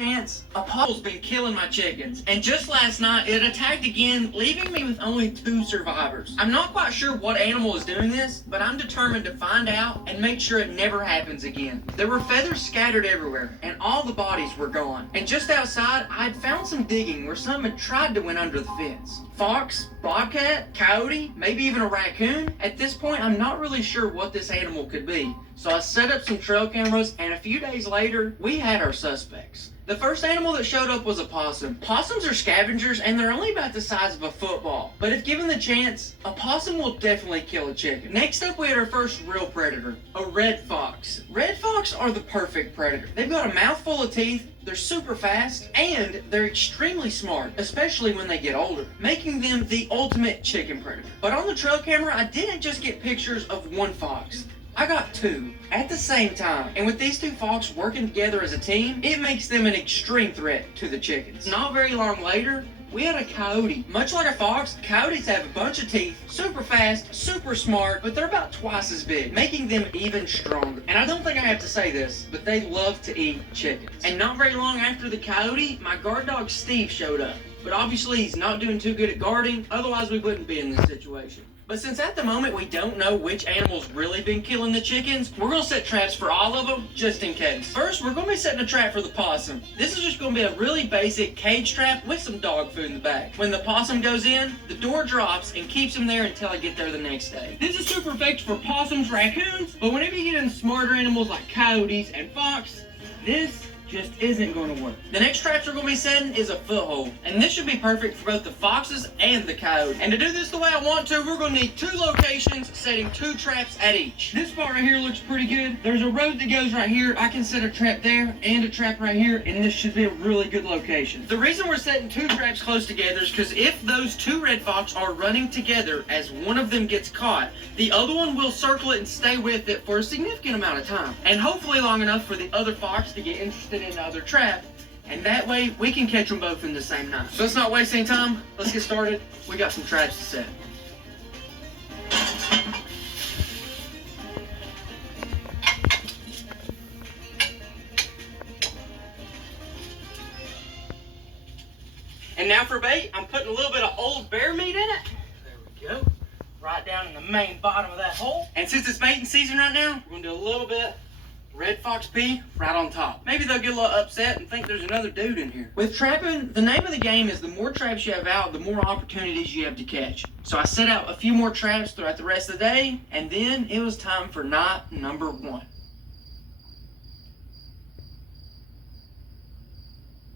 chance, a possum's been killing my chickens. And just last night, it attacked again, leaving me with only 2 survivors. I'm not quite sure what animal is doing this, but I'm determined to find out and make sure it never happens again. There were feathers scattered everywhere, and all the bodies were gone. And just outside, I had found some digging where some had tried to went under the fence. Fox, bobcat, coyote, maybe even a raccoon. At this point, I'm not really sure what this animal could be. So I set up some trail cameras, and a few days later, we had our suspects. The first animal that showed up was a possum. Possums are scavengers, and they're only about the size of a football. But if given the chance, a possum will definitely kill a chicken. Next up, we had our first real predator, a red fox. Red fox are the perfect predator. They've got a mouthful of teeth, they're super fast, and they're extremely smart, especially when they get older, making them the ultimate chicken predator. But on the trail camera, I didn't just get pictures of one fox. I got 2 at the same time, and with these 2 foxes working together as a team, it makes them an extreme threat to the chickens. Not very long later, we had a coyote. Much like a fox, coyotes have a bunch of teeth, super fast, super smart, but they're about twice as big, making them even stronger. And I don't think I have to say this, but they love to eat chickens. And not very long after the coyote, my guard dog Steve showed up. But obviously he's not doing too good at guarding, otherwise we wouldn't be in this situation. But since at the moment we don't know which animal's really been killing the chickens, we're going to set traps for all of them, just in case. First, we're going to be setting a trap for the possum. This is just going to be a really basic cage trap with some dog food in the back. When the possum goes in, the door drops and keeps him there until I get there the next day. This is super effective for possums, raccoons, but whenever you get into smarter animals like coyotes and fox, this just isn't going to work. The next traps we're going to be setting is a foothold, and this should be perfect for both the foxes and the coyote. And to do this the way I want to, we're going to need 2 locations, setting 2 traps at each. This spot right here looks pretty good. There's a road that goes right here. I can set a trap there and a trap right here, and this should be a really good location. The reason we're setting 2 traps close together is because if those 2 red fox are running together as one of them gets caught, the other one will circle it and stay with it for a significant amount of time, and hopefully long enough for the other fox to get interested in the other trap, and that way we can catch them both in the same night. So let's not waste any time. Let's get started. We got some traps to set. And now for bait, I'm putting a little bit of old bear meat in it. There we go. Right down in the main bottom of that hole. And since it's mating season right now, we're gonna do a little bit red fox pea right on top. Maybe they'll get a little upset and think there's another dude in here. With trapping, the name of the game is the more traps you have out, the more opportunities you have to catch. So I set out a few more traps throughout the rest of the day, and then it was time for night number 1.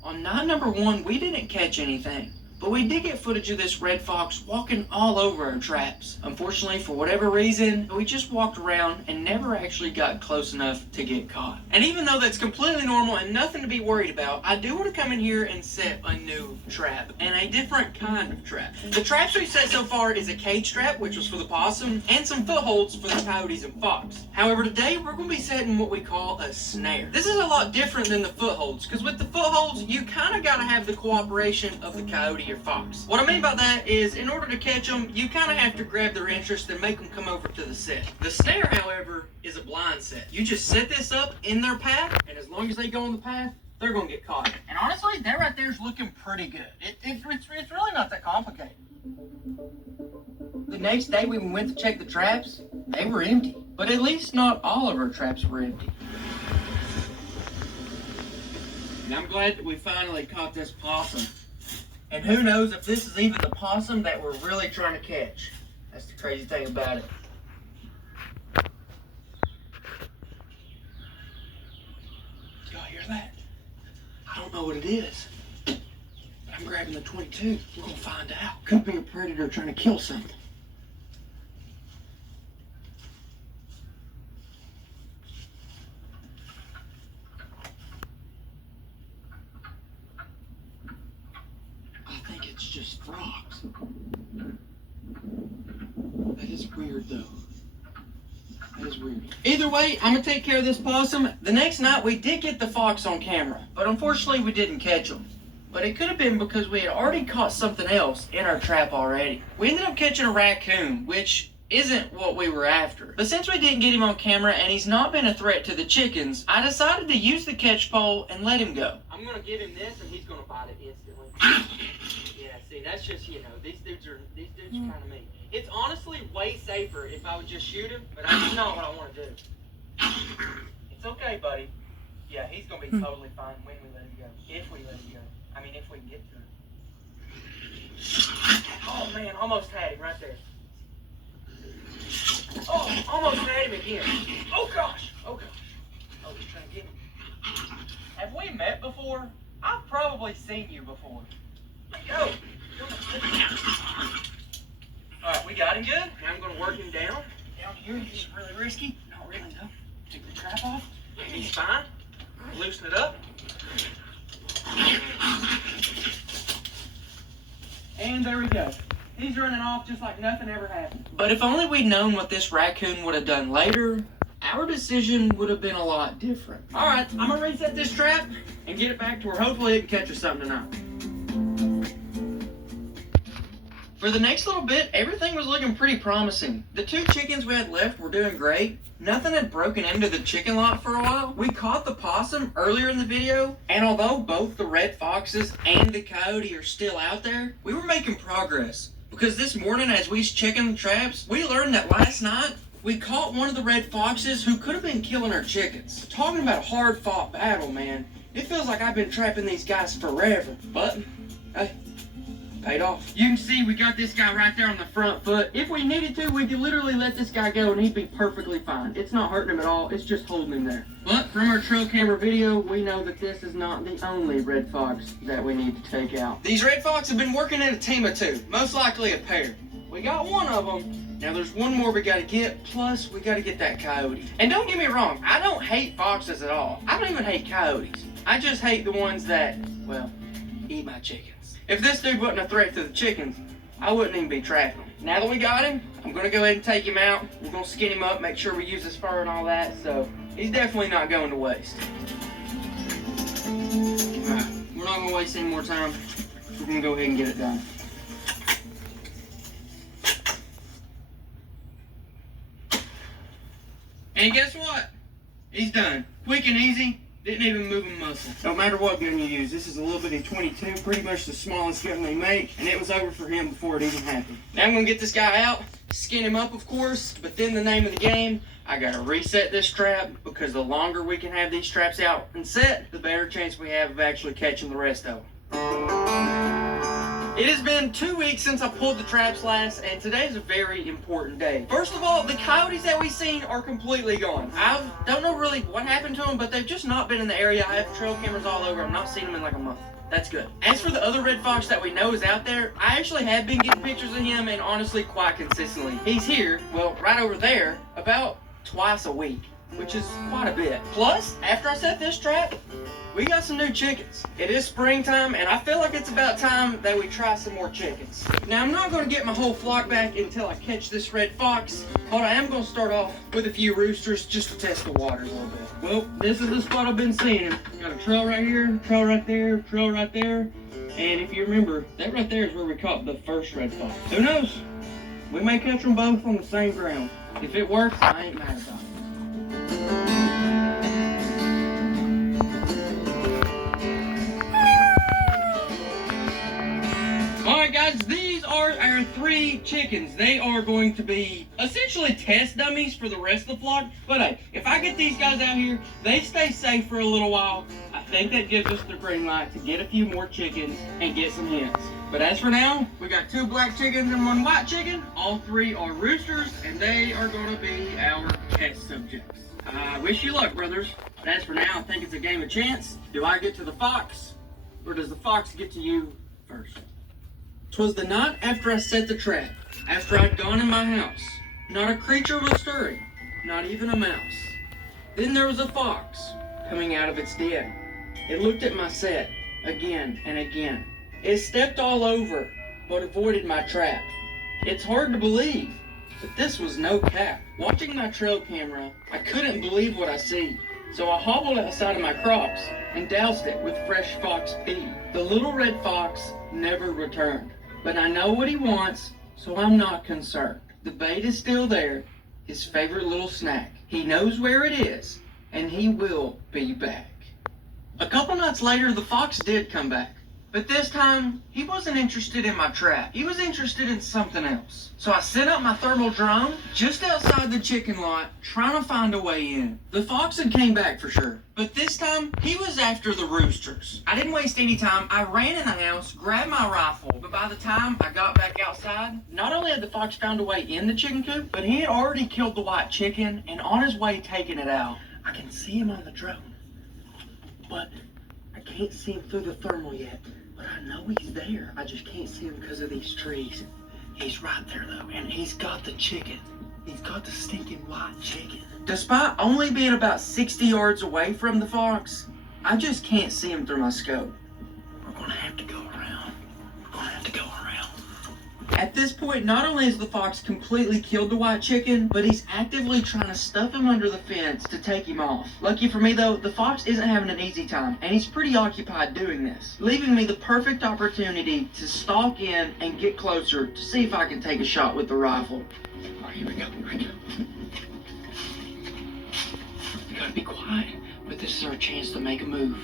On night number 1, we didn't catch anything, but we did get footage of this red fox walking all over our traps. Unfortunately, for whatever reason, we just walked around and never actually got close enough to get caught. And even though that's completely normal and nothing to be worried about, I do want to come in here and set a new trap, and a different kind of trap. The traps we've set so far is a cage trap, which was for the possum, and some footholds for the coyotes and fox. However, today we're going to be setting what we call a snare. This is a lot different than the footholds, because with the footholds, you kind of got to have the cooperation of the coyote or fox. What I mean by that is, in order to catch them, you kind of have to grab their interest and make them come over to the set. The snare, however, is a blind set. You just set this up in their path, and as long as they go on the path, they're going to get caught. And honestly, that right there is looking pretty good. It's really not that complicated. The next day when we went to check the traps, they were empty. But at least not all of our traps were empty. And I'm glad that we finally caught this possum. And who knows if this is even the possum that we're really trying to catch. That's the crazy thing about it. Y'all hear that? I don't know what it is. But I'm grabbing the 22. We're going to find out. Could be a predator trying to kill something. It's just frogs. That is weird though. That is weird. Either way, I'm gonna take care of this possum. The next night we did get the fox on camera, but unfortunately we didn't catch him. But it could have been because we had already caught something else in our trap already. We ended up catching a raccoon, which isn't what we were after. But since we didn't get him on camera and he's not been a threat to the chickens, I decided to use the catch pole and let him go. I'm gonna give him this and he's gonna bite it instantly. Yeah, see, that's just, these dudes are kind of mean. It's honestly way safer if I would just shoot him, but that's not what I want to do. It's okay, buddy. Yeah, he's gonna be totally fine when we let him go. If we let him go. I mean, if we can get to him. Oh man, almost had him right there. Oh, almost had him again. Oh gosh. Oh, he's trying to get me. Have we met before? I've probably seen you before. Go. Alright, we got him good. Now I'm gonna work him down. Down here, he's really risky. Not really though. Take the trap off. He's fine. Loosen it up. And there we go. He's running off just like nothing ever happened. But if only we'd known what this raccoon would have done later, our decision would have been a lot different. Alright, I'm gonna reset this trap and get it back to where hopefully it can catch us something tonight. For the next little bit, everything was looking pretty promising. The 2 chickens we had left were doing great. Nothing had broken into the chicken lot for a while. We caught the possum earlier in the video, and although both the red foxes and the coyote are still out there, we were making progress. Because this morning, as we was checking the traps, we learned that last night, we caught one of the red foxes who could have been killing our chickens. Talking about a hard-fought battle, man. It feels like I've been trapping these guys forever. But, hey, paid off. You can see we got this guy right there on the front foot. If we needed to, we could literally let this guy go and he'd be perfectly fine. It's not hurting him at all. It's just holding him there. But from our trail camera video, we know that this is not the only red fox that we need to take out. These red fox have been working in a team of 2, most likely a pair. We got one of them. Now there's one more we gotta get, plus we gotta get that coyote. And don't get me wrong, I don't hate foxes at all. I don't even hate coyotes. I just hate the ones that, well, eat my chickens. If this dude wasn't a threat to the chickens, I wouldn't even be trapping him. Now that we got him, I'm gonna go ahead and take him out. We're gonna skin him up, make sure we use his fur and all that, so he's definitely not going to waste. Alright, we're not gonna waste any more time. We're gonna go ahead and get it done. And guess what? He's done. Quick and easy. Didn't even move a muscle. No matter what gun you use, this is a little bitty 22, pretty much the smallest gun they make, and it was over for him before it even happened. Now I'm gonna get this guy out, skin him up of course, but then the name of the game, I gotta reset this trap, because the longer we can have these traps out and set, the better chance we have of actually catching the rest of them. It has been 2 weeks since I pulled the traps last, and today's a very important day. First of all, the coyotes that we've seen are completely gone. I don't know really what happened to them, but they've just not been in the area. I have trail cameras all over. I've not seen them in like a month. That's good. As for the other red fox that we know is out there, I actually have been getting pictures of him, and honestly, quite consistently. He's here, well, right over there, about twice a week, which is quite a bit. Plus, after I set this trap, we got some new chickens. It is springtime, and I feel like it's about time that we try some more chickens. Now, I'm not going to get my whole flock back until I catch this red fox, but I am going to start off with a few roosters just to test the waters a little bit. Well, this is the spot I've been seeing him. Got a trail right here, trail right there, trail right there, and if you remember, that right there is where we caught the first red fox. Who knows? We may catch them both on the same ground. If it works, I ain't mad about it. Alright guys, these are our 3 chickens. They are going to be essentially test dummies for the rest of the flock. But hey, if I get these guys out here, they stay safe for a little while. I think that gives us the green light to get a few more chickens and get some hens. But as for now, we got 2 black chickens and 1 white chicken. All 3 are roosters, and they are going to be our test subjects. I wish you luck, brothers. But as for now, I think it's a game of chance. Do I get to the fox, or does the fox get to you first? 'Twas the night after I set the trap, after I'd gone in my house. Not a creature was stirring, not even a mouse. Then there was a fox coming out of its den. It looked at my set again and again. It stepped all over, but avoided my trap. It's hard to believe, but this was no cap. Watching my trail camera, I couldn't believe what I see. So I hobbled outside of my crops and doused it with fresh fox pee. The little red fox never returned. But I know what he wants, so I'm not concerned. The bait is still there, his favorite little snack. He knows where it is, and he will be back. A couple nights later, the fox did come back. But this time, he wasn't interested in my trap. He was interested in something else. So I set up my thermal drone just outside the chicken lot, trying to find a way in. The fox had came back for sure. But this time, he was after the roosters. I didn't waste any time. I ran in the house, grabbed my rifle. But by the time I got back outside, not only had the fox found a way in the chicken coop, but he had already killed the white chicken and on his way taking it out. I can see him on the drone, but I can't see him through the thermal yet. But I know he's there. I just can't see him because of these trees. He's right there though, and he's got the chicken. He's got the stinking white chicken. Despite only being about 60 yards away from the fox, I just can't see him through my scope. We're gonna have to go around. We're gonna have to go around. At this point, not only has the fox completely killed the white chicken, but he's actively trying to stuff him under the fence to take him off. Lucky for me though, the fox isn't having an easy time, and he's pretty occupied doing this, leaving me the perfect opportunity to stalk in and get closer to see if I can take a shot with the rifle. All right, here we go, here we go. We gotta be quiet, but this is our chance to make a move.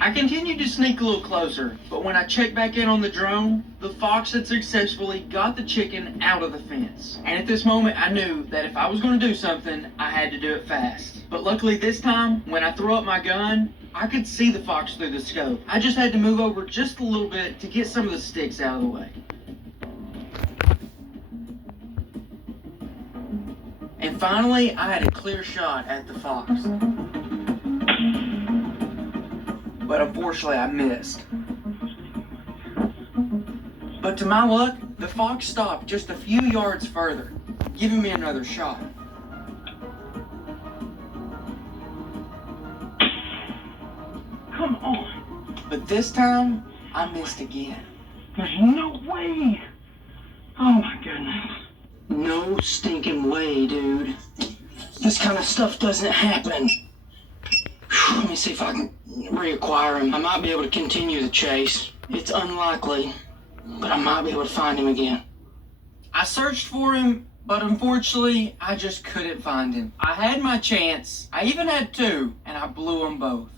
I continued to sneak a little closer, but when I checked back in on the drone, the fox had successfully got the chicken out of the fence. And at this moment, I knew that if I was going to do something, I had to do it fast. But luckily this time, when I threw up my gun, I could see the fox through the scope. I just had to move over just a little bit to get some of the sticks out of the way. And finally, I had a clear shot at the fox. But unfortunately I missed. But to my luck, the fox stopped just a few yards further, giving me another shot. Come on. But this time, I missed again. There's no way. Oh my goodness. No stinking way, dude. This kind of stuff doesn't happen. Let me see if I can reacquire him. I might be able to continue the chase. It's unlikely, but I might be able to find him again. I searched for him, but unfortunately, I just couldn't find him. I had my chance. I even had two, and I blew them both.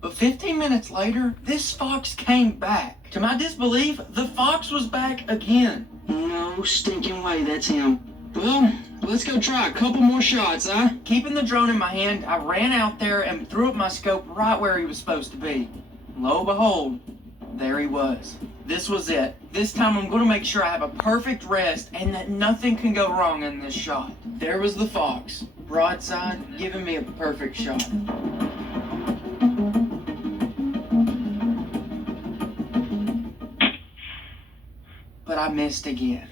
But 15 minutes later, this fox came back. To my disbelief, the fox was back again. No stinking way, that's him. Well, let's go try a couple more shots, huh? Keeping the drone in my hand, I ran out there and threw up my scope right where he was supposed to be. Lo and behold, there he was. This was it. This time I'm going to make sure I have a perfect rest and that nothing can go wrong in this shot. There was the fox, broadside, giving me a perfect shot. But I missed again.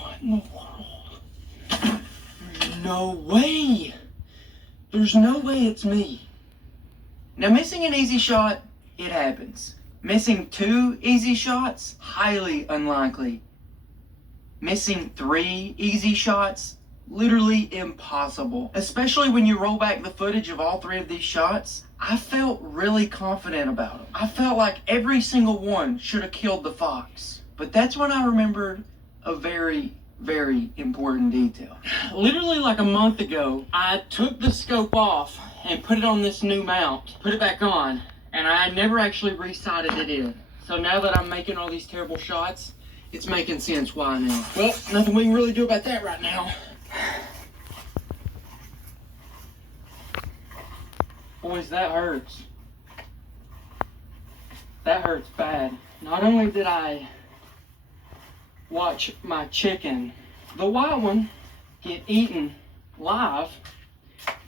What in the world? There's no way. There's no way it's me. Now, missing an easy shot, it happens. Missing 2 easy shots, highly unlikely. Missing 3 easy shots, literally impossible. Especially when you roll back the footage of all 3 of these shots, I felt really confident about them. I felt like every single one should have killed the fox. But that's when I remembered a very, very important detail. Literally like a month ago, I took the scope off and put it on this new mount, put it back on, and I never actually resighted it in. So now that I'm making all these terrible shots, it's making sense why now. Well, nothing we can really do about that right now. Boys, that hurts. That hurts bad. Not only did I watch my chicken, the white one, get eaten live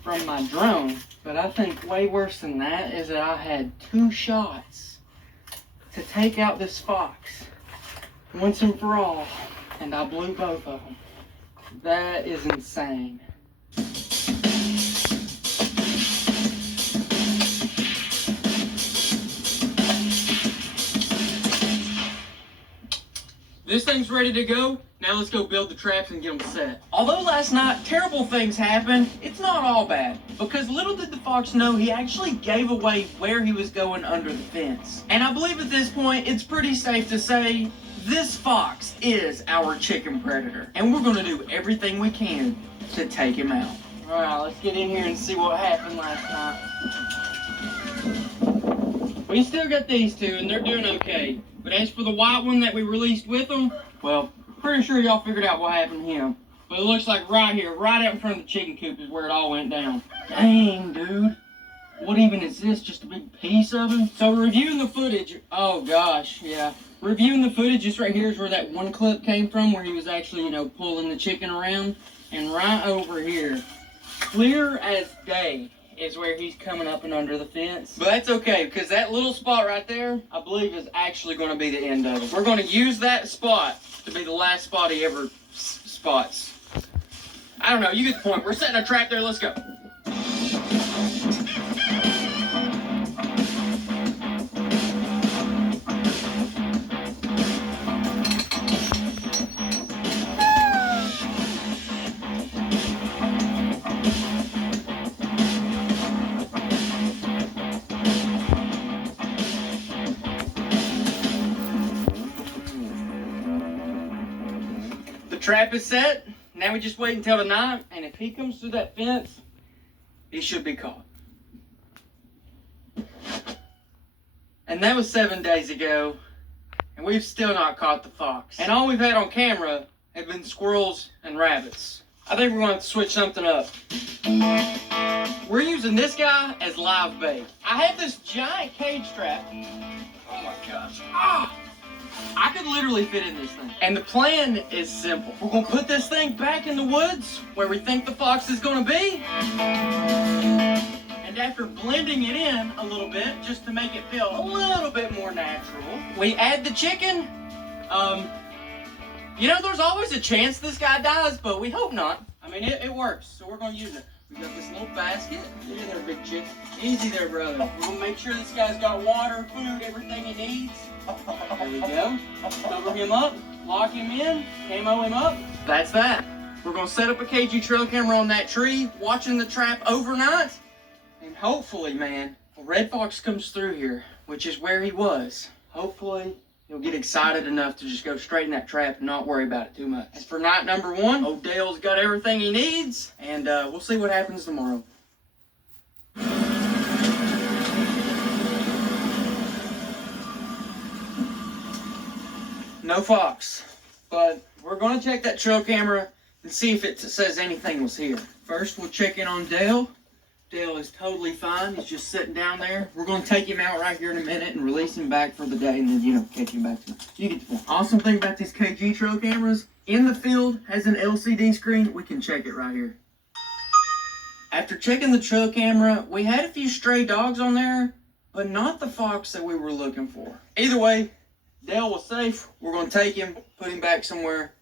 from my drone, but I think way worse than that is that I had 2 shots to take out this fox once and for all, and I blew both of them. That is insane. This thing's ready to go. Now let's go build the traps and get them set. Although last night terrible things happened, it's not all bad. Because little did the fox know he actually gave away where he was going under the fence. And I believe at this point, it's pretty safe to say this fox is our chicken predator. And we're gonna do everything we can to take him out. All right, let's get in here and see what happened last night. We still got these two and they're doing okay. But as for the white one that we released with them, well, pretty sure y'all figured out what happened to him. But it looks like right here, right out in front of the chicken coop is where it all went down. Dang, dude. What even is this? Just a big piece of him? So reviewing the footage, oh gosh, yeah. Reviewing the footage, just right here is where that one clip came from, where he was actually, pulling the chicken around. And right over here, clear as day, is where he's coming up and under the fence. But that's okay, because that little spot right there, I believe is actually going to be the end of it. We're going to use that spot to be the last spot he ever spots. I don't know, you get the point. We're setting a trap there, let's go. Trap is set. Now we just wait until tonight, and if he comes through that fence, he should be caught. And that was 7 days ago, and we've still not caught the fox. And all we've had on camera have been squirrels and rabbits. I think we're going to have to switch something up. We're using this guy as live bait. I have this giant cage trap. Oh my gosh. Ah! I could literally fit in this thing. And the plan is simple. We're gonna put this thing back in the woods where we think the fox is gonna be. And after blending it in a little bit, just to make it feel a little bit more natural, we add the chicken. There's always a chance this guy dies, but we hope not. I mean, it works, so we're gonna use it. We got this little basket. Get in there, big chick. Easy there, brother. We're gonna make sure this guy's got water, food, everything he needs. There we go. Cover him up, lock him in, camo him up. That's that. We're gonna set up a KG trail camera on that tree, watching the trap overnight. And hopefully, man, a red fox comes through here, which is where he was. Hopefully, he'll get excited enough to just go straight in that trap and not worry about it too much. As for night number 1, old Dale's got everything he needs, and we'll see what happens tomorrow. No fox, but we're going to check that trail camera and see if it says anything was here. First, we'll check in on Dale. Dale is totally fine. He's just sitting down there. We're going to take him out right here in a minute and release him back for the day and then, catch him back to him. You get the point. Awesome thing about these KG trail cameras, in the field has an LCD screen. We can check it right here. After checking the trail camera, we had a few stray dogs on there, but not the fox that we were looking for. Either way, Dale was safe. We're going to take him, put him back somewhere,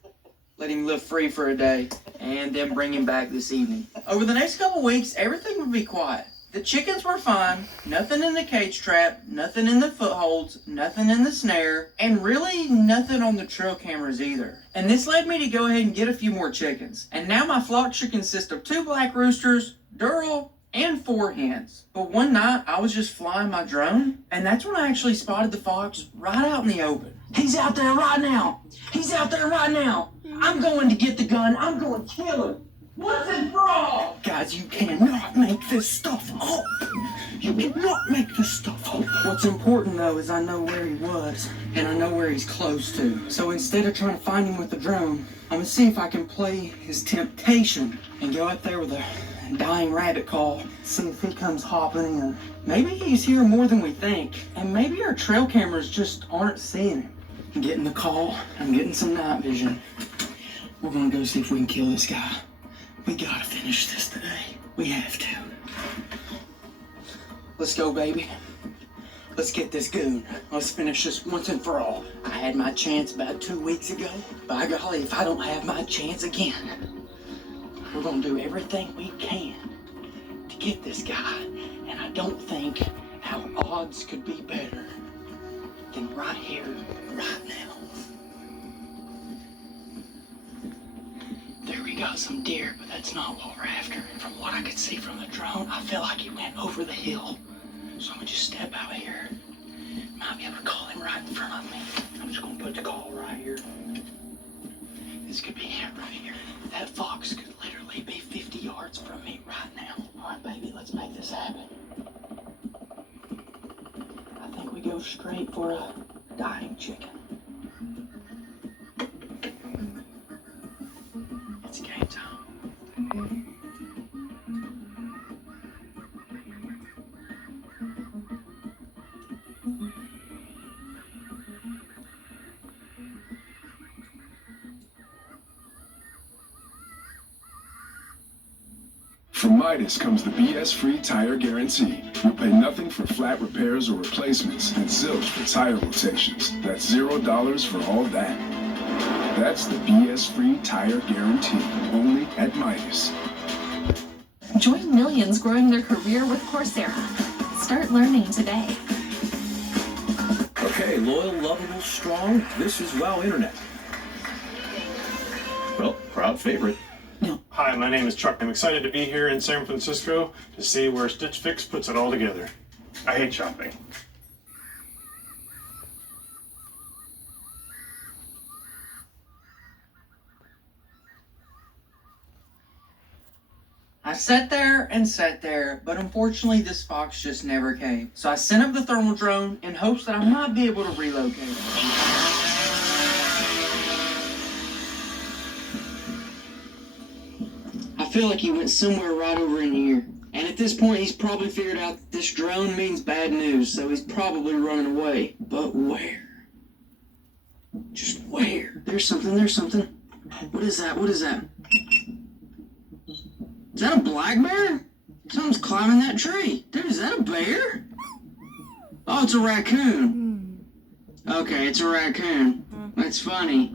let him live free for a day, and then bring him back this evening. Over the next couple weeks, everything would be quiet. The chickens were fine, nothing in the cage trap, nothing in the footholds, nothing in the snare, and really nothing on the trail cameras either. And this led me to go ahead and get a few more chickens. And now my flock should consist of 2 black roosters, Dural, and 4 hens. But one night, I was just flying my drone, and that's when I actually spotted the fox right out in the open. He's out there right now. He's out there right now. I'm going to get the gun. I'm going to kill him. Once and for all. Guys, you cannot make this stuff up. You cannot make this stuff up. What's important, though, is I know where he was, and I know where he's close to. So instead of trying to find him with the drone, I'm going to see if I can play his temptation and go up there with a dying rabbit call, see if he comes hopping in. Maybe he's here more than we think, and maybe our trail cameras just aren't seeing him. I'm getting the call, I'm getting some night vision. We're gonna go see if we can kill this guy. We gotta finish this today. We have to. Let's go, baby. Let's get this goon. Let's finish this once and for all. I had my chance about 2 weeks ago. By golly, if I don't have my chance again, we're gonna do everything we can to get this guy. And I don't think our odds could be better than right here, right now. got some deer, but that's not what we're after. And from what I could see from the drone, I feel like he went over the hill. So I'm gonna just step out here. Might be able to call him right in front of me. I'm just gonna put the call right here. This could be it right here. That fox could literally be 50 yards from me right now. All right, baby, let's make this happen. I think we go straight for a dying chicken. It's game time. From Midas comes the BS-free tire guarantee. You'll pay nothing for flat repairs or replacements and zilch for tire rotations. That's $0 for all that. That's the BS-free tire guarantee, only at Midas. Join millions growing their career with Coursera. Start learning today. Okay, loyal, lovable, strong, this is WOW Internet. Well, crowd favorite. Hi, my name is Chuck. I'm excited to be here in San Francisco to see where Stitch Fix puts it all together. I hate shopping. I sat there, but unfortunately this fox just never came. So I sent up the thermal drone in hopes that I might be able to relocate it. I feel like he went somewhere right over in here. And at this point, he's probably figured out that this drone means bad news, so he's probably running away. But where? Just where? There's something. What is that? Is that a black bear? Something's climbing that tree. Dude, is that a bear? Oh, it's a raccoon. Okay, it's a raccoon. That's funny.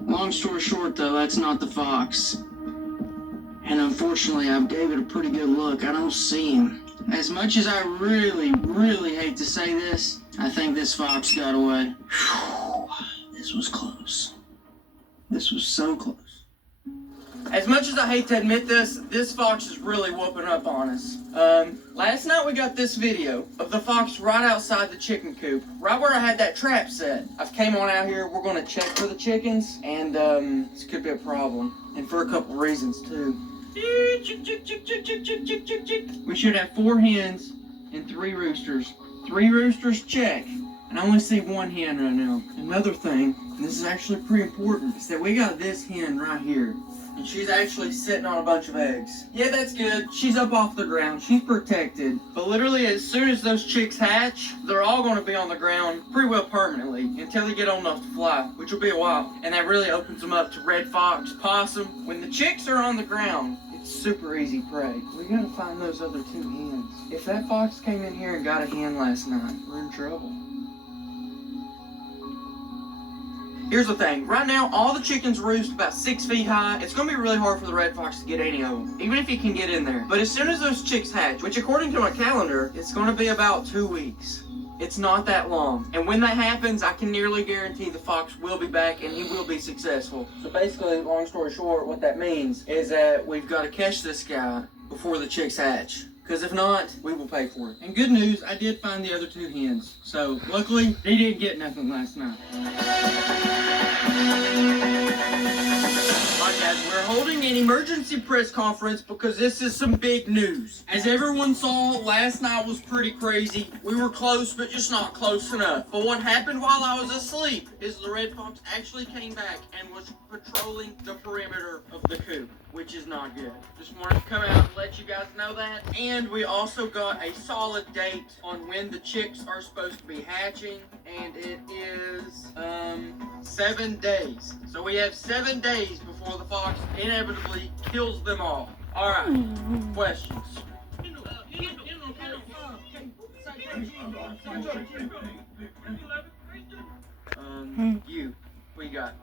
Long story short, though, that's not the fox. And unfortunately, I gave it a pretty good look. I don't see him. As much as I really, really hate to say this, I think this fox got away. Whew. This was close. This was so close. As much as I hate to admit this fox is really whooping up on us. Last night we got this video of the fox right outside the chicken coop, right where I had that trap set. I've came on out here, we're gonna check for the chickens, and this could be a problem. And for a couple reasons too. We should have 4 hens and 3 roosters. 3 roosters, check. And I only see 1 hen right now. Another thing, and this is actually pretty important, is that we got this hen right here. And she's actually sitting on a bunch of eggs. Yeah, that's good. She's up off the ground. She's protected. But literally, as soon as those chicks hatch, they're all going to be on the ground pretty well permanently until they get old enough to fly, which will be a while. And that really opens them up to red fox, possum. When the chicks are on the ground, it's super easy prey. We got to find those other 2 hens. If that fox came in here and got a hen last night, we're in trouble. Here's the thing, right now all the chickens roost about 6 feet high. It's gonna be really hard for the red fox to get any of them, even if he can get in there. But as soon as those chicks hatch, which according to my calendar, it's gonna be about 2 weeks. It's not that long. And when that happens, I can nearly guarantee the fox will be back and he will be successful. So basically, long story short, what that means is that we've got to catch this guy before the chicks hatch. Because if not, we will pay for it. And good news, I did find the other 2 hens. So luckily, they didn't get nothing last night. Alright guys, we're holding an emergency press conference because this is some big news. As everyone saw, last night was pretty crazy. We were close, but just not close enough. But what happened while I was asleep is the red fox actually came back and was patrolling the perimeter of the coop, which is not good. Just wanted to come out and let you guys know that. And we also got a solid date on when the chicks are supposed to be hatching, and it is 7 days. So we have 7 days before the fox inevitably kills them all. All right, questions? You, what you got?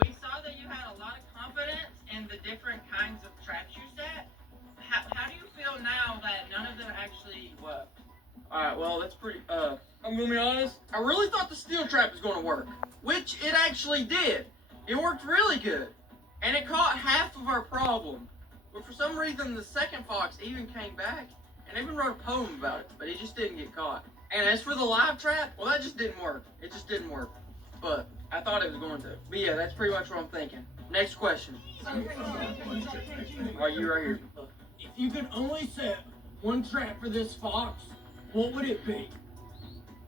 We saw that you had a lot of confidence in the different kinds of traps you set. How do you feel now that none of them actually worked? Alright, well, that's pretty, I'm gonna be honest. I really thought the steel trap was gonna work, which it actually did. It worked really good, and it caught half of our problem. But for some reason, the second fox even came back and even wrote a poem about it, but he just didn't get caught. And as for the live trap, well, that just didn't work. It just didn't work. But I thought it was going to. But yeah, that's pretty much what I'm thinking. Next question. Are you right here? If you could only set one trap for this fox, what would it be?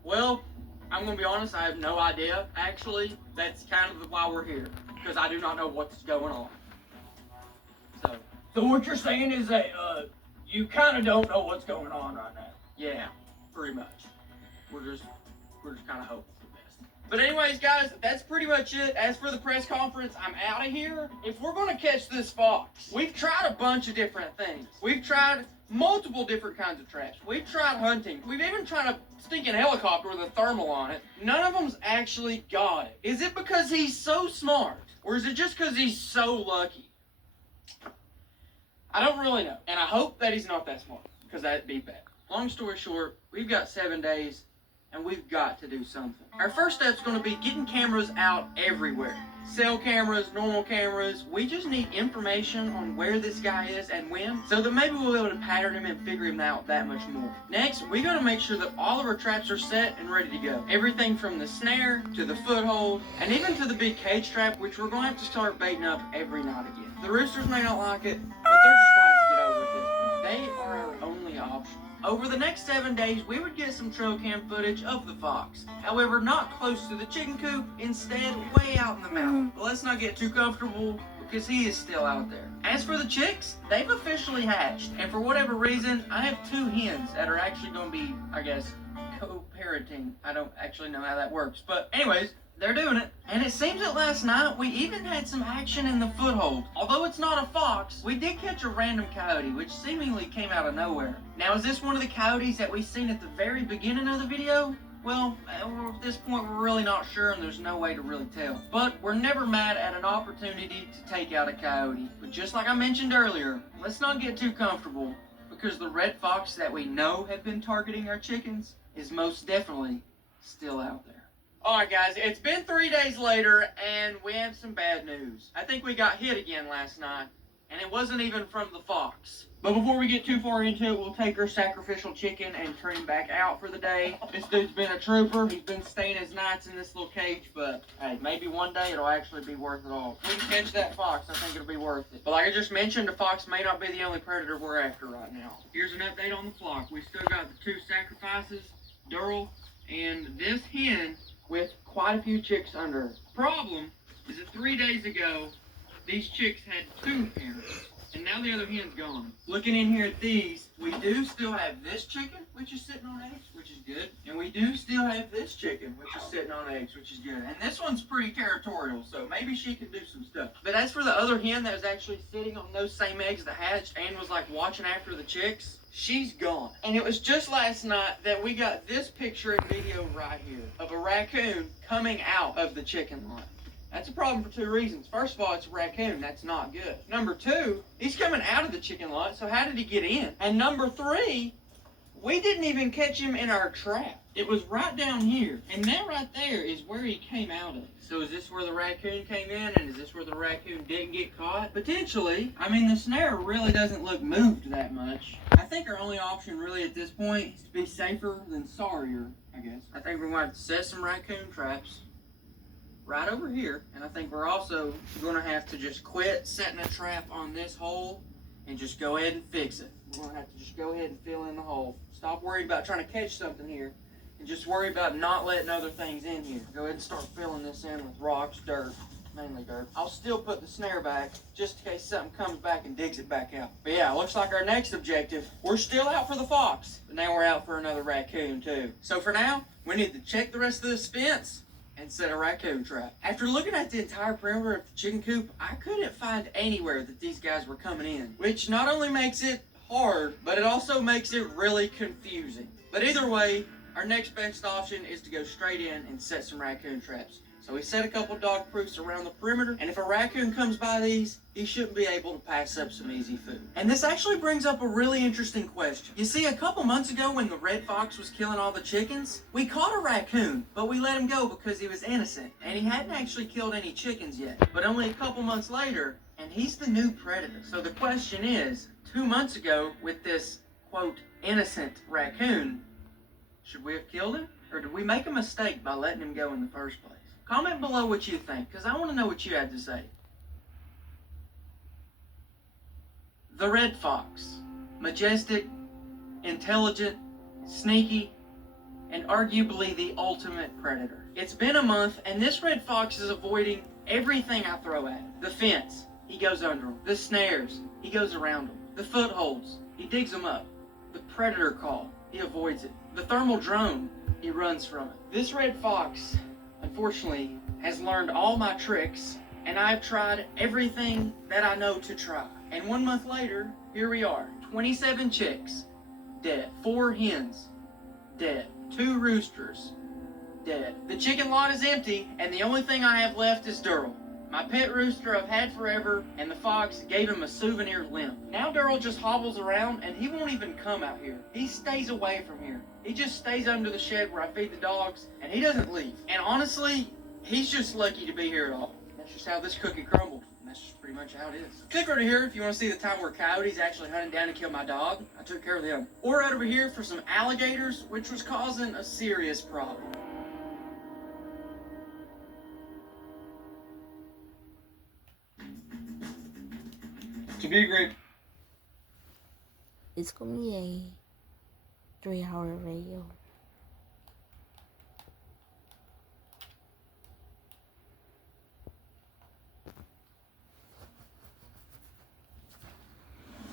Well, I'm going to be honest, I have no idea, actually. That's kind of why we're here, because I do not know what's going on. So what you're saying is that you kind of don't know what's going on right now. Yeah, pretty much. We're just kind of hoping for the best. But anyways, guys, that's pretty much it. As for the press conference, I'm out of here. If we're going to catch this fox, we've tried a bunch of different things. We've tried multiple different kinds of traps. We've tried hunting. We've even tried a stinking helicopter with a thermal on it. None of them's actually got it. Is it because he's so smart? Or is it just because he's so lucky? I don't really know. And I hope that he's not that smart, because that'd be bad. Long story short, we've got 7 days, and we've got to do something. Our first step's going to be getting cameras out everywhere. Cell cameras, normal cameras. We just need information on where this guy is and when, so that maybe we'll be able to pattern him and figure him out that much more. Next, we got to make sure that all of our traps are set and ready to go. Everything from the snare to the foothold, and even to the big cage trap, which we're going to have to start baiting up every night again. The roosters may not like it, but they're just going to have to get over it at this point. They are our only option. Over the next 7 days, we would get some trail cam footage of the fox. However, not close to the chicken coop, instead way out in the mountain. But let's not get too comfortable, because he is still out there. As for the chicks, they've officially hatched. And for whatever reason, I have 2 hens that are actually going to be, I guess, co-parenting. I don't actually know how that works. But anyways, they're doing it. And it seems that last night we even had some action in the foothold. Although it's not a fox, we did catch a random coyote, which seemingly came out of nowhere. Now, is this one of the coyotes that we seen at the very beginning of the video? Well, at this point, we're really not sure, and there's no way to really tell. But we're never mad at an opportunity to take out a coyote. But just like I mentioned earlier, let's not get too comfortable, because the red fox that we know have been targeting our chickens is most definitely still out there. Alright guys, it's been 3 days later, and we have some bad news. I think we got hit again last night, and it wasn't even from the fox. But before we get too far into it, we'll take our sacrificial chicken and turn him back out for the day. This dude's been a trooper. He's been staying his nights in this little cage, but hey, maybe one day it'll actually be worth it all. If we can catch that fox, I think it'll be worth it. But like I just mentioned, the fox may not be the only predator we're after right now. Here's an update on the flock. We still got the 2 sacrifices, Durrell, and this hen with quite a few chicks under her. Problem is that 3 days ago, these chicks had 2 hens, and now the other hen's gone. Looking in here at these, we do still have this chicken, which is sitting on eggs, which is good. And we do still have this chicken, which is sitting on eggs, which is good. And this one's pretty territorial, so maybe she can do some stuff. But as for the other hen that was actually sitting on those same eggs that hatched and was like watching after the chicks, she's gone. And it was just last night that we got this picture and video right here of a raccoon coming out of the chicken lot. That's a problem for 2 reasons. First of all, it's a raccoon. That's not good. Number 2, he's coming out of the chicken lot, so how did he get in? And number 3, we didn't even catch him in our trap. It was right down here. And that right there is where he came out of. So is this where the raccoon came in, and is this where the raccoon didn't get caught? Potentially. I mean, the snare really doesn't look moved that much. I think our only option really at this point is to be safer than sorrier, I guess. I think we're going to have to set some raccoon traps right over here. And I think we're also going to have to just quit setting a trap on this hole and just go ahead and fix it. We're going to have to just go ahead and fill in the hole. Stop worrying about trying to catch something here and just worry about not letting other things in here. Go ahead and start filling this in with rocks, dirt, mainly dirt. I'll still put the snare back just in case something comes back and digs it back out. But yeah, looks like our next objective, we're still out for the fox, but now we're out for another raccoon too. So for now, we need to check the rest of this fence and set a raccoon trap. After looking at the entire perimeter of the chicken coop, I couldn't find anywhere that these guys were coming in, which not only makes it hard, but it also makes it really confusing. But either way, our next best option is to go straight in and set some raccoon traps. So he set a couple dog proofs around the perimeter, and if a raccoon comes by these, he shouldn't be able to pass up some easy food. And this actually brings up a really interesting question. You see, a couple months ago when the red fox was killing all the chickens, we caught a raccoon, but we let him go because he was innocent, and he hadn't actually killed any chickens yet. But only a couple months later, and he's the new predator. So the question is, 2 months ago with this, quote, innocent raccoon, should we have killed him? Or did we make a mistake by letting him go in the first place? Comment below what you think, because I want to know what you had to say. The red fox. Majestic, intelligent, sneaky, and arguably the ultimate predator. It's been a month, and this red fox is avoiding everything I throw at him. The fence, he goes under them. The snares, he goes around them. The footholds, he digs them up. The predator call, he avoids it. The thermal drone, he runs from it. This red fox, unfortunately, has learned all my tricks, and I've tried everything that I know to try. And 1 month later, here we are. 27 chicks, dead. 4 hens, dead. 2 roosters, dead. The chicken lot is empty, and the only thing I have left is Durrell. My pet rooster I've had forever, and the fox gave him a souvenir limp. Now Durrell just hobbles around, and he won't even come out here. He stays away from here. He just stays under the shed where I feed the dogs, and he doesn't leave. And honestly, he's just lucky to be here at all. That's just how this cookie crumbled. And that's just pretty much how it is. Click over here if you want to see the time where coyotes actually hunted down and killed my dog. I took care of them. Or right over here for some alligators, which was causing a serious problem. To be great. It's gonna be a 3-hour video.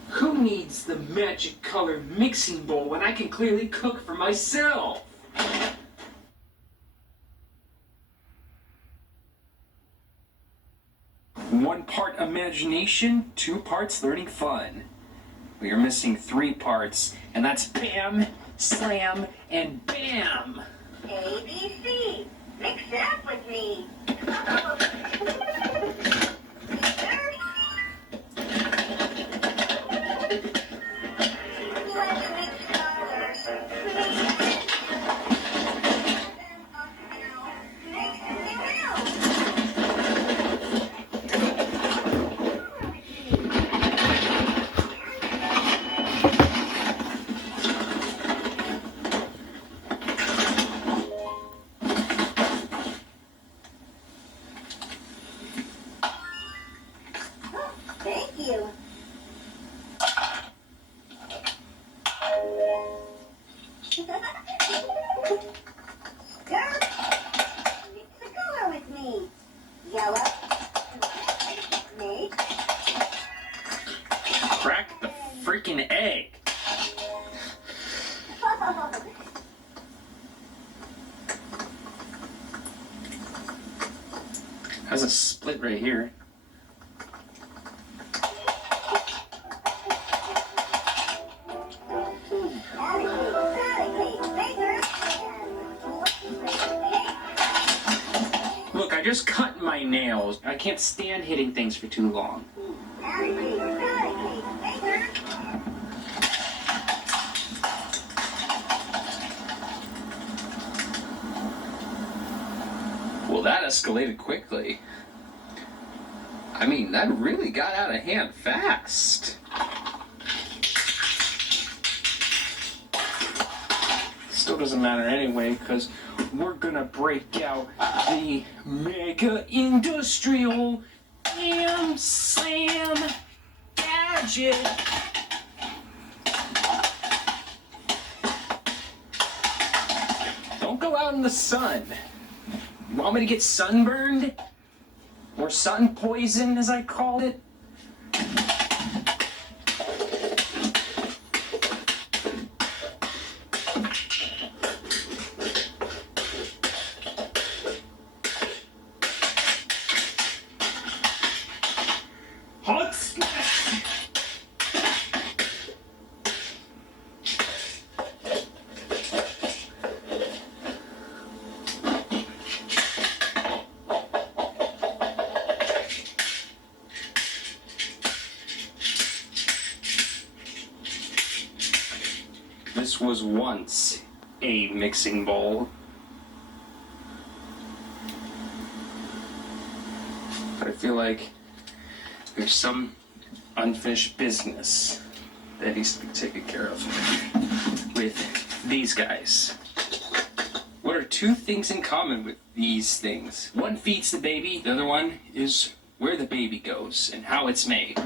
Who needs the magic color mixing bowl when I can clearly cook for myself? One part imagination, 2 parts learning fun. We are missing 3 parts, and that's bam, slam, and bam. ABC. Mix it up with me. Thank you. Girl, mix the color with me. Yellow. Snake. Crack the freaking egg. There's a split right here. Look, I just cut my nails. I can't stand hitting things for too long. Well, that escalated quickly. I mean, that really got out of hand fast. Still doesn't matter anyway, because we're gonna break out the mega industrial bam slam gadget. Don't go out in the sun. You want me to get sunburned? Or sun poisoned, as I call it? Hot smash! This was once a mixing bowl. But I feel like there's some unfinished business that needs to be taken care of with these guys. What are two things in common with these things? One feeds the baby, the other one is where the baby goes and how it's made.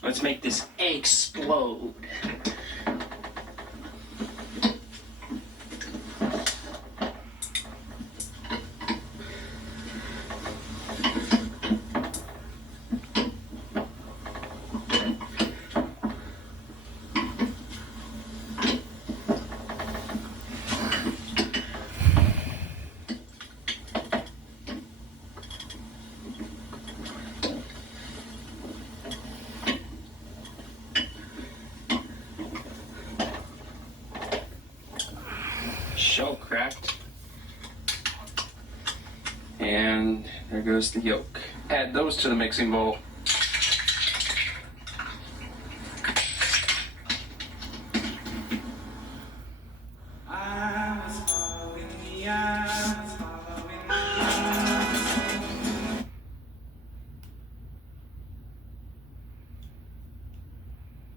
Let's make this explode. Shell cracked. And there goes the yolk. Add those to the mixing bowl.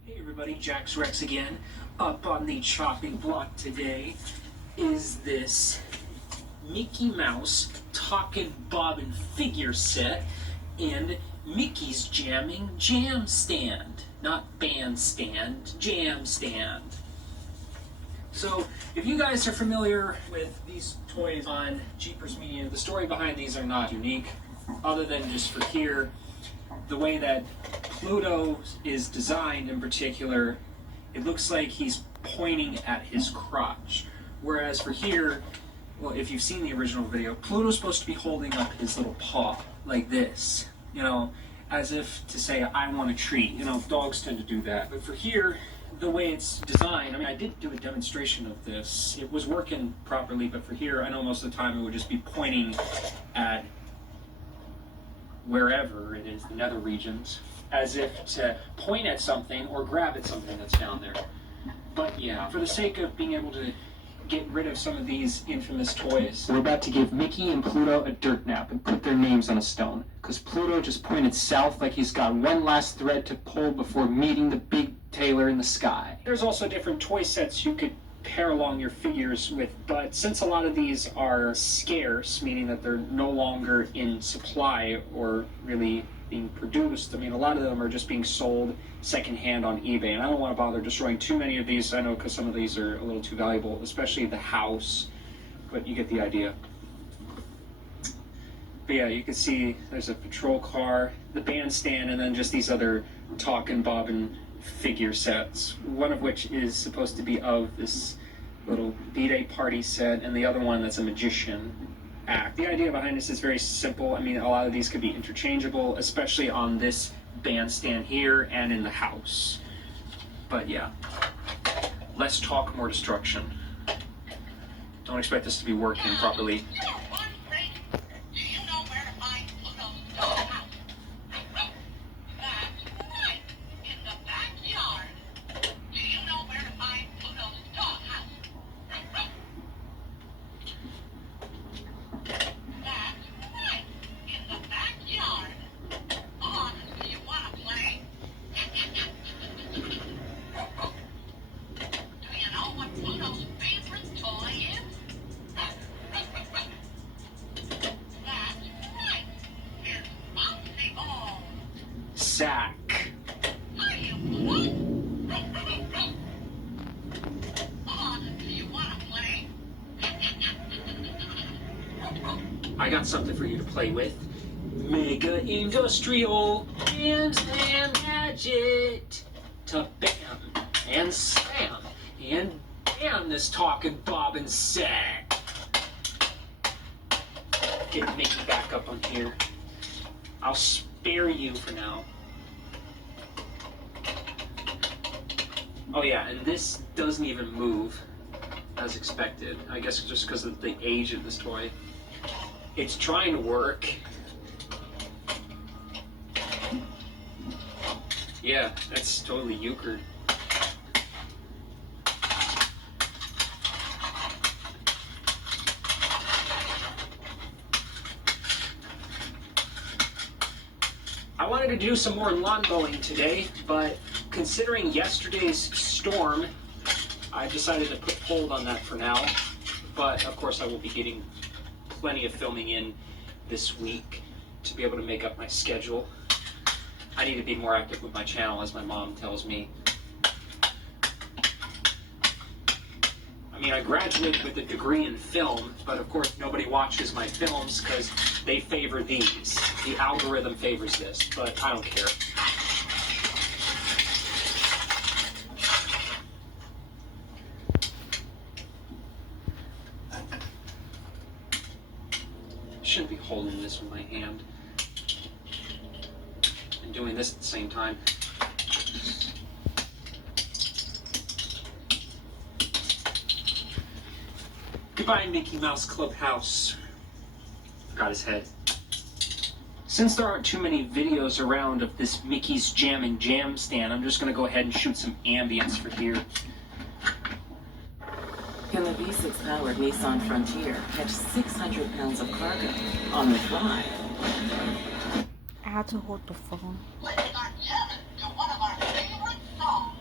Hey everybody, Jax Rex again. Up on the chopping block today is this Mickey Mouse Talkin' Bobbin figure set and Mickey's Jamming Jam Stand. Not bandstand, jam stand. So, if you guys are familiar with these toys on Jeepers Media, the story behind these are not unique, other than just for here. The way that Pluto is designed in particular, it looks like he's pointing at his crotch. Whereas for here, well, if you've seen the original video, Pluto's supposed to be holding up his little paw like this, you know, as if to say, I want a treat. You know, dogs tend to do that. But for here, the way it's designed, I mean, I did do a demonstration of this. It was working properly, but for here, I know most of the time it would just be pointing at wherever it is, the nether regions, as if to point at something or grab at something that's down there. But yeah, for the sake of being able to get rid of some of these infamous toys, we're about to give Mickey and Pluto a dirt nap and put their names on a stone. Because Pluto just pointed south like he's got one last thread to pull before meeting the big tailor in the sky. There's also different toy sets you could pair along your figures with, but since a lot of these are scarce, meaning that they're no longer in supply or really being produced, I mean, a lot of them are just being sold secondhand on eBay, and I don't want to bother destroying too many of these, I know, because some of these are a little too valuable, especially the house, but you get the idea. But yeah, you can see there's a patrol car, the bandstand, and then just these other Talkin' Bobbin figure sets, one of which is supposed to be of this little B-Day party set, and the other one that's a magician act. The idea behind this is very simple. I mean, a lot of these could be interchangeable, especially on this bandstand here and in the house. But yeah, less talk, more destruction. Don't expect this to be working properly. Sack. I got something for you to play with. Mega Industrial and Gadget. To bam and slam and bam this Talkin' Bobbin set. Get Mickey back up on here. I'll spare you for now. Oh yeah, and this doesn't even move as expected. I guess just because of the age of this toy. It's trying to work. Yeah, that's totally euchred. I wanted to do some more lawn mowing today, but considering yesterday's storm, I decided to put hold on that for now. But of course I will be getting plenty of filming in this week to be able to make up my schedule. I need to be more active with my channel, as my mom tells me. I mean, I graduated with a degree in film, but of course nobody watches my films because they favor these. The algorithm favors this, but I don't care. I shouldn't be holding this with my hand and doing this at the same time. Goodbye, Mickey Mouse Clubhouse. Forgot his head. Since there aren't too many videos around of this Mickey's Jam and Jam stand, I'm just gonna go ahead and shoot some ambience for here. Can the V6 powered Nissan Frontier catch 600 pounds of cargo on the fly? I had to hold the phone. Let's start jamming to one of our favorite songs.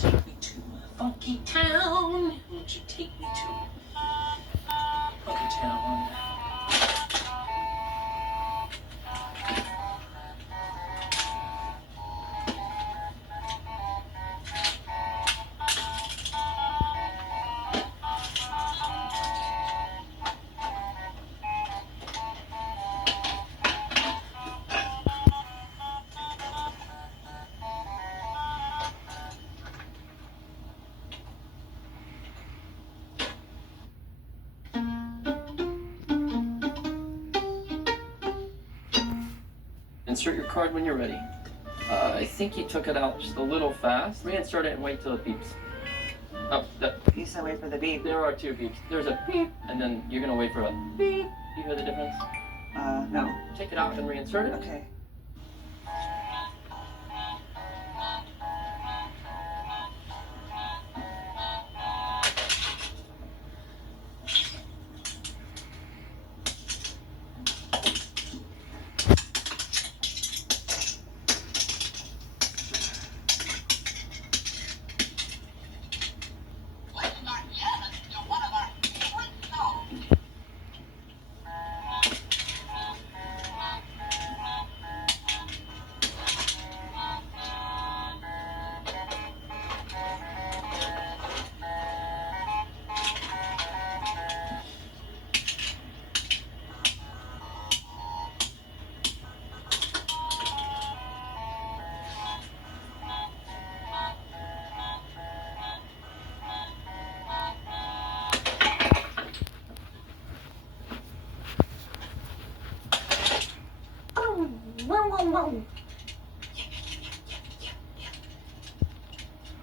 take me to Funky Town? Won't you take me to Funky Town? Insert your card when you're ready. I think you took it out just a little fast. Reinsert it and wait till it beeps. Oh, You said wait for the beep. there are two beeps. There's a beep, and then you're gonna wait for a beep. You hear the difference? No. Take it out and reinsert it. Okay.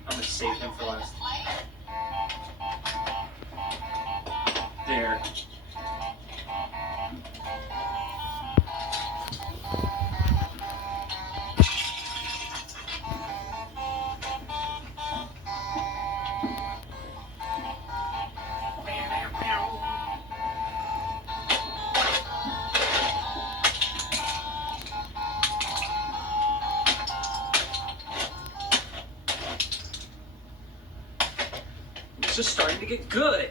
I'm gonna save him for last. There. It's just starting to get good.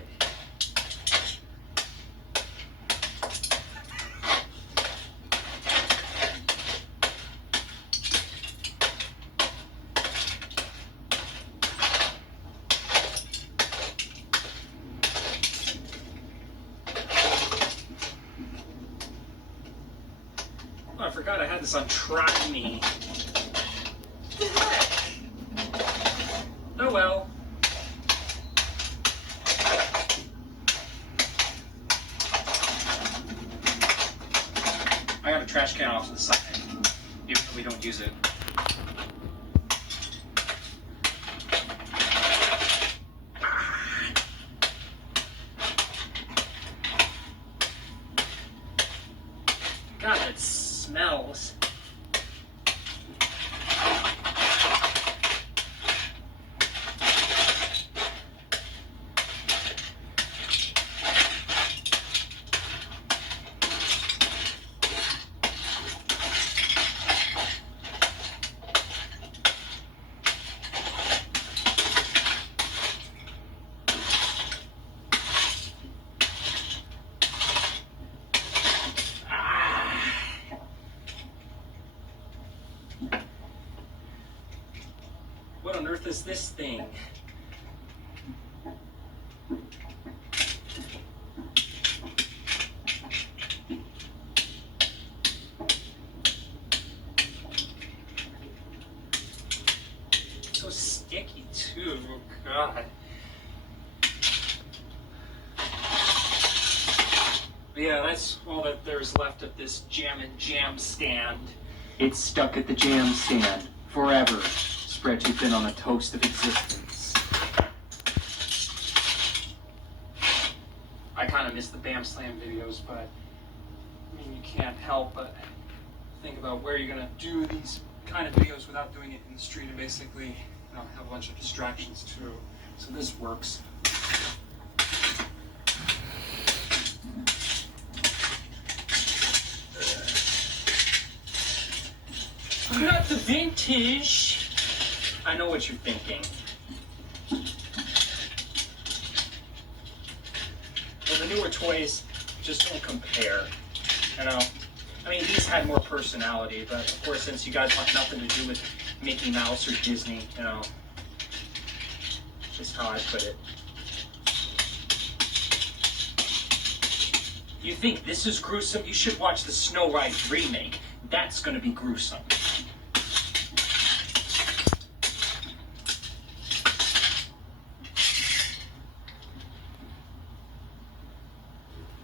Oh, I forgot I had this on Try Me. What the heck? Oh well. I got a trash can off to the side, even though we don't use it. God, it smells. What on earth is this thing? So sticky too, oh God. But yeah, that's all that there's left of this Jam and Jam stand. It's stuck at the jam stand forever. Spread too thin on a toast of existence. I kind of miss the Bam Slam videos, but I mean, you can't help but think about where you're gonna do these kind of videos without doing it in the street and basically, have a bunch of distractions too. So this works. Not the vintage. I know what you're thinking. toys just don't compare, you know? I mean, these had more personality, but of course, since you guys want nothing to do with Mickey Mouse or Disney, you know, just how I put it. You think this is gruesome? You should watch the Snow White remake. That's gonna be gruesome.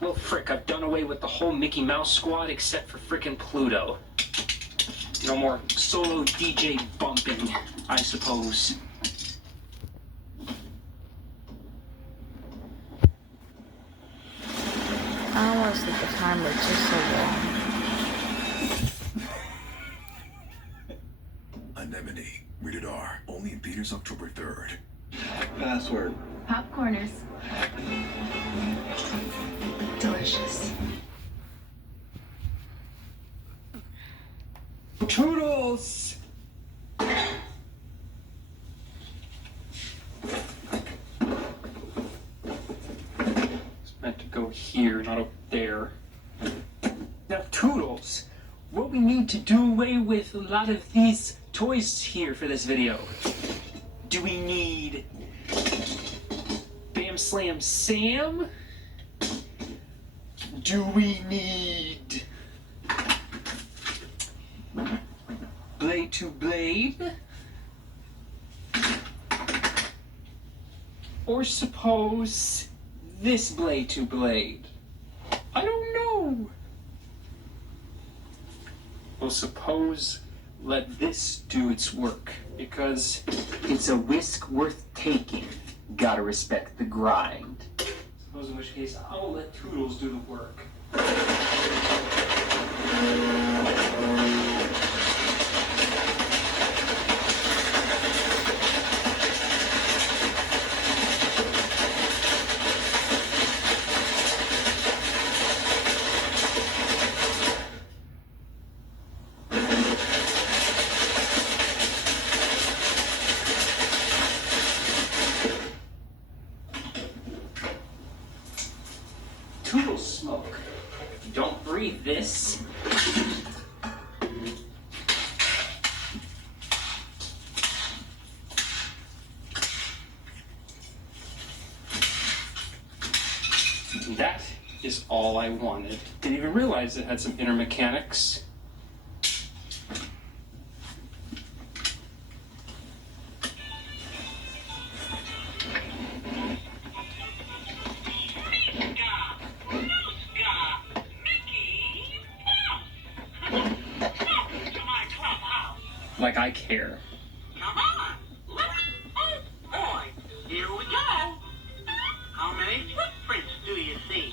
Well, frick, I've done away with the whole Mickey Mouse squad except for frickin' Pluto. No more solo DJ bumping, I suppose. I don't want to sleep the timer, it's just so long. Anemone, rated R. Only in theaters October 3rd. Password. Popcorners. Delicious. Toodles! It's meant to go here, not up there. Now, Toodles, what we need to do away with a lot of these toys here for this video. Do we need Bam Slam Sam? Do we need Blade to Blade? Or suppose this Blade to Blade? I don't know. Well, suppose let this do its work, because it's a risk worth taking. Gotta respect the grind. Suppose in which case I'll let Toodles do the work. Toodles smoke. Don't breathe this. That is all I wanted. Didn't even realize it had some inner mechanics. Like I care. Come on, oh boy, here we go. How many footprints do you see?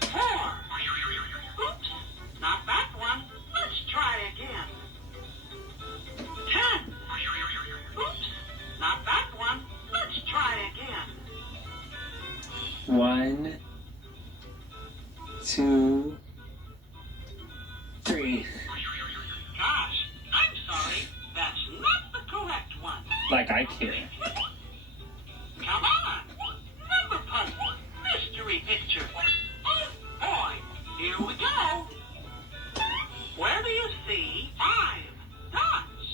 4. Oops, not that one. Let's try again. 10. Oops, not that one. Let's try again. 1, 2, 3. Gosh, I'm sorry. That's not the correct one. Like I care. Come on. Number puzzle. Mystery picture. Oh boy. Here we go. Where do you see 5 dots?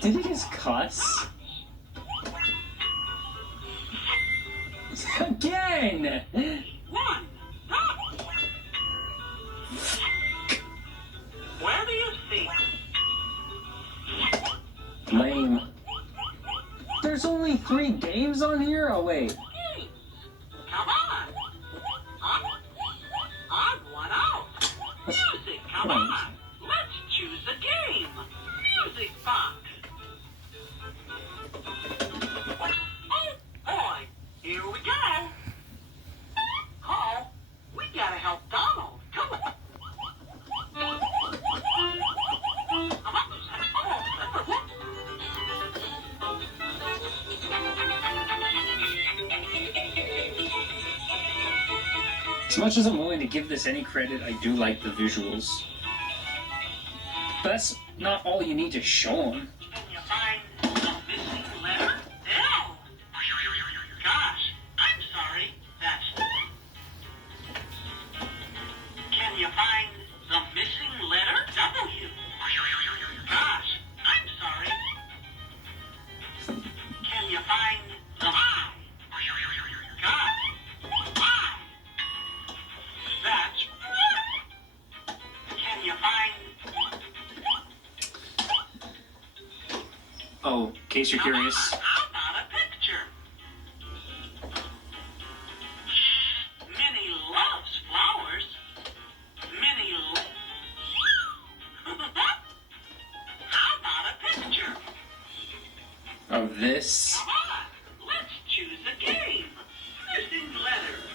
Did he just cuss? Again! 1 dot. Where do you see? Lame. There's only 3 games on here? Oh, wait. Come on. Odd one out. Music, come on. Let's choose a game. Music box. Oh boy, here we go. Oh, we gotta help Donald. Come on. As much as I'm willing to give this any credit, I do like the visuals. But that's not all you need to show them. Can you find a missing letter? L. Gosh, I'm Oh, in case you're curious. How about a picture? Minnie loves flowers. Minnie How about a picture? Of this. Come on, let's choose a game. Missing letters.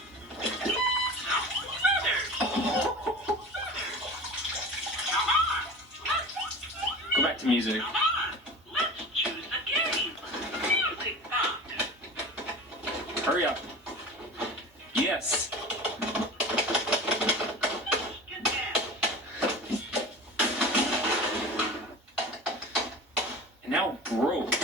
Come on, Go back to music. let's choose a game. Music box. Hurry up. Yes. And now it broke.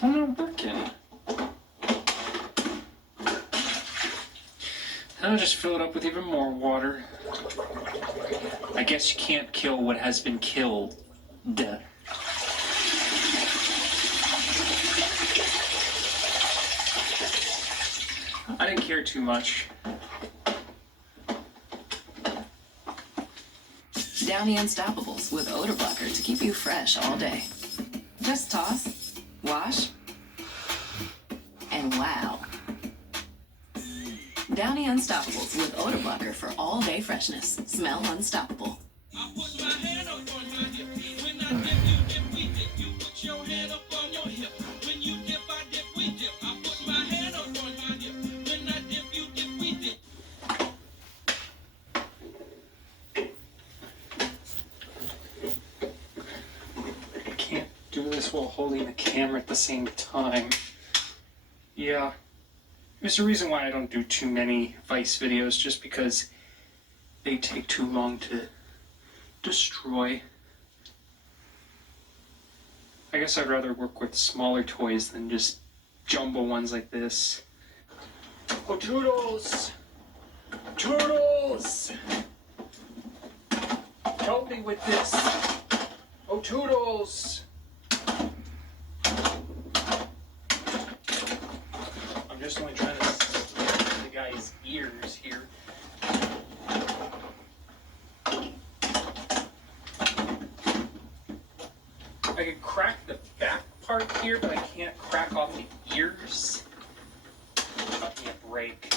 I'm not working. I'll just fill it up with even more water. I guess you can't kill what has been killed. Duh. I didn't care too much. Downy Unstoppables with odor blocker to keep you fresh all day. Just toss, wash, and wow. Downy Unstoppables with odor blocker for all day freshness. Smell unstoppable. Can't do this while holding the camera at the same time. Yeah. There's a reason why I don't do too many Vice videos, just because they take too long to destroy. I guess I'd rather work with smaller toys than just jumbo ones like this. Oh, Toodles! Toodles! Help me with this! Oh, Toodles! I'm just only trying to see the guy's ears here. I could crack the back part here, but I can't crack off the ears. Cut me a break.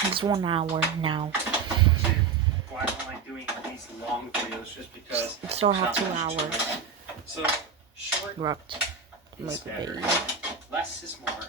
It's 1 hour now. Why am I doing these long videos? Just because We still have it's 2 not much hours time. So short left to is make a better. video. Less is more.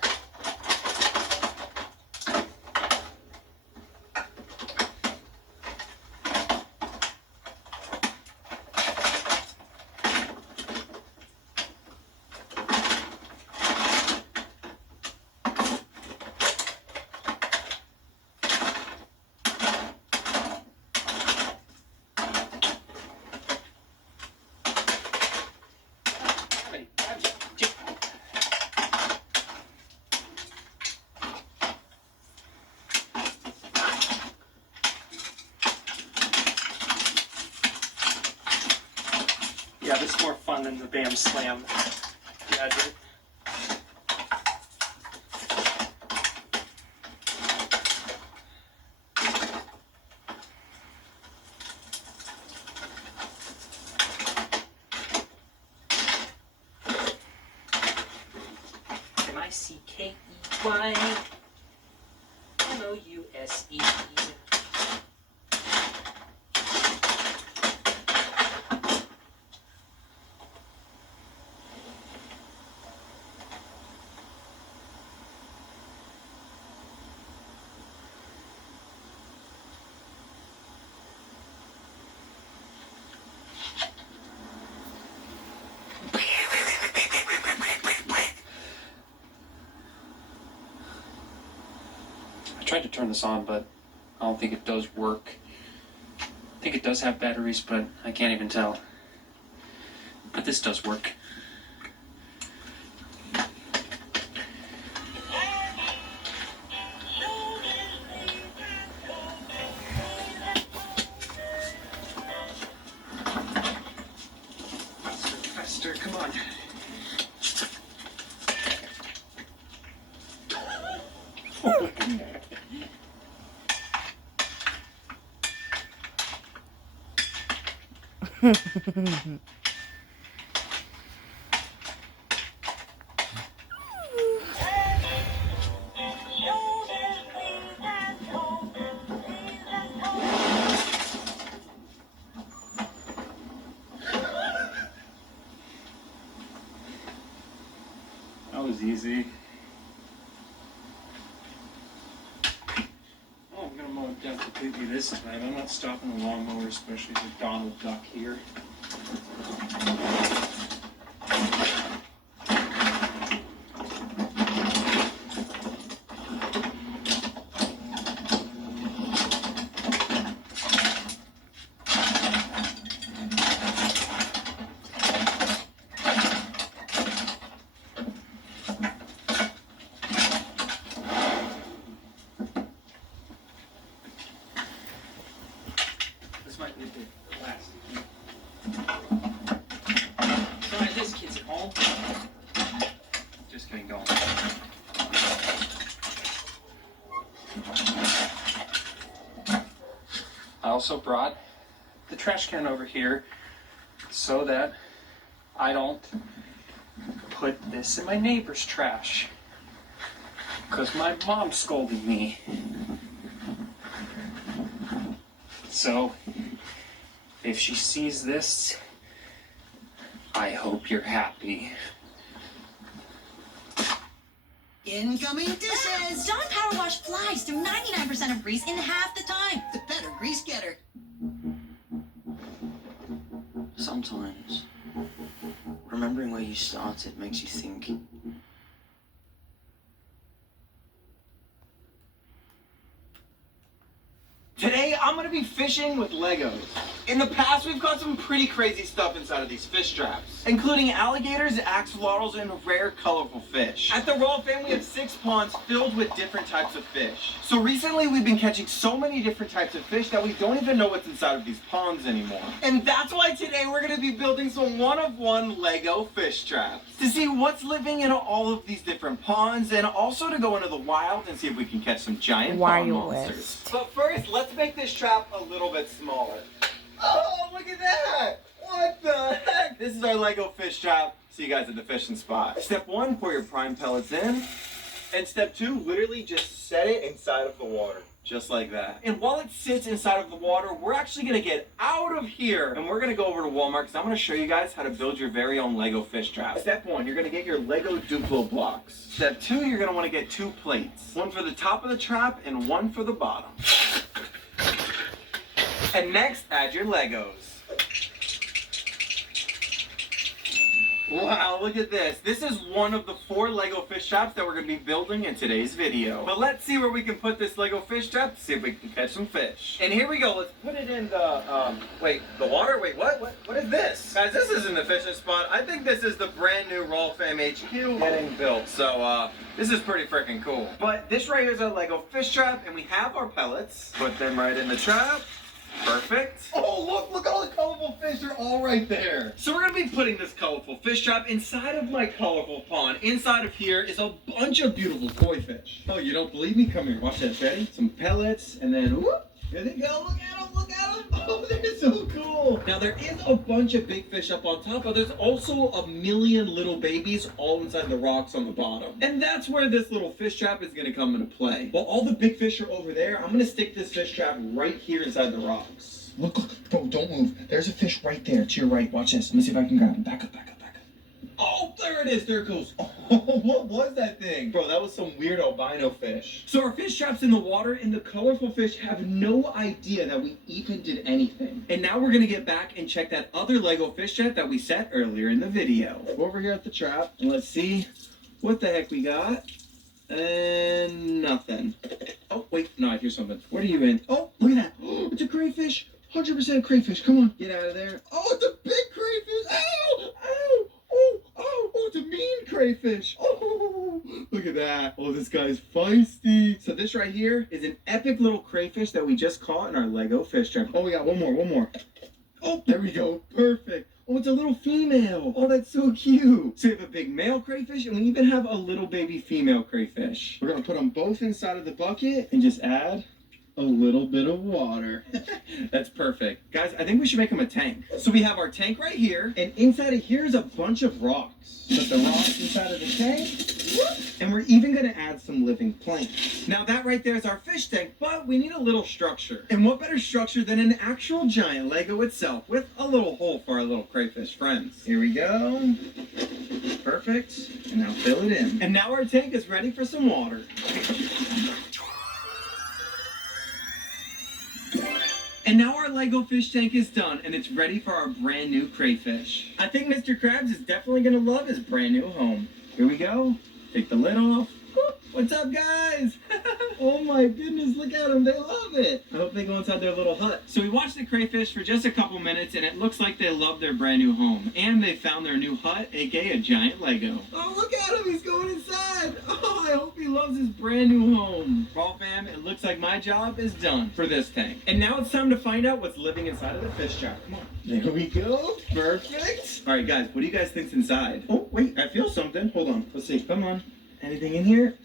Yeah, this is more fun than the Bam Slam gadget. M-I-C-K-E-Y-M-O-U-S-E. tried to turn this on, but I don't think it does work. I think it does have batteries, but I can't even tell. But this does work. Faster, come on. That was easy. Oh, I'm gonna mow it down completely this time. I'm not stopping the lawnmower, especially with Donald Duck here. This might be the last. Try this, kids at home. Just getting going. I also brought the trash can over here so that I don't put this in my neighbor's trash. Because my mom scolded me. So, if she sees this, I hope you're happy. Incoming dishes! Dawn Power Wash flies through 99% of grease in half the time. The better grease getter. Sometimes, remembering where you started makes you think. Today, I'm gonna be fishing with Legos. In the past, we've caught some pretty crazy stuff inside of these fish traps, including alligators, axolotls, and rare, colorful fish. At the Royal Family, we have 6 ponds filled with different types of fish. So recently, we've been catching so many different types of fish that we don't even know what's inside of these ponds anymore. And that's why today we're gonna be building some one-of-one Lego fish traps to see what's living in all of these different ponds, and also to go into the wild and see if we can catch some giant pond monsters. But first, let's make this trap a little bit smaller. Oh, look at that! What the heck? This is our Lego fish trap. See you guys at the fishing spot. Step 1, pour your prime pellets in. And step 2, literally just set it inside of the water. Just like that. And while it sits inside of the water, we're actually gonna get out of here. And we're gonna go over to Walmart because I'm gonna show you guys how to build your very own Lego fish trap. Step 1, you're gonna get your Lego Duplo blocks. Step 2, you're gonna wanna get 2 plates. One for the top of the trap and one for the bottom. And next, add your Legos. Wow, look at this. This is one of the 4 Lego fish traps that we're going to be building in today's video. But let's see where we can put this Lego fish trap to see if we can catch some fish. And here we go. Let's put it in the, the water? Wait, what? What is this? Guys, this isn't the fishing spot. I think this is the brand new Royal Fam HQ getting built. So, this is pretty freaking cool. But this right here is our Lego fish trap, and we have our pellets. Put them right in the trap. Perfect. Oh, look at all the colorful fish. They're all right there. So we're going to be putting this colorful fish trap inside of my colorful pond. Inside of here is a bunch of beautiful koi fish. Oh, you don't believe me? Come here. Watch this. Ready? Some pellets, and then whoop. Here they go. Look at them. Look at them. Oh, they're so cool. Now, there is a bunch of big fish up on top, but there's also a million little babies all inside the rocks on the bottom. And that's where this little fish trap is going to come into play. While all the big fish are over there, I'm going to stick this fish trap right here inside the rocks. Look, bro, don't move. There's a fish right there to your right. Watch this. Let me see if I can grab him. Back up. Oh, there it is. There it goes. Oh, what was that thing? Bro, that was some weird albino fish. So our fish trap's in the water, and the colorful fish have no idea that we even did anything. And now we're going to get back and check that other Lego fish trap that we set earlier in the video. Go over here at the trap, and let's see what the heck we got. And nothing. Oh, wait, no, I hear something. What are you in? Oh, look at that. Oh, it's a crayfish. 100% crayfish. Come on, get out of there. Oh, it's a big crayfish. Ow! Ow! Oh, oh, oh, it's a mean crayfish. Oh, look at that. Oh, this guy's feisty. So this right here is an epic little crayfish that we just caught in our Lego fish trap. Oh, we got one more. Oh, there we go. Perfect. Oh, it's a little female. Oh, that's so cute. So we have a big male crayfish, and we even have a little baby female crayfish. We're going to put them both inside of the bucket and just add a little bit of water. That's perfect. Guys, I think we should make them a tank. So we have our tank right here, and inside of here is a bunch of rocks. Put the rocks inside of the tank, and we're even gonna add some living plants. Now that right there is our fish tank, but we need a little structure. And what better structure than an actual giant Lego itself with a little hole for our little crayfish friends. Here we go. Perfect. And now fill it in. And now our tank is ready for some water. And now our Lego fish tank is done, and it's ready for our brand new crayfish. I think Mr. Krabs is definitely gonna love his brand new home. Here we go. Take the lid off. What's up, guys? Oh my goodness, look at them. They love it. I hope they go inside their little hut. So we watched the crayfish for just a couple minutes, and it looks like they love their brand new home. And they found their new hut, aka a giant Lego. Oh, look at him. He's going inside. Oh, I hope he loves his brand new home. Well, fam, it looks like my job is done for this tank. And now it's time to find out what's living inside of the fish trap. Come on. There we go. Perfect. All right, guys, what do you guys think's inside? Oh, wait, I feel something. Hold on. Let's see. Come on. Anything in here?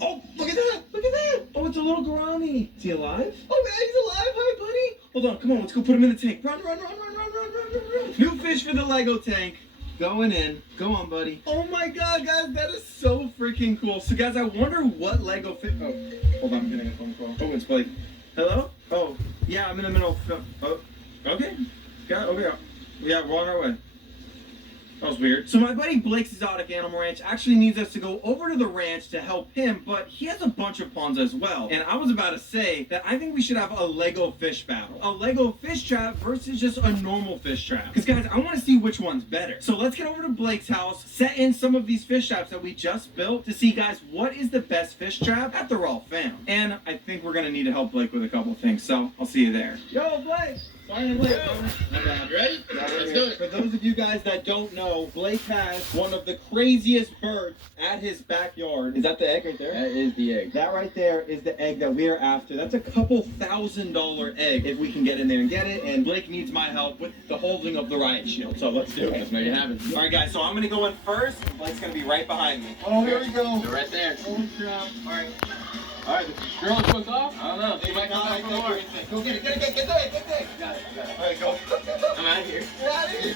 Oh, look at that! Look at that! Oh, it's a little gourami. Is he alive? Oh, man, he's alive. Hi, buddy. Hold on, come on. Let's go put him in the tank. Run. New fish for the Lego tank. Going in. Go on, buddy. Oh, my God, guys. That is so freaking cool. So, guys, I wonder what Lego fish... Oh, hold on. I'm getting a phone call. Oh, it's Blake. Hello? Oh, yeah, I'm in the middle of... Oh, okay. Okay. Yeah, we're on our way. That was weird. So my buddy Blake's Exotic Animal Ranch actually needs us to go over to the ranch to help him, but he has a bunch of ponds as well. And I was about to say that I think we should have a Lego fish battle. A Lego fish trap versus just a normal fish trap. Because guys, I want to see which one's better. So let's get over to Blake's house, set in some of these fish traps that we just built to see, guys, what is the best fish trap at the Raw fam. And I think we're going to need to help Blake with a couple of things. So I'll see you there. Yo, Blake! Sorry I'm late. Ready? Yeah, let's do it. For those of you guys that don't know, Blake has one of the craziest birds at his backyard. Is that the egg right there? That is the egg. That right there is the egg that we're after. That's a couple $1,000 egg if we can get in there and get it. And Blake needs my help with the holding of the riot shield. So let's do it. Let's make it happen. All right, guys. So I'm gonna go in first. And Blake's gonna be right behind me. Oh, here we go. They're right there. Holy crap. All right. All right, the drill goes off. I don't know. They might come back for more. Go get it. Get the egg. Got it. All right, go. I'm out of here. Get out of here.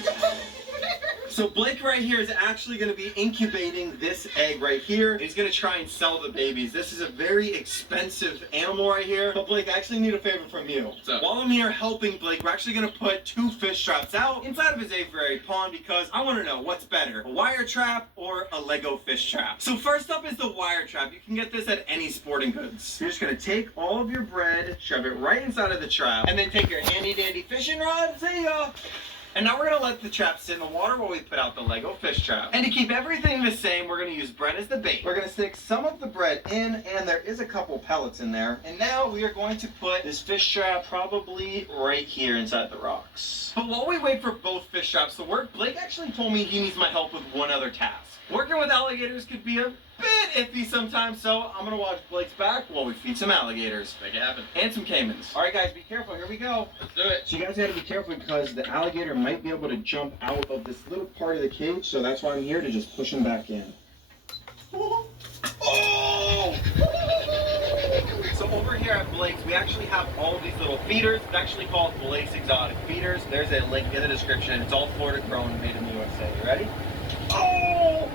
So Blake right here is actually going to be incubating this egg right here. He's going to try and sell the babies. This is a very expensive animal right here. But Blake, I actually need a favor from you. What's up? While I'm here helping Blake, we're actually going to put 2 fish traps out inside of his aviary pond because I want to know what's better, a wire trap or a Lego fish trap. So first up is the wire trap. You can get this at any sporting goods. You're just going to take all of your bread, shove it right inside of the trap, and then take your handy dandy fishing rod. See ya! And now we're going to let the trap sit in the water while we put out the Lego fish trap. And to keep everything the same, we're going to use bread as the bait. We're going to stick some of the bread in, and there is a couple pellets in there. And now we are going to put this fish trap probably right here inside the rocks. But while we wait for both fish traps to work, Blake actually told me he needs my help with one other task. Working with alligators could be a bit iffy sometimes, so I'm gonna watch Blake's back while we feed some alligators. Make it happen. And some caimans. All right, guys, be careful. Here we go. Let's do it. So you guys gotta be careful because the alligator might be able to jump out of this little part of the cage, so that's why I'm here to just push him back in. Oh! So over here at Blake's, we actually have all of these little feeders. It's actually called Blake's Exotic Feeders. There's a link in the description. It's all Florida grown and made in the USA. You ready? Oh!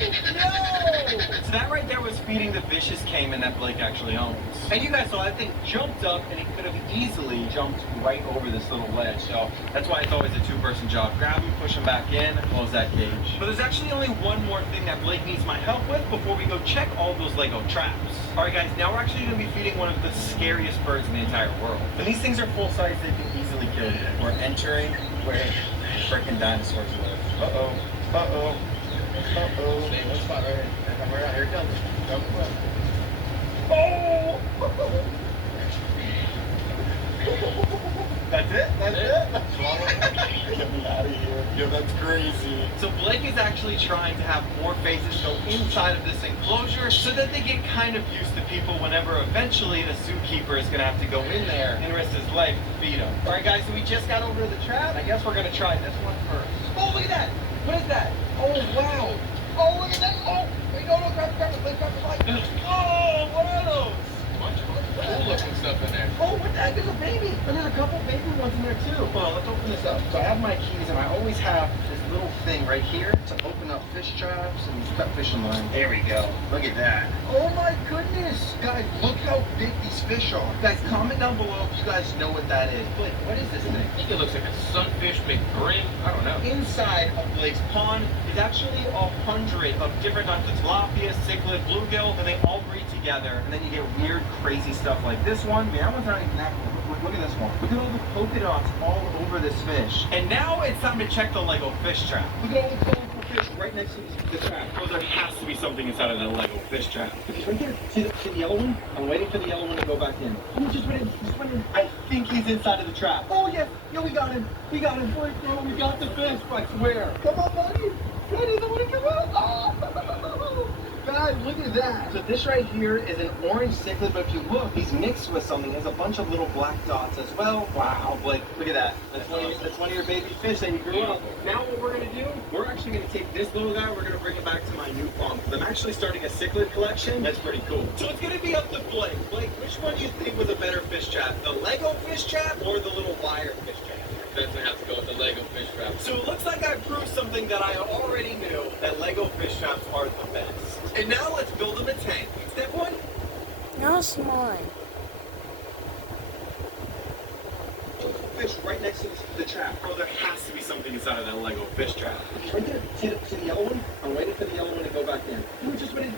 No! So that right there was feeding the vicious caiman that Blake actually owns. And you guys saw that thing jumped up and he could have easily jumped right over this little ledge. So that's why it's always a 2-person job. Grab him, push him back in, close that cage. But there's actually only one more thing that Blake needs my help with before we go check all those Lego traps. Alright guys, now we're actually going to be feeding one of the scariest birds in the entire world. When these things are full size, they can easily kill you. We're entering where frickin' dinosaurs live. Uh-oh. Uh-oh. Uh-oh. Stay in one spot right here. Come right out. Here it comes. Come. Oh! That's it? That's it? Get me out of here. Yo, that's crazy. So Blake is actually trying to have more faces go inside of this enclosure so that they get kind of used to people whenever eventually the zookeeper is going to have to go in there and risk his life to feed them. All right, guys, so we just got over to the trap. I guess we're going to try this one first. Oh, look at that. What is that? Oh, wow. Oh, look at that. Oh, wait, no, grab it. Blake, grab it. Oh, what are those? Cool looking stuff in there. Oh, what the heck? There's a baby. And there's a couple baby ones in there too. Hold on, let's open this up. So I have my keys and I always have this little thing right here to open up fish traps and cut fishing line. There we go. Look at that. Oh my goodness. Guys, look how big these fish are. Guys, comment down below if you guys know what that is. Blake, what is this thing? I think it looks like a sunfish McBrim. I don't know. Inside of Blake's pond is actually 100 of different types of tilapia, cichlid, bluegill, and they all breed together. And then you get weird, crazy stuff like this one. Man, that one's not even that cool. Look at this one. Look at all the polka dots all over this fish. And now it's time to check the Lego fish trap. Look at all the colorful fish right next to the trap. Oh, there has to be something inside of that Lego fish trap. He's right here. See the yellow one? I'm waiting for the yellow one to go back in. Oh, he just went in. I think he's inside of the trap. Oh, yes. Yeah, we got him. We got him. Boy, bro, we got the fish. I swear. Come on, buddy. Guys, I want to come out. Oh. Guys, look at that. So this right here is an orange cichlid, but if you look, he's mixed with something. There's a bunch of little black dots as well. Wow, Blake, look at that. That's one of your baby fish that you grew up. Now what we're going to do, we're actually going to take this little guy, we're going to bring it back to my new pond. I'm actually starting a cichlid collection. That's pretty cool. So it's going to be up to Blake. Blake, which one do you think was a better fish trap? The Lego fish trap or the little wire fish trap? Definitely have to go with the Lego fish trap. So it looks like I proved something that I already knew, that Lego fish traps are the best. And now let's build them a tank. Step one. No, small. Fish right next to the trap. Oh, there has to be something inside of that Lego fish trap. He's right there. See the yellow one? I'm waiting for the yellow one to go back in. Oh, just went in.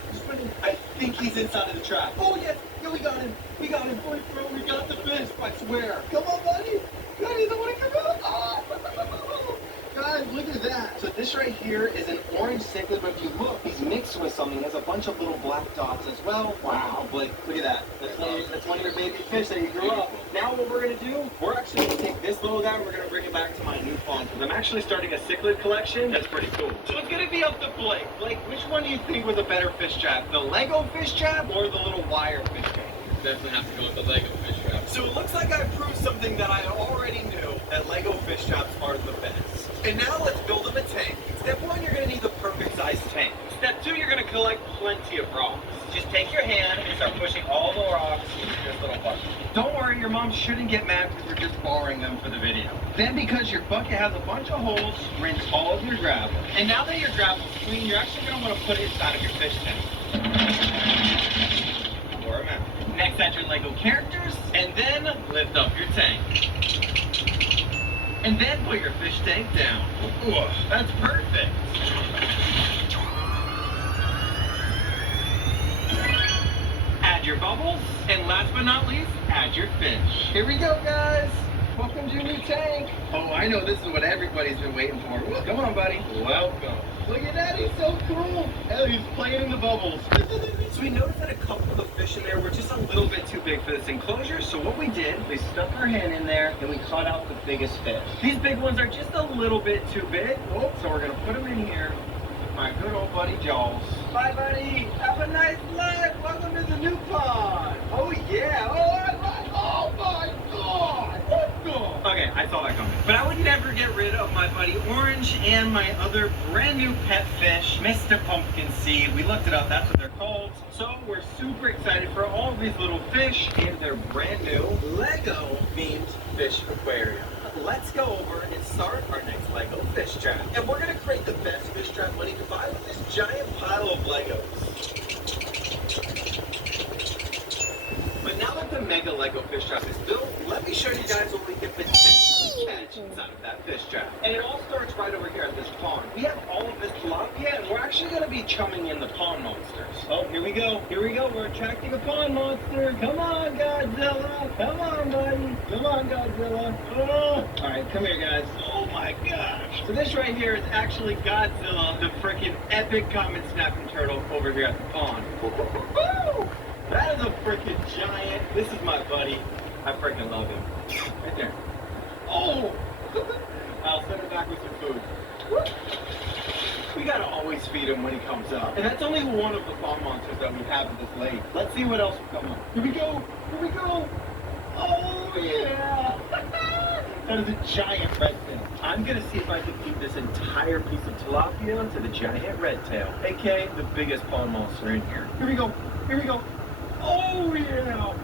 I think he's inside of the trap. Oh, yes. Yeah, we got him. Boy, bro, we got the fish. I swear. Come on, buddy. Guys, I want to come out. Oh. Guys, look at that. So this right here is an orange cichlid, but if you look, he's mixed with something. There's a bunch of little black dots as well. Wow, Blake, look at that. That's one of your baby fish that you grew up. Now what we're going to do, we're actually going to take this little guy, we're going to bring it back to my new pond. Because I'm actually starting a cichlid collection. That's pretty cool. So it's going to be up to Blake. Blake, which one do you think was a better fish trap? The Lego fish trap or the little wire fish trap? Definitely have to go with the Lego fish trap. So it looks like I proved something that I already knew, that Lego fish traps are the best. And now let's build them a tank. Step one, you're going to need the perfect sized tank. Step two, you're going to collect plenty of rocks. Just take your hand and start pushing all the rocks into this little bucket. Don't worry, your mom shouldn't get mad because we're just borrowing them for the video. Then because your bucket has a bunch of holes, rinse all of your gravel. And now that your gravel's clean, you're actually going to want to put it inside of your fish tank. Pour them out. Next, add your Lego characters, and then lift up your tank. And then put your fish tank down. Ooh, that's perfect. Add your bubbles, and last but not least, add your fish. Here we go, guys. Welcome to your new tank. Oh, I know this is what everybody's been waiting for. Come on, buddy. Welcome. Look at that, he's so cool. Oh, he's playing in the bubbles. So we noticed that a couple of the fish in there were just a little bit too big for this enclosure. So what we did, we stuck our hand in there and we caught out the biggest fish. These big ones are just a little bit too big. Oh, so we're gonna put them in here with my good old buddy Jaws. Bye, buddy. Have a nice life. Welcome to the new pond. Oh, yeah. Oh my God. Okay, I saw that coming. But I would never get rid of my buddy Orange and my other brand new pet fish, Mr. Pumpkin Seed. We looked it up, that's what they're called. So we're super excited for all of these little fish in their brand new Lego themed fish aquarium. Let's go over and start our next Lego fish trap. And we're gonna create the best fish trap money can buy with this giant pile of Legos. But now that the mega Lego fish trap is built, let me show you guys what we can potentially catch inside of that fish trap. And it all starts right over here at this pond. We have all of this tilapia, and we're actually going to be chumming in the pond monsters. Oh, here we go. Here we go. We're attracting a pond monster. Come on, Godzilla. Come on, buddy. Come on, Godzilla. Oh. All right, come here, guys. Oh, my gosh. So this right here is actually Godzilla, the freaking epic comet snapping turtle over here at the pond. Woo! That is a freaking giant. This is my buddy. I freaking love him. Right there. Oh! I'll send him back with some food. We gotta always feed him when he comes up. And that's only one of the pond monsters that we have in this lake. Let's see what else will come up. Here we go! Here we go! Oh yeah! That is a giant redtail. I'm gonna see if I can feed this entire piece of tilapia to the giant redtail, aka the biggest pond monster in here. Here we go! Here we go! Oh yeah!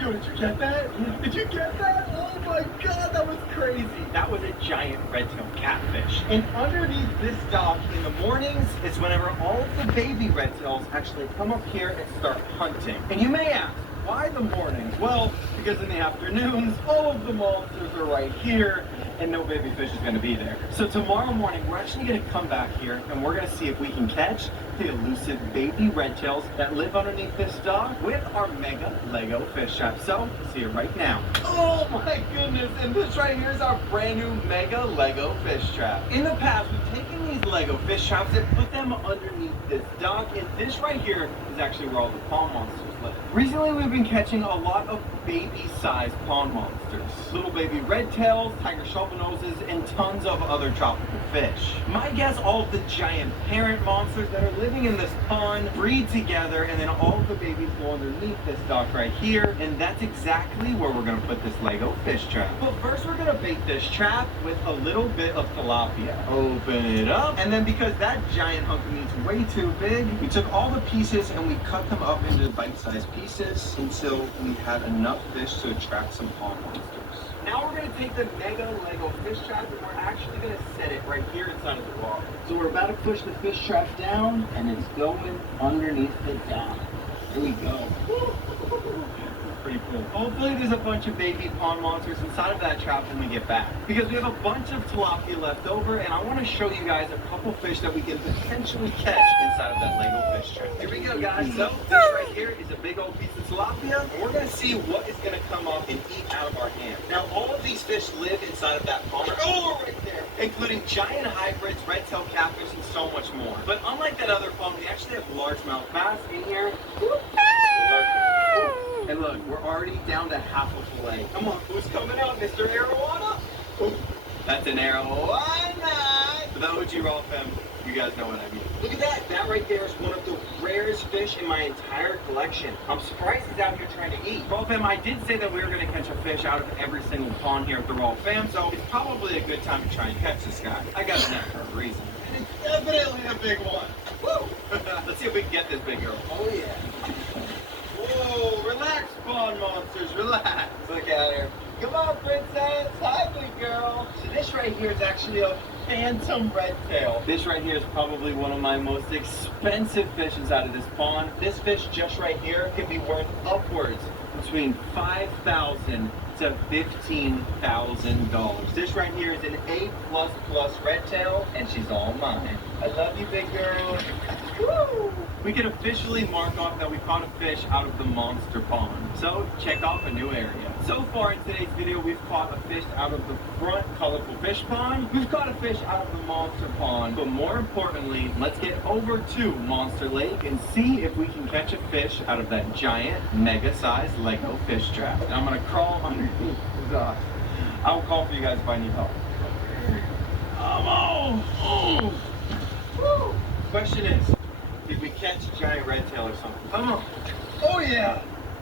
Yo, did you get that? Yeah. Did you get that? Oh my god, that was crazy. That was a giant red-tailed catfish. And underneath this dock in the mornings is whenever all of the baby red-tails actually come up here and start hunting. And you may ask, why the mornings? Well, because in the afternoons, all of the monsters are right here and no baby fish is going to be there. So tomorrow morning, we're actually going to come back here and we're going to see if we can catch the elusive baby redtails that live underneath this dock with our mega Lego fish trap. So, see it right now. Oh my goodness, and this right here is our brand new mega Lego fish trap. In the past, we've taken these Lego fish traps and put them underneath this dock, and this right here is actually where all the pond monsters live. Recently, we've been catching a lot of baby-sized pond monsters. Little baby redtails, tiger shovelnoses, and tons of other tropical fish. My guess, all of the giant parent monsters that are living in this pond breed together, and then all of the babies go underneath this dock right here, and that's exactly where we're gonna put this Lego fish trap. But first, we're gonna bait this trap with a little bit of tilapia. Open it up, and then because that giant hunk of meat's way too big, we took all the pieces and we cut them up into bite-sized pieces until we had enough fish to attract some pond monsters. Now we're going to take the mega Lego fish trap and we're actually going to set it right here inside of the water. So we're about to push the fish trap down and it's going underneath the dock. Here we go. Pretty cool. Hopefully there's a bunch of baby pond monsters inside of that trap when we get back. Because we have a bunch of tilapia left over and I want to show you guys a couple fish that we can potentially catch inside of that Lego fish trap. Here we go, guys. So this right here is a big old piece of tilapia and we're going to see what is going to come up and eat out of our hand. Now all of these fish live inside of that pond. Oh, right there. Including giant hybrids, red-tailed catfish, and so much more. But unlike that other pond, we actually have largemouth bass in here. And look, we're already down to half a fillet. Come on, who's coming out, Mr. Arowana? Oh, that's an Arowana! Without OG Raw Fem, you guys know what I mean. Look at that! That right there is one of the rarest fish in my entire collection. I'm surprised he's out here trying to eat. Raw Fam, I did say that we were going to catch a fish out of every single pond here at the Raw Fam, so it's probably a good time to try and catch this guy. I got a net for a reason. And it's definitely a big one. Woo! Let's see if we can get this big girl. Oh yeah. Whoa, relax, pond monsters, relax. Look at her. Come on, princess. Hi, big girl. So this right here is actually a phantom redtail. This right here is probably one of my most expensive fishes out of this pond. This fish just right here can be worth upwards between $5,000 to $15,000. This right here is an A++ redtail, and she's all mine. I love you, big girl. Woo! We can officially mark off that we caught a fish out of the monster pond. So check off a new area. So far in today's video, we've caught a fish out of the front colorful fish pond. We've caught a fish out of the monster pond. But more importantly, let's get over to Monster Lake and see if we can catch a fish out of that giant, mega-sized Lego fish trap. And I'm gonna crawl underneath the dock. I'll call for you guys if I need help. Come on! Oh. Woo. Question is, did we catch a giant redtail or something? Come on. Oh yeah!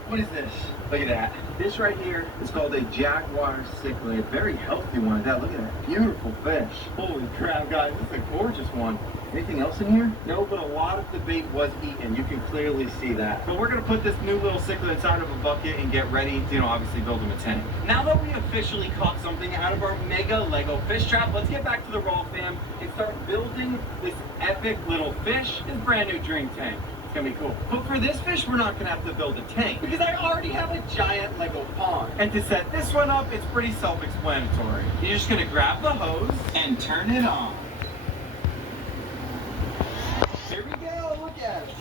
What is this? Look at that. This right here is called a jaguar cichlid. Very healthy one at that. Look at that. Beautiful fish. Holy crap, guys. This is a gorgeous one. Anything else in here? No, but a lot of the bait was eaten. You can clearly see that. But we're going to put this new little cichlid inside of a bucket and get ready to, obviously build him a tank. Now that we officially caught something out of our mega Lego fish trap, let's get back to the Raw Fam and start building this epic little fish, this brand new drink tank. It's gonna be cool. But for this fish, we're not gonna have to build a tank because I already have a giant Lego pond. And to set this one up, it's pretty self-explanatory. You're just gonna grab the hose and turn it on. Here we go, look at it.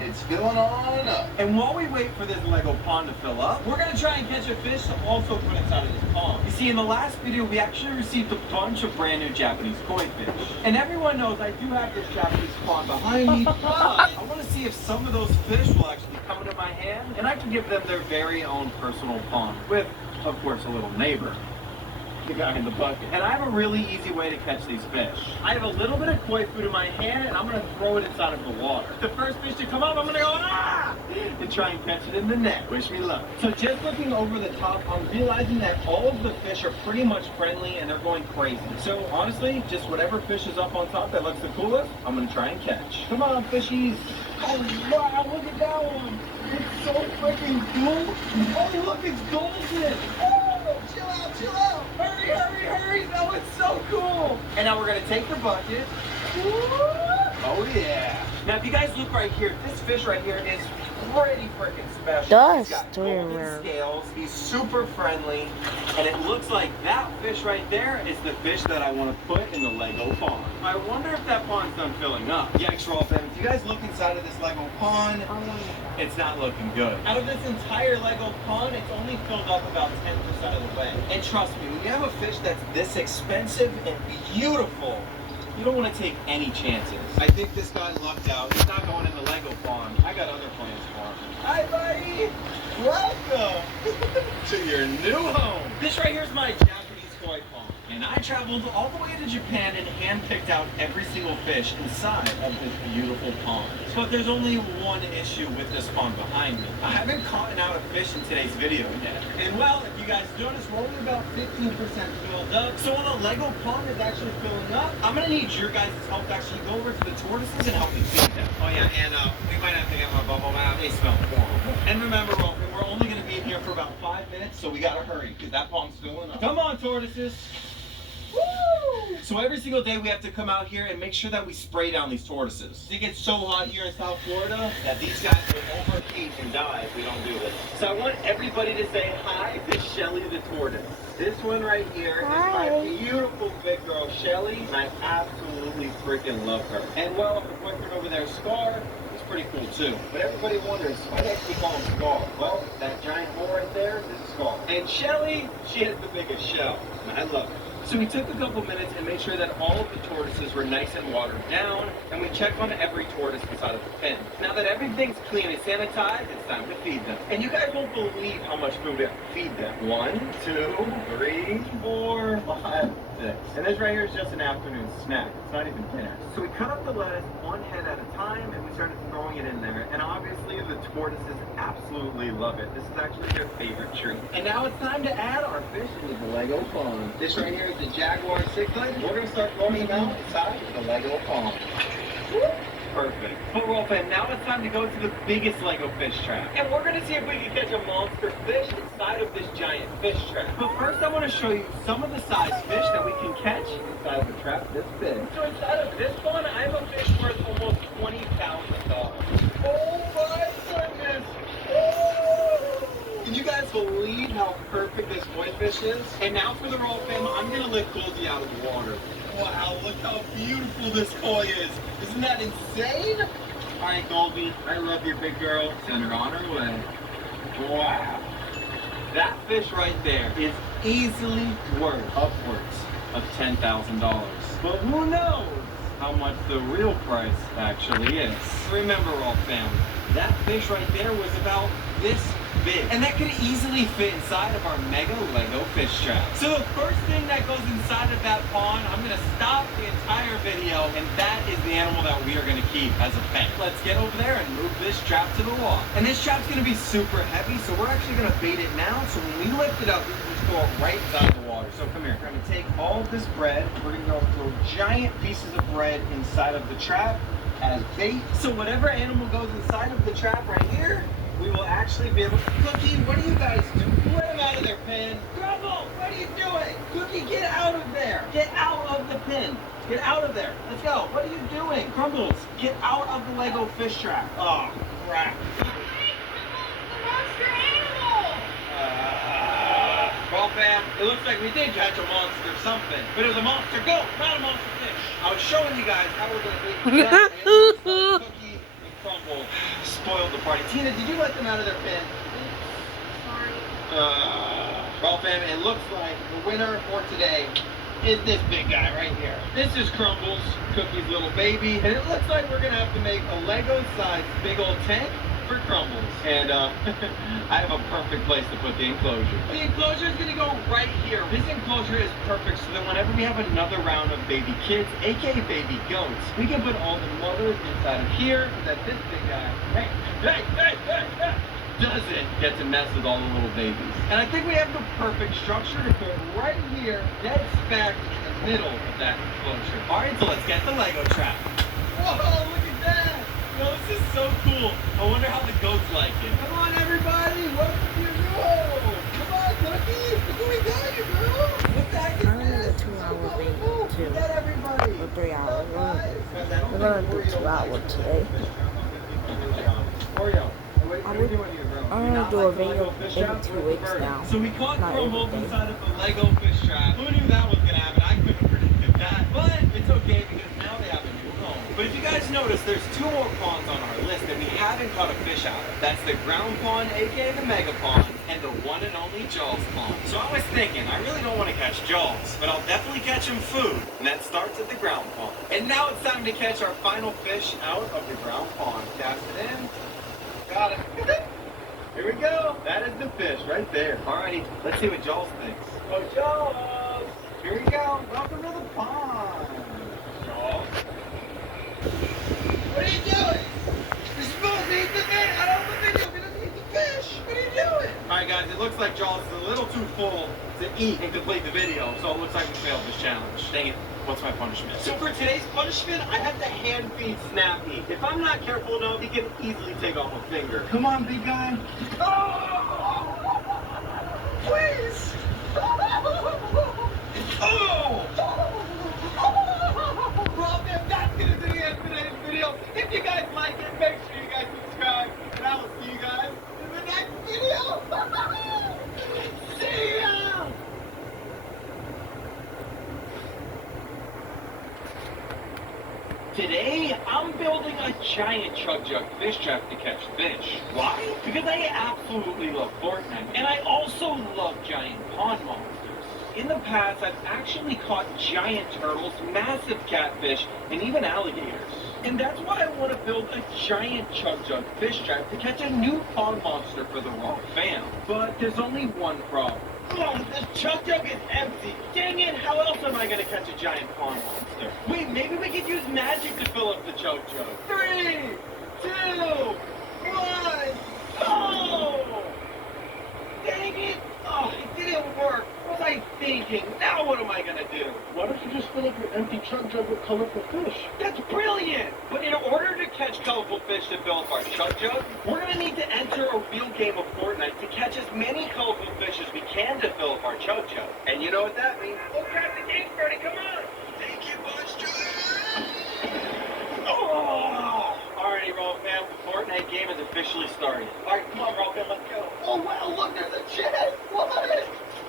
It's filling on up. And while we wait for this Lego pond to fill up, we're gonna try and catch a fish to also put inside of this pond. You see, in the last video, we actually received a bunch of brand new Japanese koi fish. And everyone knows I do have this Japanese pond behind me, but I want to see if some of those fish will actually come into my hand, and I can give them their very own personal pond with, of course, a little neighbor. The guy in the bucket. And I have a really easy way to catch these fish. I have a little bit of koi food in my hand, and I'm going to throw it inside of the water. The first fish to come up, I'm going to go, ah! And try and catch it in the net. Wish me luck. So just looking over the top, I'm realizing that all of the fish are pretty much friendly, and they're going crazy. So honestly, just whatever fish is up on top that looks the coolest, I'm going to try and catch. Come on, fishies. Oh, wow, look at that one. It's so freaking cool. Oh, look, it's golden. Oh, chill out, chill out. Hurry, hurry, hurry. That was so cool. And now we're going to take the bucket. Oh, yeah. Now, if you guys look right here, this fish right here is pretty freaking special. He's got golden scales. He's super friendly. And it looks like that fish right there is the fish that I want to put in the Lego pond. I wonder if that pond's done filling up. Yikes, Rolf. And if you guys look inside of this Lego pond, it's not looking good. Out of this entire Lego pond, it's only filled up about 10% of the way. And trust me, when you have a fish that's this expensive and beautiful, you don't want to take any chances. I think this guy lucked out. He's not going in the Lego pond. I got other plans for him. Hi, buddy. Welcome to your new home. This right here is my Japanese koi pond. And I traveled all the way to Japan and hand-picked out every single fish inside of this beautiful pond. But there's only one issue with this pond behind me. I haven't caught out a fish in today's video yet. And well, if you guys notice, we're only about 15% filled up. So when the Lego pond is actually filling up, I'm gonna need your guys' help to actually go over to the tortoises and help me feed them. Oh yeah, and we might have to get my bubble bath. They smell horrible. And remember, Rolfie, we're only gonna be in here for about 5 minutes, so we gotta hurry, because that pond's filling up. Come on, tortoises. Woo! So every single day we have to come out here and make sure that we spray down these tortoises. It gets so hot here in South Florida that these guys will overheat and die if we don't do this. So I want everybody to say hi to Shelly the tortoise. This one right here is my beautiful big girl Shelly, and I absolutely freaking love her. And well, the boyfriend over there, Scar, is pretty cool too. But everybody wonders, why the heck we call him Scar? Well, that giant hole right there is Scar. And Shelly, she has the biggest shell, and I love it. So we took a couple minutes and made sure that all of the tortoises were nice and watered down, and we checked on every tortoise inside of the pen. Now that everything's clean and sanitized, it's time to feed them. And you guys won't believe how much food we have to feed them. 1, 2, 3, 4, 5, 6. And this right here is just an afternoon snack. It's not even dinner. So we cut up the lettuce one head at a time, and we started throwing it in there. And obviously the tortoises absolutely love it. This is actually their favorite treat. And now it's time to add our fish into the Lego pond. This right here is the Jaguar cichlid. We're going to start throwing them out inside the Lego pond. Perfect. But Rolf, now it's time to go to the biggest Lego fish trap. And we're going to see if we can catch a monster fish inside of this giant fish trap. But first I want to show you some of the size fish that we can catch inside of a trap this big. So inside of this one, I have a fish worth almost $20,000. Oh my goodness! Can you guys believe how perfect this koi fish is? And now for the roll fam, I'm gonna lift Goldie out of the water. Wow, look how beautiful this koi is. Isn't that insane? All right, Goldie, I love you, big girl. Send her on her way. Wow. That fish right there is easily worth upwards of $10,000. But who knows how much the real price actually is. Remember, all family, that fish right there was about this big. And that could easily fit inside of our mega Lego fish trap. So the first thing that goes inside of that pond, I'm gonna stop the entire video, and that is the animal that we are gonna keep as a pet. Let's get over there and move this trap to the wall. And this trap's gonna be super heavy, so we're actually gonna bait it now, so when we lift it up, we can just throw it right inside the water. So come here, we're gonna take all of this bread, we're gonna go throw giant pieces of bread inside of the trap as bait. So whatever animal goes inside of the trap right here, we will actually be able to... Cookie, what are you guys doing? Let him out of there, Pin. Grumble, what are you doing? Cookie, get out of there. Get out of the pin. Get out of there. Let's go. What are you doing? Crumbles, get out of the Lego fish trap. Oh, crap. Well, fam, it looks like we did catch a monster something. But it was a monster goat, not a monster fish. I was showing you guys how we're going to bait that. Cookie and Crumble. people spoiled the party. Tina, did you let them out of their pen? Well, fam, it looks like the winner for today is this big guy right here. This is Crumbles, Cookie's little baby, and it looks like we're gonna have to make a Lego-sized big old tank for Crumbles. And I have a perfect place to put the enclosure. The enclosure is gonna go right here. This enclosure is perfect so that whenever we have another round of baby kids, aka baby goats, we can put all the mothers inside of here so that this big guy, doesn't get to mess with all the little babies. And I think we have the perfect structure to put right here, dead smack in the middle of that enclosure. All right, so let's get the Lego trap. Whoa, look at that! Yo, this is so cool. I wonder how the goats like it. Come on, everybody, welcome to your new home. Come on, Cookie, look what we got you, girl. What the heck is I'm gonna do 2 hour video too. Get everybody. Or 3 hours. We're gonna do 2 hours today. Oreo. I'm gonna do a video every 2 weeks now. So we caught Not Crumbles every day. inside of the Lego fish trap. Who knew that was gonna happen? I couldn't predict that. But it's okay because now they have a new home. But if you guys notice, there's 2 more ponds on our list that we haven't caught a fish out of. That's the ground pond, aka the mega pond, and the one and only Jaws pond. So I was thinking, I really don't want to catch Jaws, but I'll definitely catch him food. And that starts at the ground pond. And now it's time to catch our final fish out of the ground pond. Cast it in. Got it. Here we go. That is the fish right there. Alrighty, let's see what Jaws thinks. Oh, Jaws! Here we go. Welcome to the pond. Jaws. What are you doing? You're supposed to eat the fish. I don't want the video. We're gonna eat the fish. What are you doing? Alright, guys, it looks like Jaws is a little too full to eat and complete the video, so it looks like we failed this challenge. Dang it. What's my punishment? So for today's punishment, I have to hand feed Snappy. If I'm not careful enough, he can easily take off a finger. Come on, big guy. Oh! Please! Oh! Well, then that's gonna do the end of today's video. If you guys like it, make sure you guys subscribe, and I will see you guys in the next video. See ya! Today, I'm building a giant chug jug fish trap to catch fish. Why? Because I absolutely love Fortnite, and I also love giant pond monsters. In the past, I've actually caught giant turtles, massive catfish, and even alligators. And that's why I want to build a giant chug jug fish trap to catch a new pond monster for the Raw fam. But there's only one problem. Oh, the chug jug is empty. Dang it, how else am I gonna catch a giant pond monster? Wait, maybe we could use magic to fill up the chug jug. 3, 2, 1, go! Dang it! Oh, it didn't work. What was I thinking? Now what am I gonna do? Why don't you just fill up your empty chug jug with colorful fish? That's brilliant! But in order to catch colorful fish to fill up our chug jug, we're gonna need to enter a real game of Fortnite to catch as many colorful fish as we can to fill up our chug jug. And you know what that means? We'll grab the game, Freddy, come on! Thank you, Bunch. Oh! Alrighty, Raw fam, the Fortnite game has officially started. Alright, come on, Raw fam, let's go. Oh wow, look, there's a chest! What?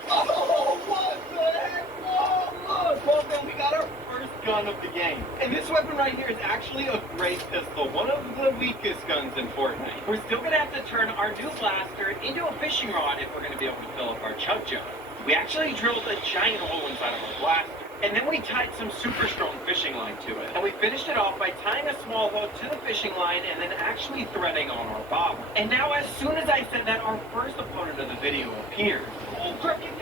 Oh, what the heck? Whoa, look! Well, then we got our first gun of the game. And this weapon right here is actually a great pistol, one of the weakest guns in Fortnite. We're still gonna have to turn our new blaster into a fishing rod if we're gonna be able to fill up our chug jug. We actually drilled a giant hole inside of our blaster. And then we tied some super strong fishing line to it. And we finished it off by tying a small hook to the fishing line and then actually threading on our bobber. And now as soon as I said that, our first opponent of the video appeared. Oh crap, get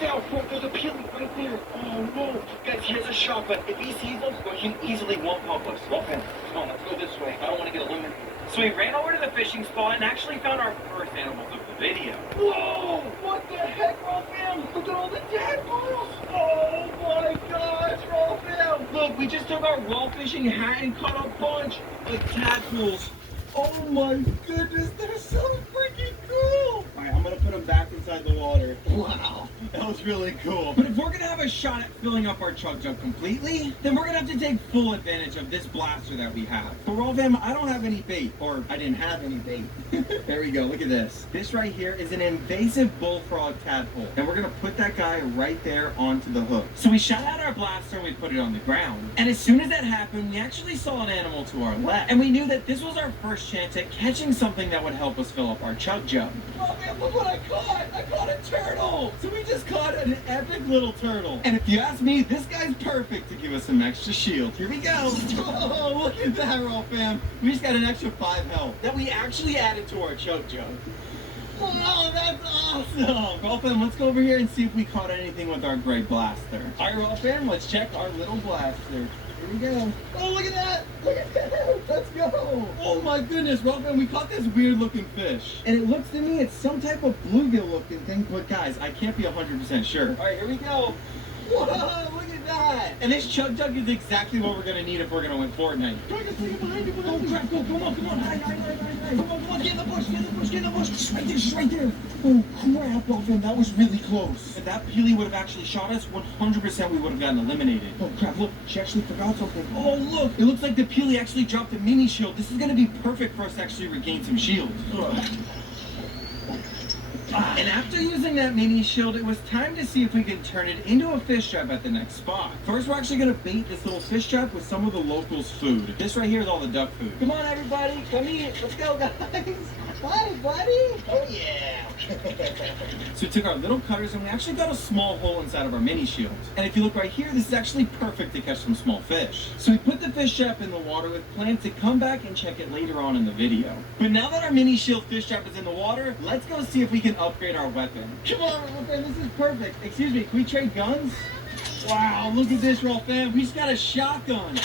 down. There's a peeling right there. Oh no. Guys, he has a shotgun. If he sees us, well, he can easily one-pump us. Okay, come on, let's go this way. I don't want to get eliminated. So we ran over to the fishing spot and actually found our first animals of the video. Whoa! What the heck, Raw fam? Look at all the tadpoles! Oh my gosh, Raw fam! Look, we just took our raw fishing hat and caught a bunch of tadpoles. Oh my goodness, they're so freaking cool! Alright, I'm gonna put them back inside the water. Wow, that was really cool. But if we're gonna have a shot at filling up our chug jug completely, then we're gonna have to take full advantage of this blaster that we have. But Raw Fam, I don't have any bait, or I didn't have any bait. There we go, look at this. This right here is an invasive bullfrog tadpole, and we're gonna put that guy right there onto the hook. So we shot out our blaster and we put it on the ground. And as soon as that happened, we actually saw an animal to our left. And we knew that this was our first chance at catching something that would help us fill up our chug jug. Oh man, look what I caught! I caught a turtle! So we just caught an epic little turtle. And if you ask me, this guy's perfect to give us some extra shield. Here we go. Oh, look at that, Raw Fam. We just got an extra 5 health that we actually added to our chug jug. Oh, that's awesome! Raw Fam, let's go over here and see if we caught anything with our gray blaster. Alright, Raw Fam, let's check our little blaster. Here we go. Oh, look at that! Look at that! Let's go! Oh my goodness, Raw Fam, we caught this weird looking fish. And it looks to me, it's some type of bluegill looking thing, but guys, I can't be 100% sure. Alright, here we go. Whoa, look at that! And this chug jug is exactly what we're gonna need if we're gonna win Fortnite. Oh crap, go, come on, hide. Come on, get in the bush, get in the bush. She's right there. Oh crap, Raw Fam, that was really close. If that peely would have actually shot us, 100% we would have gotten eliminated. Oh crap, look, she actually forgot something. Oh look, it looks like the peely actually dropped a mini shield. This is gonna be perfect for us to actually regain some shield. And after using that mini shield, it was time to see if we can turn it into a fish trap at the next spot. First, we're actually gonna bait this little fish trap with some of the locals' food. This right here is all the duck food. Come on, everybody, come eat. Let's go, guys. Hi, buddy. Oh, yeah. So we took our little cutters and we actually got a small hole inside of our mini shield. And if you look right here, this is actually perfect to catch some small fish. So we put the fish trap in the water with plans to come back and check it later on in the video. But now that our mini shield fish trap is in the water, let's go see if we can upgrade our weapon. Come on, Raw Fam, this is perfect. Excuse me, can we trade guns? Wow, look at this, Raw Fam. We just got a shotgun.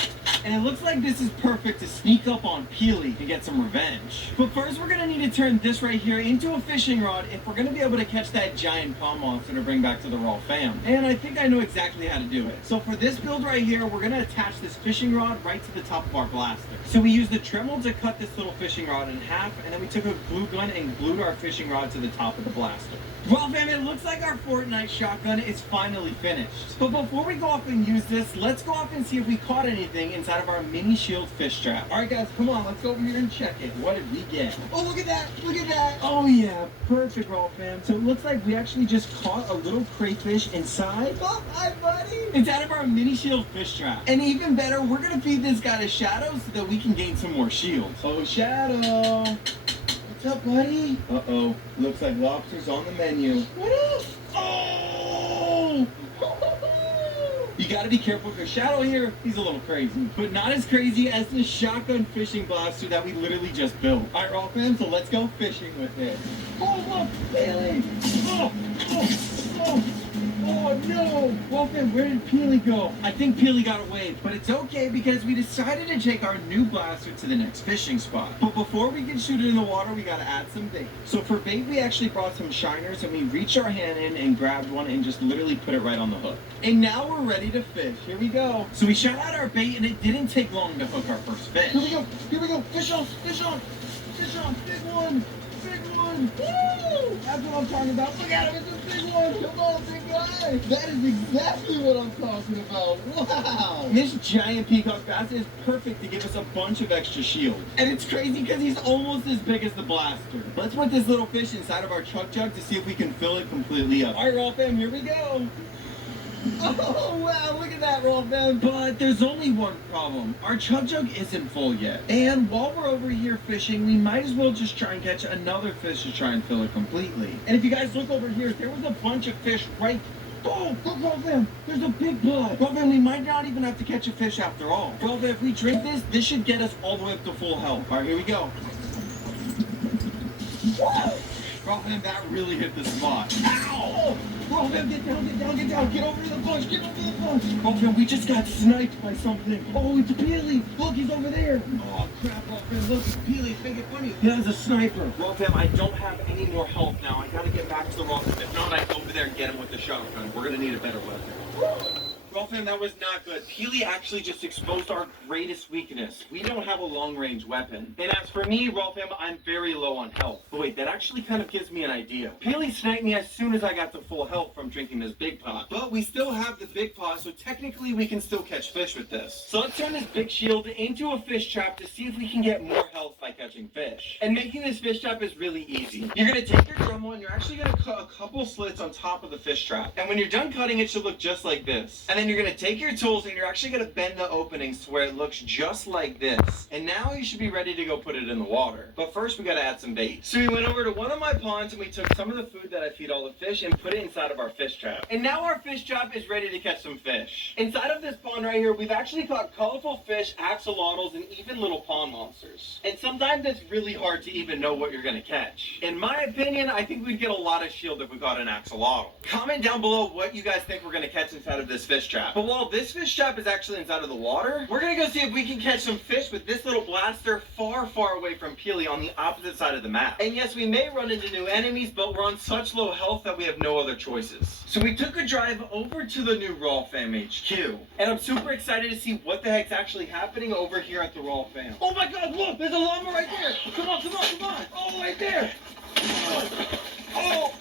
And it looks like this is perfect to sneak up on Peely and get some revenge. But first, we're gonna need to turn this right here into a fishing rod if we're gonna be able to catch that giant pond monster to bring back to the Raw Fam. And I think I know exactly how to do it. So for this build right here, we're gonna attach this fishing rod right to the top of our blaster. So we used the Dremel to cut this little fishing rod in half, and then we took a glue gun and glued our fishing rod to the top of the blaster. Well, fam, it looks like our Fortnite shotgun is finally finished. But before we go off and use this, let's go off and see if we caught anything inside of our mini shield fish trap. All right, guys, come on. Let's go over here and check it. What did we get? Oh, look at that. Look at that. Oh, yeah. Perfect, Raw Fam. So it looks like we actually just caught a little crayfish inside. Oh, hi, buddy. Inside of our mini shield fish trap. And even better, we're going to feed this guy to Shadow so that we can gain some more shield. Oh, Shadow. What's up, buddy? Uh-oh. Looks like lobster's on the menu. What up? Oh! You gotta be careful because Shadow here, he's a little crazy. But not as crazy as the shotgun fishing blaster that we literally just built. Alright, Raw Fam, so let's go fishing with it. Oh, look! Peely! Oh! Oh! Oh! Oh no! Raw Fam, where did Peely go? I think Peely got away, but it's okay because we decided to take our new blaster to the next fishing spot. But before we can shoot it in the water, we gotta add some bait. So for bait, we actually brought some shiners and we reached our hand in and grabbed one and just literally put it right on the hook. And now we're ready to fish. Here we go. So we shot out our bait and it didn't take long to hook our first fish. Here we go. Here we go. Fish on. Fish on. Fish on. Big one. Big one. Woo! That's what I'm talking about. Look at him. It's a big one. Come on, big guy. That is exactly what I'm talking about. Wow. This giant peacock bass is perfect to give us a bunch of extra shield. And it's crazy because he's almost as big as the blaster. Let's put this little fish inside of our chug jug to see if we can fill it completely up. All right, Raw Fam, here we go. Oh, wow, look at that, Raw Fam. But there's only one problem. Our chug jug isn't full yet. And while we're over here fishing, we might as well just try and catch another fish to try and fill it completely. And if you guys look over here, there was a bunch of fish right. Oh, look, Raw Fam, there's a big blood. Raw Fam, we might not even have to catch a fish after all. Raw Fam, if we drink this should get us all the way up to full health. All right, here we go. Whoa! Raw Fam, that really hit the spot. Ow! Raw Fam, get down, get down, get down. Get over to the bush, get over to the bush. Raw Fam, we just got sniped by something. Oh, it's Peely. Look, he's over there. Oh, crap, Raw Fam, look, it's Peely. It's making funny. He has a sniper. Raw Fam, I don't have any more health now. I gotta get back to the Raw Fam. If not, I go over there and get him with the shotgun. We're gonna need a better weapon. Well, fam, that was not good. Peely actually just exposed our greatest weakness. We don't have a long-range weapon. And as for me, Raw fam, I'm very low on health. But wait, that actually kind of gives me an idea. Peely sniped me as soon as I got to full health from drinking this big pot. But we still have the big pot, so technically we can still catch fish with this. So let's turn this big shield into a fish trap to see if we can get more health by catching fish. And making this fish trap is really easy. You're gonna take your Dremel and you're actually gonna cut a couple slits on top of the fish trap. And when you're done cutting, it should look just like this. And then you're gonna take your tools and you're actually gonna bend the openings to where it looks just like this. And now you should be ready to go put it in the water. But first we gotta add some bait. So we went over to one of my ponds and we took some of the food that I feed all the fish and put it inside of our fish trap. And now our fish trap is ready to catch some fish. Inside of this pond right here, we've actually caught colorful fish, axolotls, and even little pond monsters. And sometimes it's really hard to even know what you're gonna catch. In my opinion, I think we'd get a lot of shield if we caught an axolotl. Comment down below what you guys think we're gonna catch inside of this fish trap. But while this fish trap is actually inside of the water, we're gonna go see if we can catch some fish with this little blaster far, far away from Peely on the opposite side of the map. And yes, we may run into new enemies, but we're on such low health that we have no other choices. So we took a drive over to the new Raw Fam HQ. And I'm super excited to see what the heck's actually happening over here at the Raw Fam. Oh my god, look! There's a llama right there! Come on, come on, come on! Oh, right there! Oh!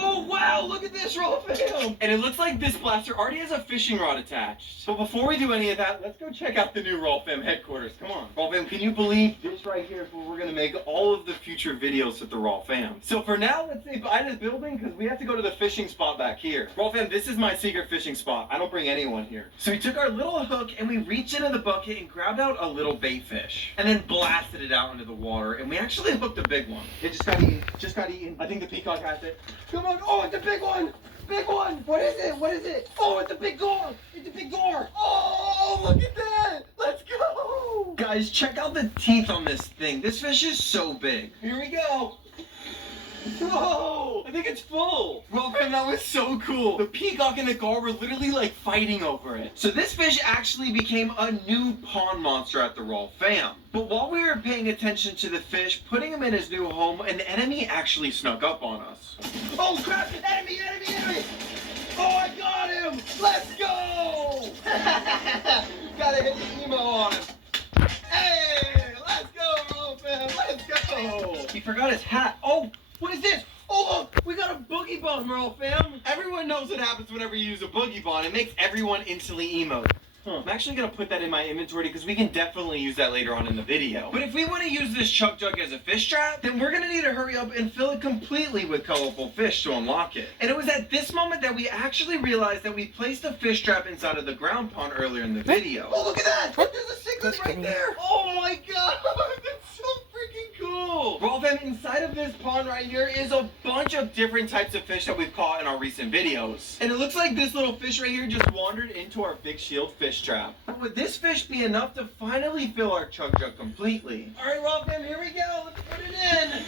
Oh, wow, look at this, Raw Fam! And it looks like this blaster already has a fishing rod attached. But before we do any of that, let's go check out the new Raw Fam headquarters. Come on. Raw Fam, can you believe this right here is where we're gonna make all of the future videos with the Raw Fam? So for now, let's say bye to this building because we have to go to the fishing spot back here. Raw Fam, this is my secret fishing spot. I don't bring anyone here. So we took our little hook and we reached into the bucket and grabbed out a little bait fish. And then blasted it out into the water. And we actually hooked a big one. It just got eaten. Just got eaten. I think the peacock has it. Come on. Oh, it's a big one. Big one! What is it? What is it? Oh, it's a big gar! It's a big gar! Oh, look at that! Let's go! Guys, check out the teeth on this thing. This fish is so big. Here we go! Whoa! I think it's full! Well, man, that was so cool. The peacock and the gar were literally like fighting over it. So this fish actually became a new pond monster at the Raw Fam. But while we were paying attention to the fish, putting him in his new home, an enemy actually snuck up on us. Oh crap! Enemy, enemy, enemy! Oh, I got him! Let's go! Gotta hit the emo on him. Hey! Let's go, Raw Fam! Let's go! He forgot his hat. Oh! What is this? Oh look! We got a boogie bomb, Raw Fam! Everyone knows what happens whenever you use a boogie bomb. It makes everyone instantly emote. I'm actually going to put that in my inventory because we can definitely use that later on in the video. But if we want to use this chuck jug as a fish trap, then we're going to need to hurry up and fill it completely with colorful fish to unlock it. And it was at this moment that we actually realized that we placed a fish trap inside of the ground pond earlier in the video. Oh, look at that! Look, there's a cichlid right there! Oh my god! That's so freaking cool! Raw Fam, inside of this pond right here is a bunch of different types of fish that we've caught in our recent videos. And it looks like this little fish right here just wandered into our big shield fish trap. But would this fish be enough to finally fill our chug jug completely? Alright, Raw Fam, here we go. Let's put it in.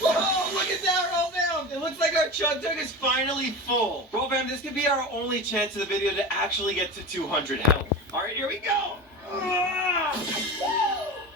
Whoa, look at that, Raw Fam. It looks like our chug jug is finally full. Raw Fam, this could be our only chance of the video to actually get to 200 health. Alright, here we go.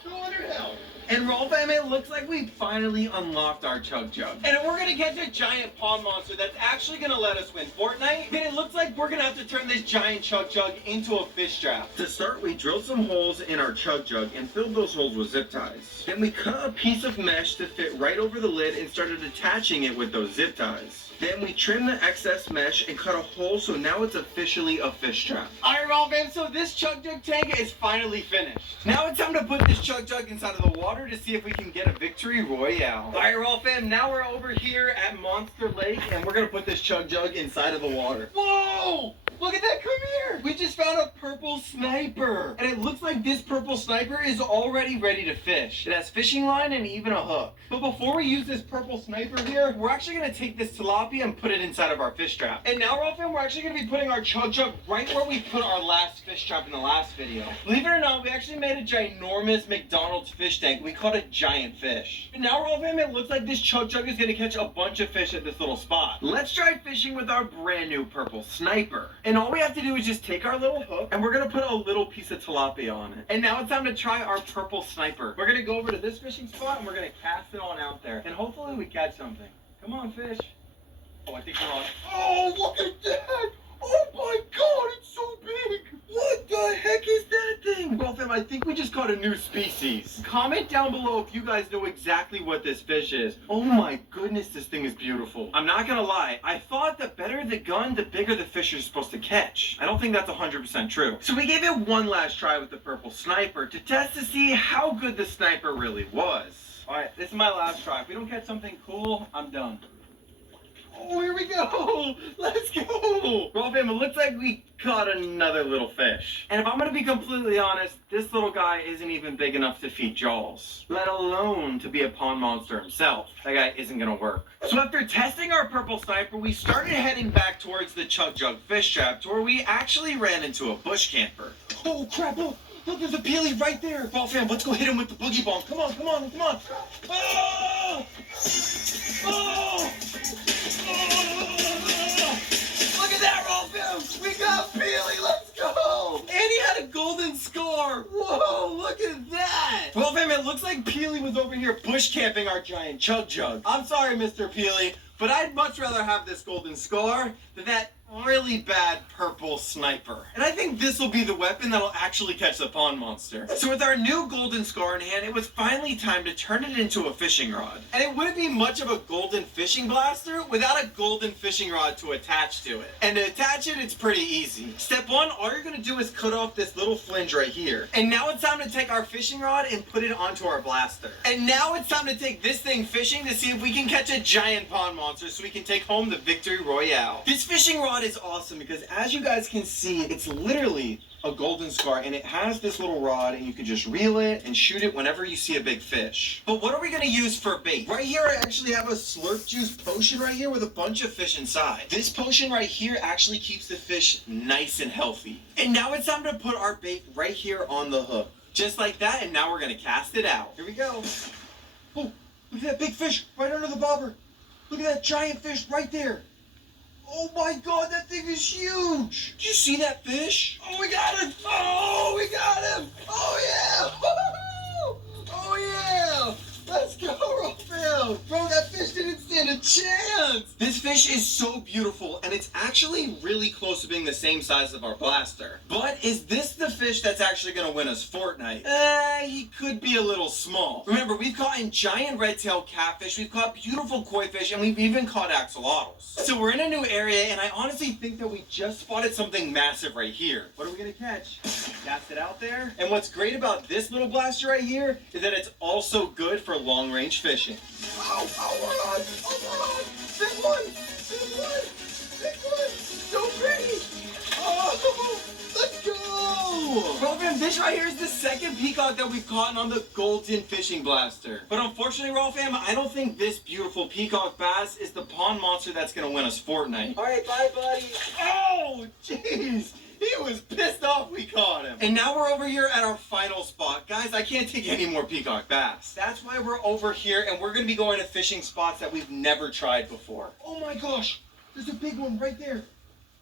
200 health. And Raw Fam, it looks like we finally unlocked our chug jug. And if we're gonna catch a giant pond monster that's actually gonna let us win Fortnite, then it looks like we're gonna have to turn this giant chug jug into a fish trap. To start, we drilled some holes in our chug jug and filled those holes with zip ties. Then we cut a piece of mesh to fit right over the lid and started attaching it with those zip ties. Then we trimmed the excess mesh and cut a hole so now it's officially a fish trap. Alright, Raw Fam, so this chug jug tank is finally finished. Now it's time to put this chug jug inside of the water to see if we can get a victory royale. Alright, Raw Fam, now we're over here at Monster Lake and we're gonna put this chug jug inside of the water. Whoa! Look at that, come here! We just found a purple sniper. And it looks like this purple sniper is already ready to fish. It has fishing line and even a hook. But before we use this purple sniper here, we're actually gonna take this tilapia and put it inside of our fish trap. And now, Raw Fam, we're actually gonna be putting our chug jug right where we put our last fish trap in the last video. Believe it or not, we actually made a ginormous McDonald's fish tank. We caught a giant fish. And now, Raw Fam, it looks like this chug jug is gonna catch a bunch of fish at this little spot. Let's try fishing with our brand new purple sniper. And all we have to do is just take our little hook and we're gonna put a little piece of tilapia on it. And now it's time to try our purple sniper. We're gonna go over to this fishing spot and we're gonna cast it on out there. And hopefully we catch something. Come on, fish. Oh, I think we're on. Oh, look at that! Oh my god, it's so big! What the heck is that thing? Well, fam, I think we just caught a new species. Comment down below if you guys know exactly what this fish is. Oh my goodness, this thing is beautiful. I'm not gonna lie, I thought the better the gun, the bigger the fish you're supposed to catch. I don't think that's 100% true. So we gave it one last try with the purple sniper to test to see how good the sniper really was. Alright, this is my last try. If we don't catch something cool, I'm done. Oh, here we go! Let's go! Well, fam, it looks like we caught another little fish. And if I'm gonna be completely honest, this little guy isn't even big enough to feed Jaws, let alone to be a pond monster himself. That guy isn't gonna work. So after testing our purple sniper, we started heading back towards the Chug Jug fish trap, to where we actually ran into a bush camper. Oh, crap! Oh, look, there's a peely right there! Well, fam, let's go hit him with the boogie bomb. Come on, come on, come on! Oh! Oh! Look at that, Rolfim! We got Peely, let's go! And he had a golden score! Whoa, look at that! Well, fam, it looks like Peely was over here bush camping our giant Chug Jug. I'm sorry, Mr. Peely, but I'd much rather have this golden score than that really bad purple sniper. And I think this will be the weapon that'll actually catch the pond monster. So with our new golden score in hand, it was finally time to turn it into a fishing rod. And it wouldn't be much of a golden fishing blaster without a golden fishing rod to attach to it. And to attach it, it's pretty easy. Step one, all you're gonna do is cut off this little flange right here. And now it's time to take our fishing rod and put it onto our blaster. And now it's time to take this thing fishing to see if we can catch a giant pond monster so we can take home the victory royale. This fishing rod is awesome because as you guys can see, it's literally a golden scar and it has this little rod and you can just reel it and shoot it whenever you see a big fish. But what are we gonna use for bait? Right here I actually have a slurp juice potion right here with a bunch of fish inside. This potion right here actually keeps the fish nice and healthy. And now it's time to put our bait right here on the hook. Just like that, and now we're gonna cast it out. Here we go. Oh, look at that big fish right under the bobber. Look at that giant fish right there. Oh my god, that thing is huge! Did you see that fish? Oh, we got him! Oh, we got him! Oh yeah! Oh yeah! Let's go, Raphael! Bro, that fish didn't stand a chance! This fish is so beautiful, and it's actually really close to being the same size of our blaster. But is this the fish that's actually gonna win us Fortnite? He could be a little small. Remember, we've caught giant red-tailed catfish, we've caught beautiful koi fish, and we've even caught axolotls. So we're in a new area, and I honestly think that we just spotted something massive right here. What are we gonna catch? Cast it out there. And what's great about this little blaster right here is that it's also good for long-range fishing. Oh, we're on! Oh, we're on! Big one! Big one! Big one! So pretty! Oh, let's go! Well, fam, this right here is the second peacock that we've caught on the golden fishing blaster. But unfortunately, Raw fam, I don't think this beautiful peacock bass is the pond monster that's gonna win us Fortnite. All right, bye, buddy. Oh, jeez! He was pissed off we caught him. And now we're over here at our final spot. Guys, I can't take any more peacock bass. That's why we're over here, and we're gonna be going to fishing spots that we've never tried before. Oh my gosh, there's a big one right there.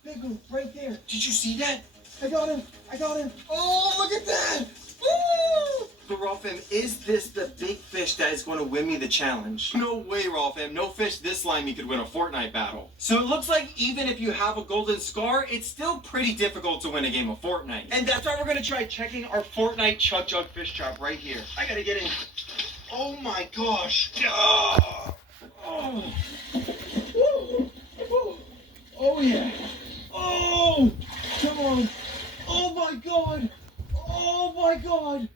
Big one right there. Did you see that? I got him, I got him. Oh, look at that. Woo! But Rolfam, is this the big fish that is going to win me the challenge? No way, Rolfam. No fish this slimy could win a Fortnite battle. So it looks like even if you have a golden scar, it's still pretty difficult to win a game of Fortnite. And that's why we're going to try checking our Fortnite Chug Jug fish trap right here. I got to get in. Oh my gosh. Oh, oh. Woo. Woo. Oh yeah. Oh, come on. Oh my god. Oh my god.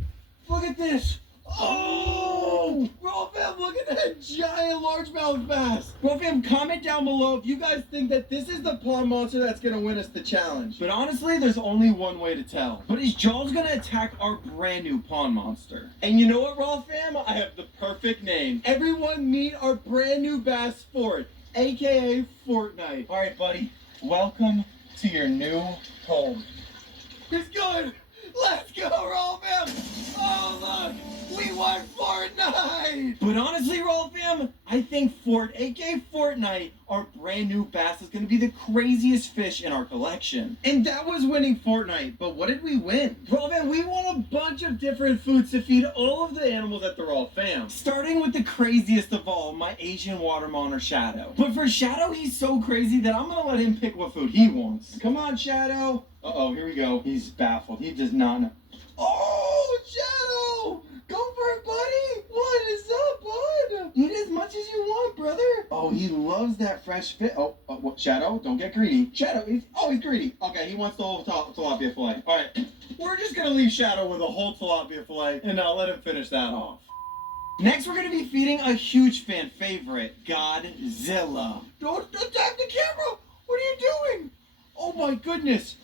Look at this! Oh! Rolfam, look at that giant largemouth bass! Rolfam, comment down below if you guys think that this is the pond monster that's gonna win us the challenge. But honestly, there's only one way to tell. But is Jaws gonna attack our brand new pond monster? And you know what, Rolfam? I have the perfect name. Everyone meet our brand new bass sport, aka Fortnite. Alright, buddy, welcome to your new home. He's good! Let's go, Rolfam! Oh, look! We won Fortnite! But honestly, Rolfam, I I think Fort, aka Fortnite, our brand new bass, is gonna be the craziest fish in our collection. And that was winning Fortnite, but what did we win? Well, man, we won a bunch of different foods to feed all of the animals at the Raw fam. Starting with the craziest of all, my Asian water monitor, Shadow. But for Shadow, he's so crazy that I'm gonna let him pick what food he wants. Come on, Shadow. Uh-oh, here we go. He's baffled. He does not know. Oh, Shadow! Go for it, buddy! What is up, bud? Eat as much as you want, brother. Oh, he loves that fresh fish. Oh, what, Shadow, don't get greedy. Shadow, he's greedy. Okay, he wants the whole tilapia fillet. All right, we're just gonna leave Shadow with a whole tilapia fillet and let him finish that off. Next, we're gonna be feeding a huge fan favorite, Godzilla. Don't attack the camera! What are you doing? Oh my goodness.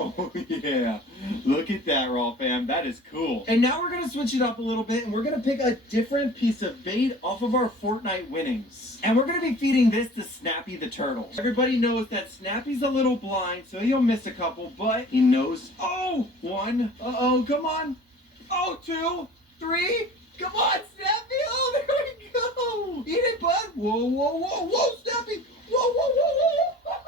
Oh yeah, look at that, Raw fam, that is cool. And now we're gonna switch it up a little bit and we're gonna pick a different piece of bait off of our Fortnite winnings. And we're gonna be feeding this to Snappy the turtle. Everybody knows that Snappy's a little blind, so he'll miss a couple, but he knows. Oh, one, uh-oh, come on. Oh, 2, 3, come on, Snappy, oh, there we go. Eat it, bud. Whoa, whoa, whoa, whoa, Snappy. Whoa, whoa, whoa, whoa, whoa.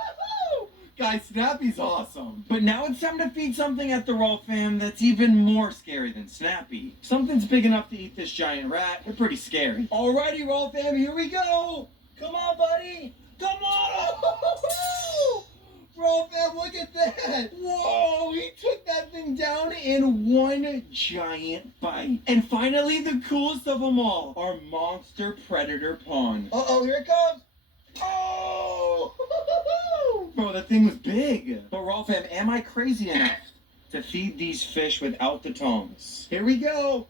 Guys, Snappy's awesome. But now it's time to feed something at the Raw fam that's even more scary than Snappy. Something's big enough to eat this giant rat. They're pretty scary. Alrighty, Raw fam, here we go. Come on, buddy. Come on. Oh, Raw fam, look at that. Whoa, he took that thing down in one giant bite. And finally, the coolest of them all, our monster predator pawn. Uh-oh, here it comes. Oh! Bro, that thing was big. But Raw fam, am I crazy enough to feed these fish without the tongs? Here we go.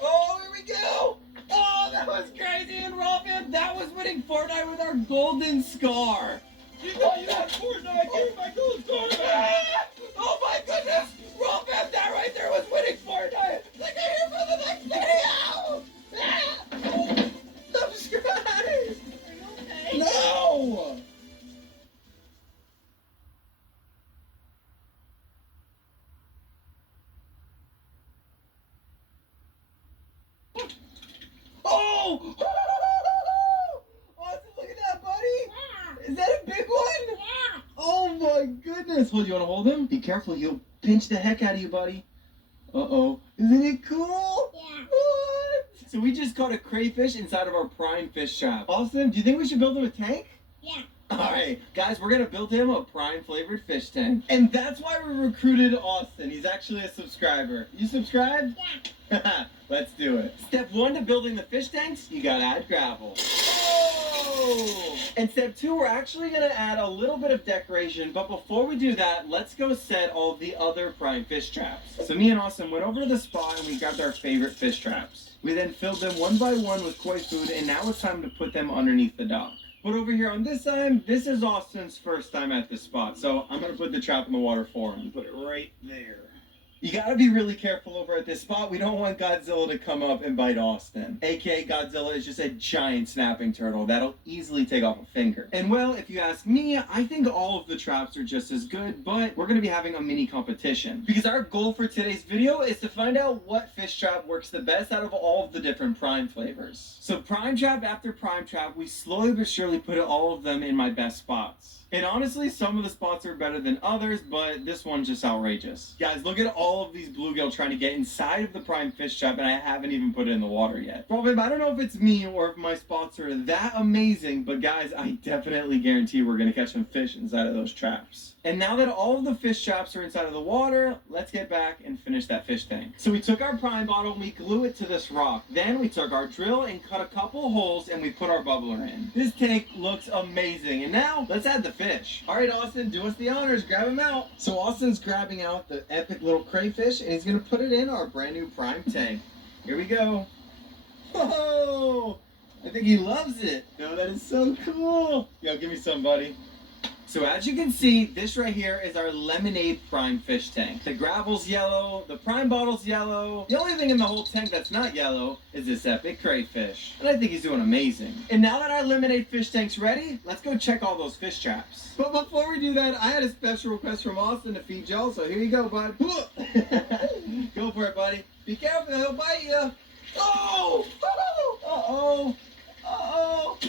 Oh, here we go. Oh, that was crazy. And Raw fam, that was winning Fortnite with our golden scar. You know you had Fortnite. Give me my golden scar back. Oh my goodness. Raw fam, that right there was winning Fortnite. Click here for the next video. Oh, subscribe. No! Oh! Austin, look at that, buddy! Yeah. Is that a big one? Yeah! Oh my goodness! Well, do you want to hold him? Be careful, he'll pinch the heck out of you, buddy. Uh-oh. Isn't it cool? Yeah. What? So we just caught a crayfish inside of our prime fish trap. Austin, do you think we should build him a tank? Yeah. Alright, guys, we're gonna build him a prime flavored fish tank. And that's why we recruited Austin. He's actually a subscriber. You subscribed? Yeah. Let's do it. Step 1 to building the fish tanks, you gotta add gravel. Oh! And step 2, we're actually gonna add a little bit of decoration, but before we do that, let's go set all the other prime fish traps. So me and Austin went over to the spot and we grabbed our favorite fish traps. We then filled them one by one with koi food, and now it's time to put them underneath the dock. But over here on this side, this is Austin's first time at this spot, so I'm gonna put the trap in the water for him. Put it right there. You gotta be really careful over at this spot. We don't want Godzilla to come up and bite Austin. AKA Godzilla is just a giant snapping turtle that'll easily take off a finger. And well, if you ask me, I think all of the traps are just as good, but we're gonna be having a mini competition. Because our goal for today's video is to find out what fish trap works the best out of all of the different prime flavors. So prime trap after prime trap, we slowly but surely put all of them in my best spots. And honestly, some of the spots are better than others, but this one's just outrageous. Guys, look at all of these bluegill trying to get inside of the prime fish trap, and I haven't even put it in the water yet. Probably, I don't know if it's me or if my spots are that amazing, but guys, I definitely guarantee we're gonna catch some fish inside of those traps. And now that all of the fish traps are inside of the water, let's get back and finish that fish tank. So we took our prime bottle and we glue it to this rock. Then we took our drill and cut a couple holes and we put our bubbler in. This tank looks amazing. And now let's add the fish. All right, Austin, do us the honors. Grab him out. So Austin's grabbing out the epic little crayfish and he's gonna put it in our brand new prime tank. Here we go. Whoa! I think he loves it. Yo, that is so cool. Yo, give me some, buddy. So as you can see, this right here is our lemonade prime fish tank. The gravel's yellow, the prime bottle's yellow. The only thing in the whole tank that's not yellow is this epic crayfish. And I think he's doing amazing. And now that our lemonade fish tank's ready, let's go check all those fish traps. But before we do that, I had a special request from Austin to feed y'all, so here you go, bud. Go for it, buddy. Be careful, he'll bite you. Oh! Uh-oh! Uh-oh!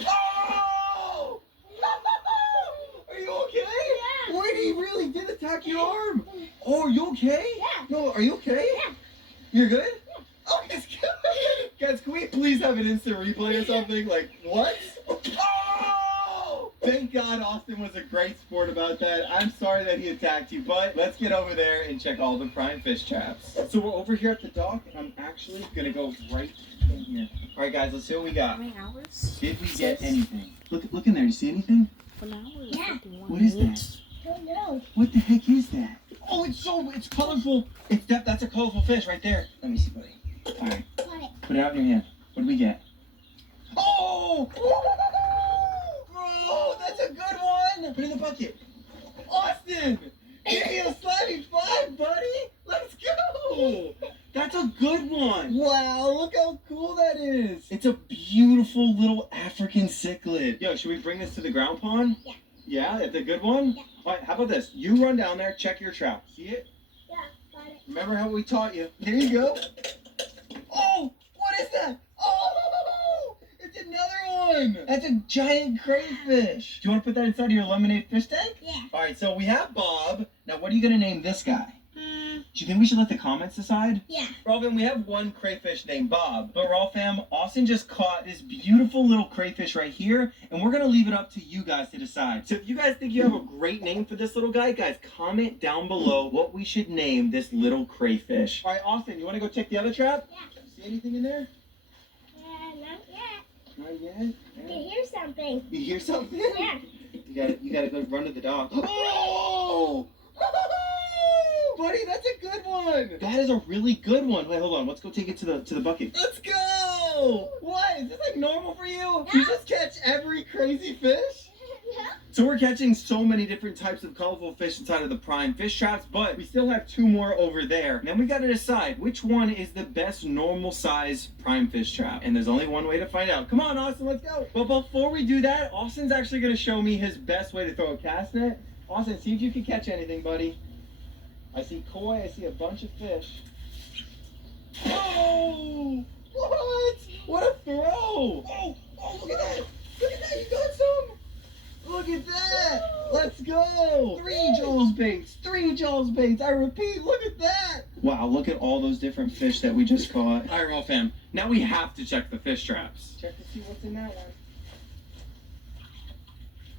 Oh! Are you okay? Yeah. Wait, he really did attack your arm. Oh, are you okay? Yeah. No, are you okay? Yeah. You're good? Yeah. Oh, he's good. Guys, can we please have an instant replay or something? Like, what? Oh! Thank God Austin was a great sport about that. I'm sorry that he attacked you, but let's get over there and check all the prime fish traps. So we're over here at the dock, and I'm actually gonna go right in here. All right, guys, let's see what we got. How many hours? Did we get anything? Look in there. You see anything? Yeah. What is that? Don't know. What the heck is that? Oh, it's colorful. That's a colorful fish right there. Let me see, buddy. All right. Put it out in your hand. What do we get? Oh! Bro, that's a good one. Put it in the bucket. Austin! Give me a slimy 5, buddy. Let's go. That's a good one. Wow, look how cool that is. It's a beautiful little African cichlid. Yo, should we bring this to the ground pond? Yeah. Yeah, that's a good one? Yeah. All right, how about this? You run down there, check your trap. See it? Yeah, got it. Remember how we taught you? There you go. Oh, what is that? Oh, it's another one. That's a giant crayfish. Do you want to put that inside of your lemonade fish tank? Yeah. All right, so we have Bob. Now, what are you going to name this guy? Do you think we should let the comments decide? Yeah. Rolfam, we have one crayfish named Bob. But Rolfam, Austin just caught this beautiful little crayfish right here, and we're going to leave it up to you guys to decide. So if you guys think you have a great name for this little guy, guys, comment down below what we should name this little crayfish. All right, Austin, you want to go check the other trap? Yeah. See anything in there? Not yet. Not yet? I can hear something. You hear something? Yeah. You gotta go run to the dock. Oh! Buddy, that's a good one. That is a really good one. Wait, hold on. Let's go take it to the bucket. Let's go. What? Is this like normal for you? You just catch every crazy fish? Yeah. So we're catching so many different types of colorful fish inside of the prime fish traps, but we still have 2 more over there. And then we gotta decide which one is the best normal size prime fish trap. And there's only one way to find out. Come on, Austin, let's go. But before we do that, Austin's actually gonna show me his best way to throw a cast net. Austin, see if you can catch anything, buddy. I see koi, I see a bunch of fish. Oh! What? What a throw! Oh, look at that! Look at that, you got some! Look at that! Let's go! 3 Jaws baits! 3 Jaws baits! I repeat, look at that! Wow, look at all those different fish that we just caught. Alright, Raw fam, now we have to check the fish traps. Check to see what's in that one.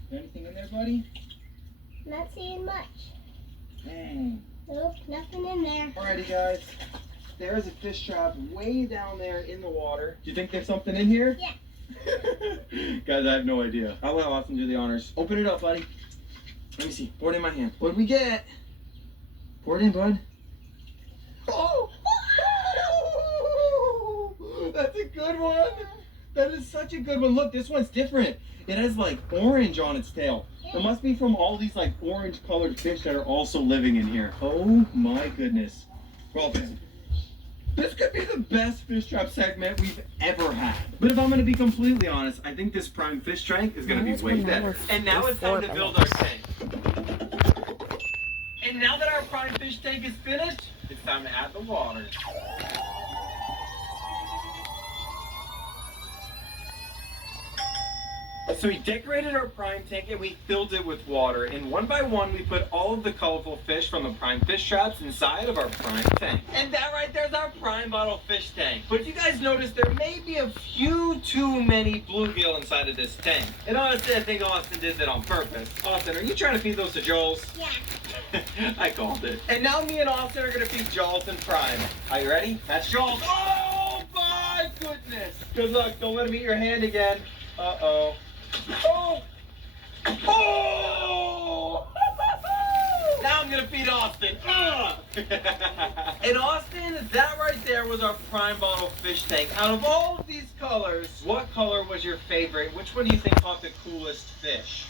Is there anything in there, buddy? Not seeing much. Dang. Nope, nothing in there. Alrighty, guys. There's a fish trap way down there in the water. Do you think there's something in here? Yeah. Guys, I have no idea. I'll let Austin do the honors. Open it up, buddy. Let me see. Pour it in my hand. What did we get? Pour it in, bud. Oh! That's a good one. That is such a good one. Look, this one's different. It has like orange on its tail. It must be from all these like orange colored fish that are also living in here. Oh my goodness. Rolfin, this could be the best fish trap segment we've ever had. But if I'm going to be completely honest, I think this prime fish tank is going to be way better. And now it's time to build our tank. And now that our prime fish tank is finished, it's time to add the water. So we decorated our prime tank and we filled it with water. And one by one, we put all of the colorful fish from the prime fish traps inside of our prime tank. And that right there's our prime bottle fish tank. But if you guys notice, there may be a few too many bluegill inside of this tank. And honestly, I think Austin did that on purpose. Austin, are you trying to feed those to Joel's? Yeah. I called it. And now me and Austin are gonna feed Joel's and Prime. Are you ready? That's Joel's. Oh my goodness! Good luck. Don't let him eat your hand again. Uh-oh. Oh! Oh! Now I'm gonna feed Austin. And Austin, that right there was our prime bottle fish tank. Out of all of these colors, what color was your favorite? Which one do you think caught the coolest fish?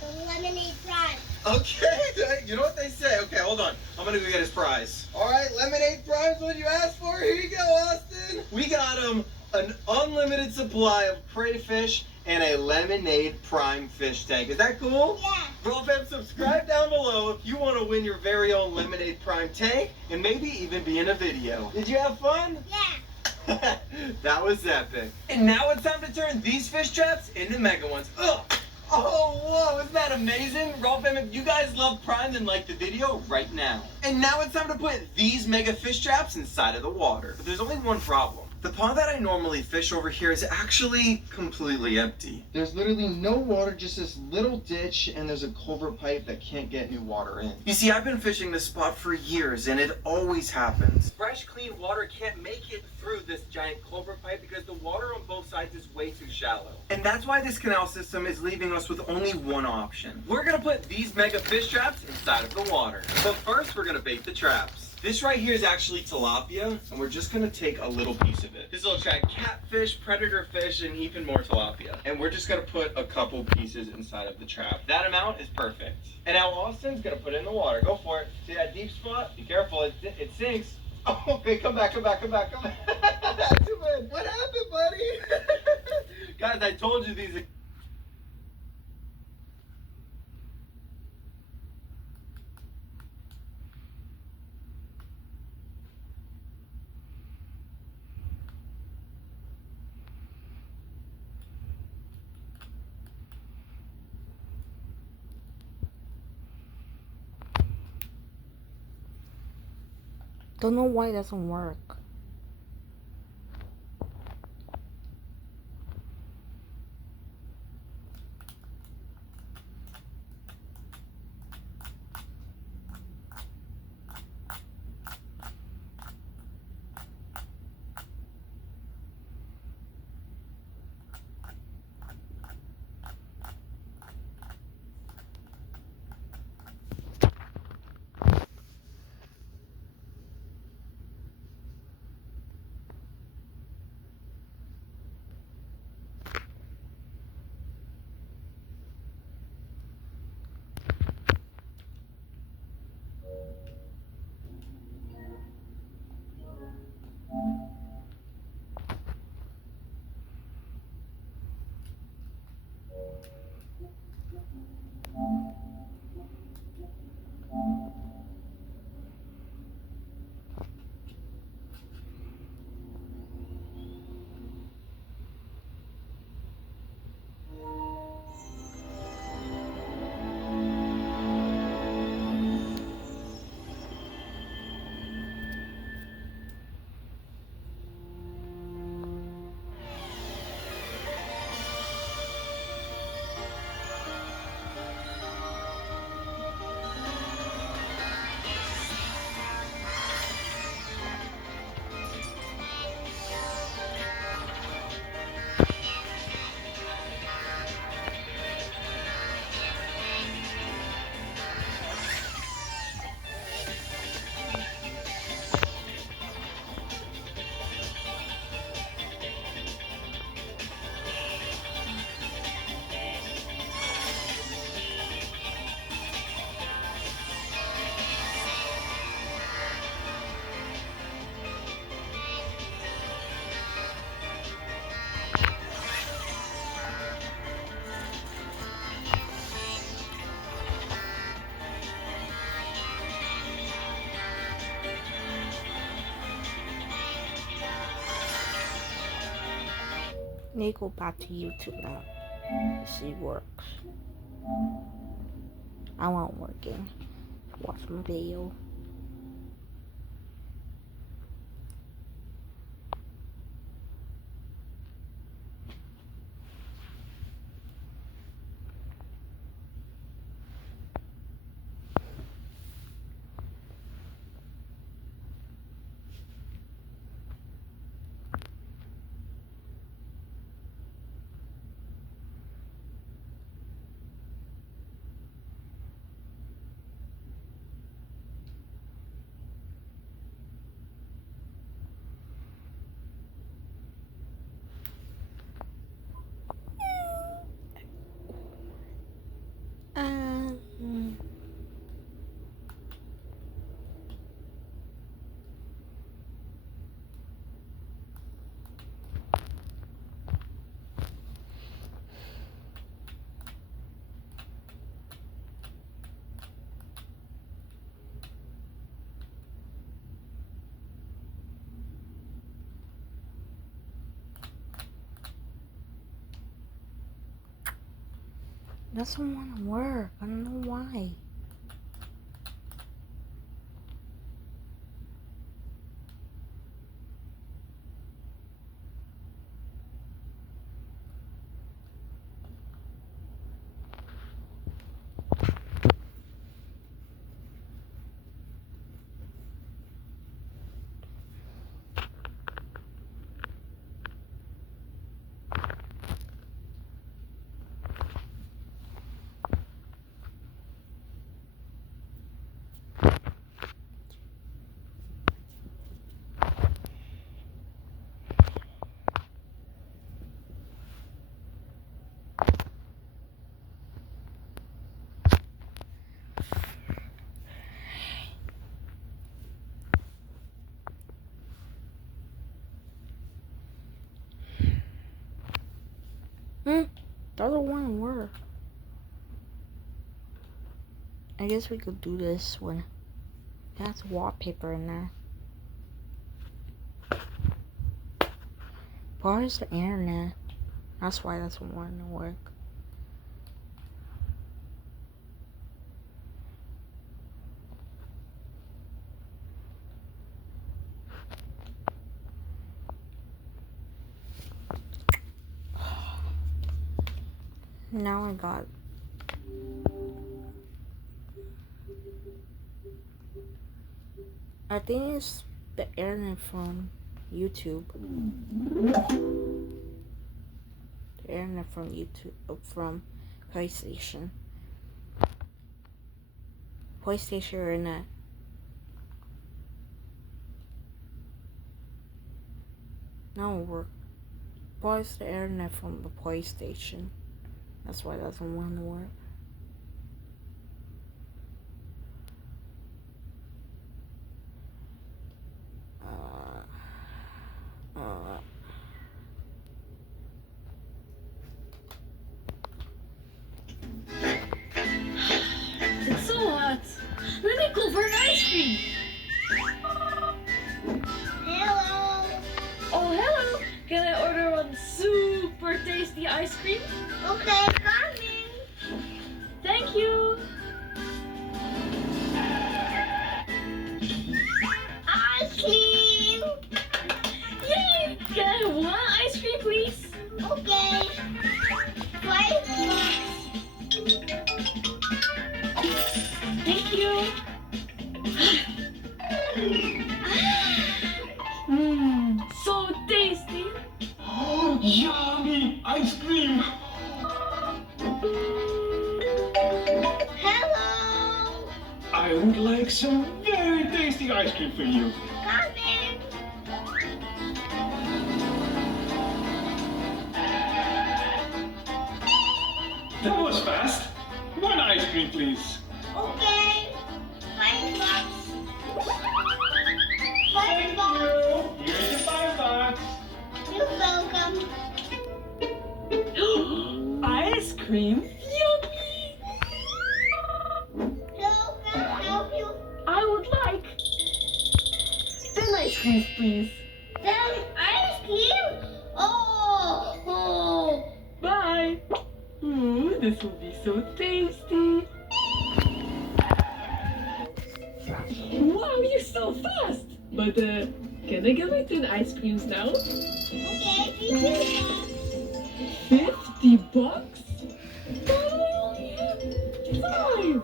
The lemonade prime. Okay, you know what they say. Okay, hold on. I'm gonna go get his prize. All right, lemonade prize, what you asked for. Here you go, Austin. We got him an unlimited supply of crayfish and a lemonade prime fish tank. Is that cool? Yeah. Well, then subscribe down below if you want to win your very own lemonade prime tank and maybe even be in a video. Did you have fun? Yeah. That was epic. And now it's time to turn these fish traps into mega ones. Ugh. Oh, whoa, isn't that amazing? Raw fam, if you guys love Prime, then like the video right now. And now it's time to put these mega fish traps inside of the water. But there's only one problem. The pond that I normally fish over here is actually completely empty. There's literally no water, just this little ditch, and there's a culvert pipe that can't get new water in. You see, I've been fishing this spot for years, and it always happens. Fresh, clean water can't make it through this giant culvert pipe because the water on both sides is way too shallow. And that's why this canal system is leaving us with only one option. We're gonna put these mega fish traps inside of the water. But first, we're gonna bait the traps. This right here is actually tilapia, and we're just gonna take a little piece of it. This will attract catfish, predator fish, and even more tilapia. And we're just gonna put a couple pieces inside of the trap. That amount is perfect. And now Austin's gonna put it in the water. Go for it. See that deep spot? Be careful, it sinks. Oh, okay, come back. That's too bad. What happened, buddy? Guys, I told you these. Don't know why it doesn't work. Need to go back to YouTube now. See if it works. I won't working. Watch my video. doesn't want to work. I don't know why. Doesn't want to work. I guess we could do this one. That's wallpaper in there. Where's the internet? That's why it doesn't want to work. Now I got I think it's the internet from YouTube. The internet from YouTube, from PlayStation. PlayStation internet. No, we're. Why is the internet from the PlayStation? That's why it doesn't want to work. It's so hot. Let me go for an ice cream. Hello. Oh, hello. Can I order one super tasty ice cream? Okay, coming. Thank you. Ice cream. Yay! Can I have one ice cream, please? Okay. $5. Thank you. So tasty. Oh, yummy ice cream. Hello. I would like some very tasty ice cream for you. Coming. That was fast. One ice cream, please. Okay. $5. Thank you. Here's your $5. You're welcome. Ice cream? Yummy! Hello, can I help you? I would like 10 ice creams, please. 10 ice cream? Oh. Bye. Ooh, this will be so tasty. Wow, you're so fast. But can I get my 10 ice creams now? Okay, $50? But I only have 5.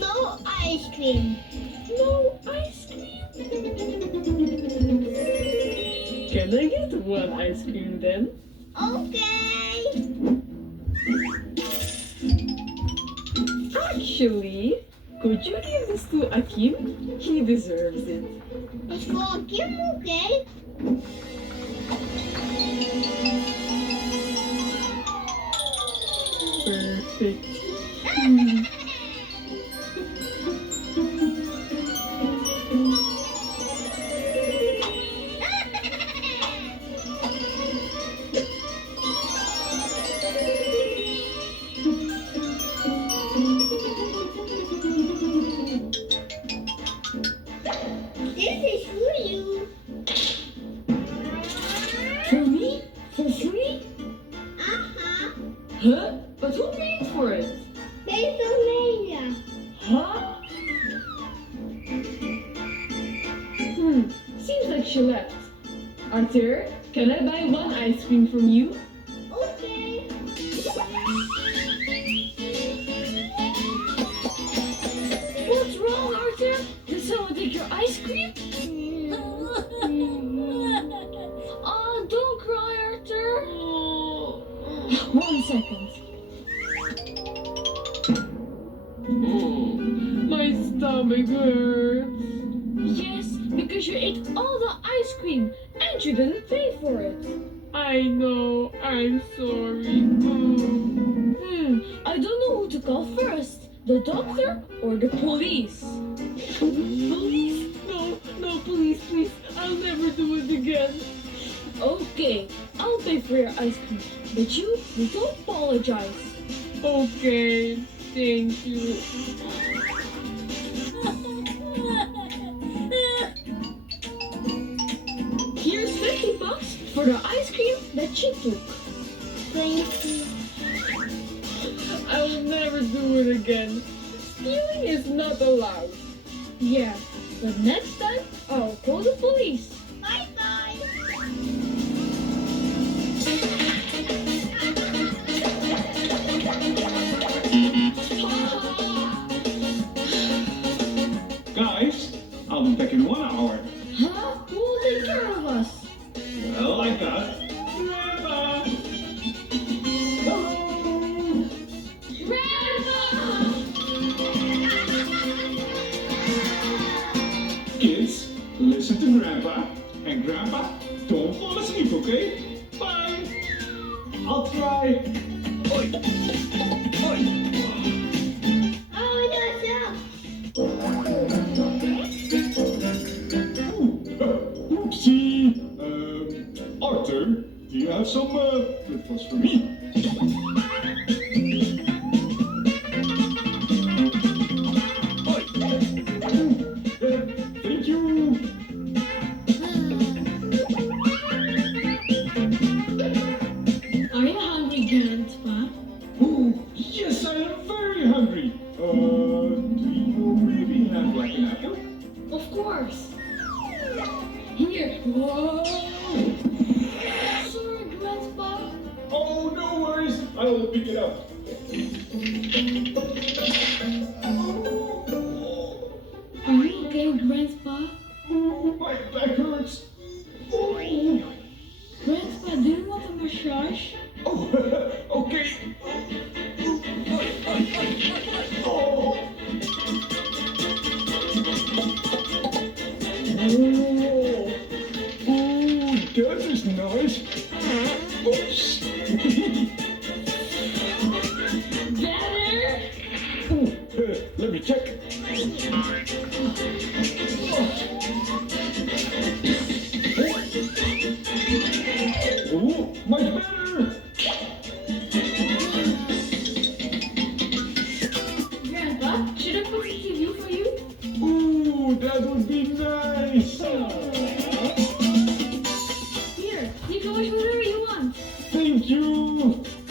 No ice cream. No ice cream? Can I get one ice cream then? Okay. Actually, could you give this to Akim? He deserves it. It's for Kim, okay? Perfect. This is for you. For me? For free? Uh-huh. Huh? But who paid Seems like she left. Arthur, can I buy one ice cream from you? Okay. What's wrong, Arthur? Did someone take your ice cream? Oh, don't cry, Arthur. 1 second. Oh, my stomach hurts. Yes, because you ate all the ice cream and you didn't pay for it. I know, I'm sorry. I don't know who to call first, the doctor or the police. Police? No, police, please. I'll never do it again. Okay, I'll pay for your ice cream, but you need to apologize. Okay, thank you. Here's $50 for the ice cream that you took. Thank you. I will never do it again. Stealing is not allowed. Yeah, but next time I'll call the police. Bye-bye. Guys, I'll be back in 1 hour. Huh? Who will take care of us? Well, like that. Grandma! Hello! Kids, listen to Grandpa. And Grandpa, don't fall asleep, okay? Bye! I'll try. Oi! Oi! Oh, that's up. Oopsie! Arthur, do you have some flip-flops for me? Thank you! Are you hungry, Grandpa? Oh, yes, I am very hungry. Do you maybe have like an apple? Of course. Here. Whoa. Sorry, Grandpa. Oh, no worries. I will pick it up. Are you okay, Grandpa? Oh, my back hurts. Oh. Grandpa, do you want a massage? Oh, okay. Oh. Oh, that is nice. Oops. Better? Oh, let me check. Oh, much better. Grandpa, should I put the TV for you? Ooh, that would be nice. Here, you can watch whatever you want. Thank you.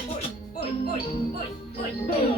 Oi, oi, oi, oi, oi.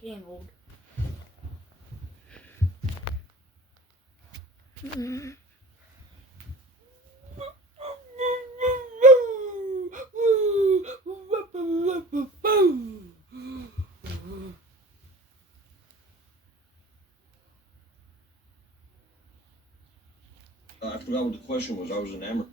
getting old. I forgot what the question was. I was enamored.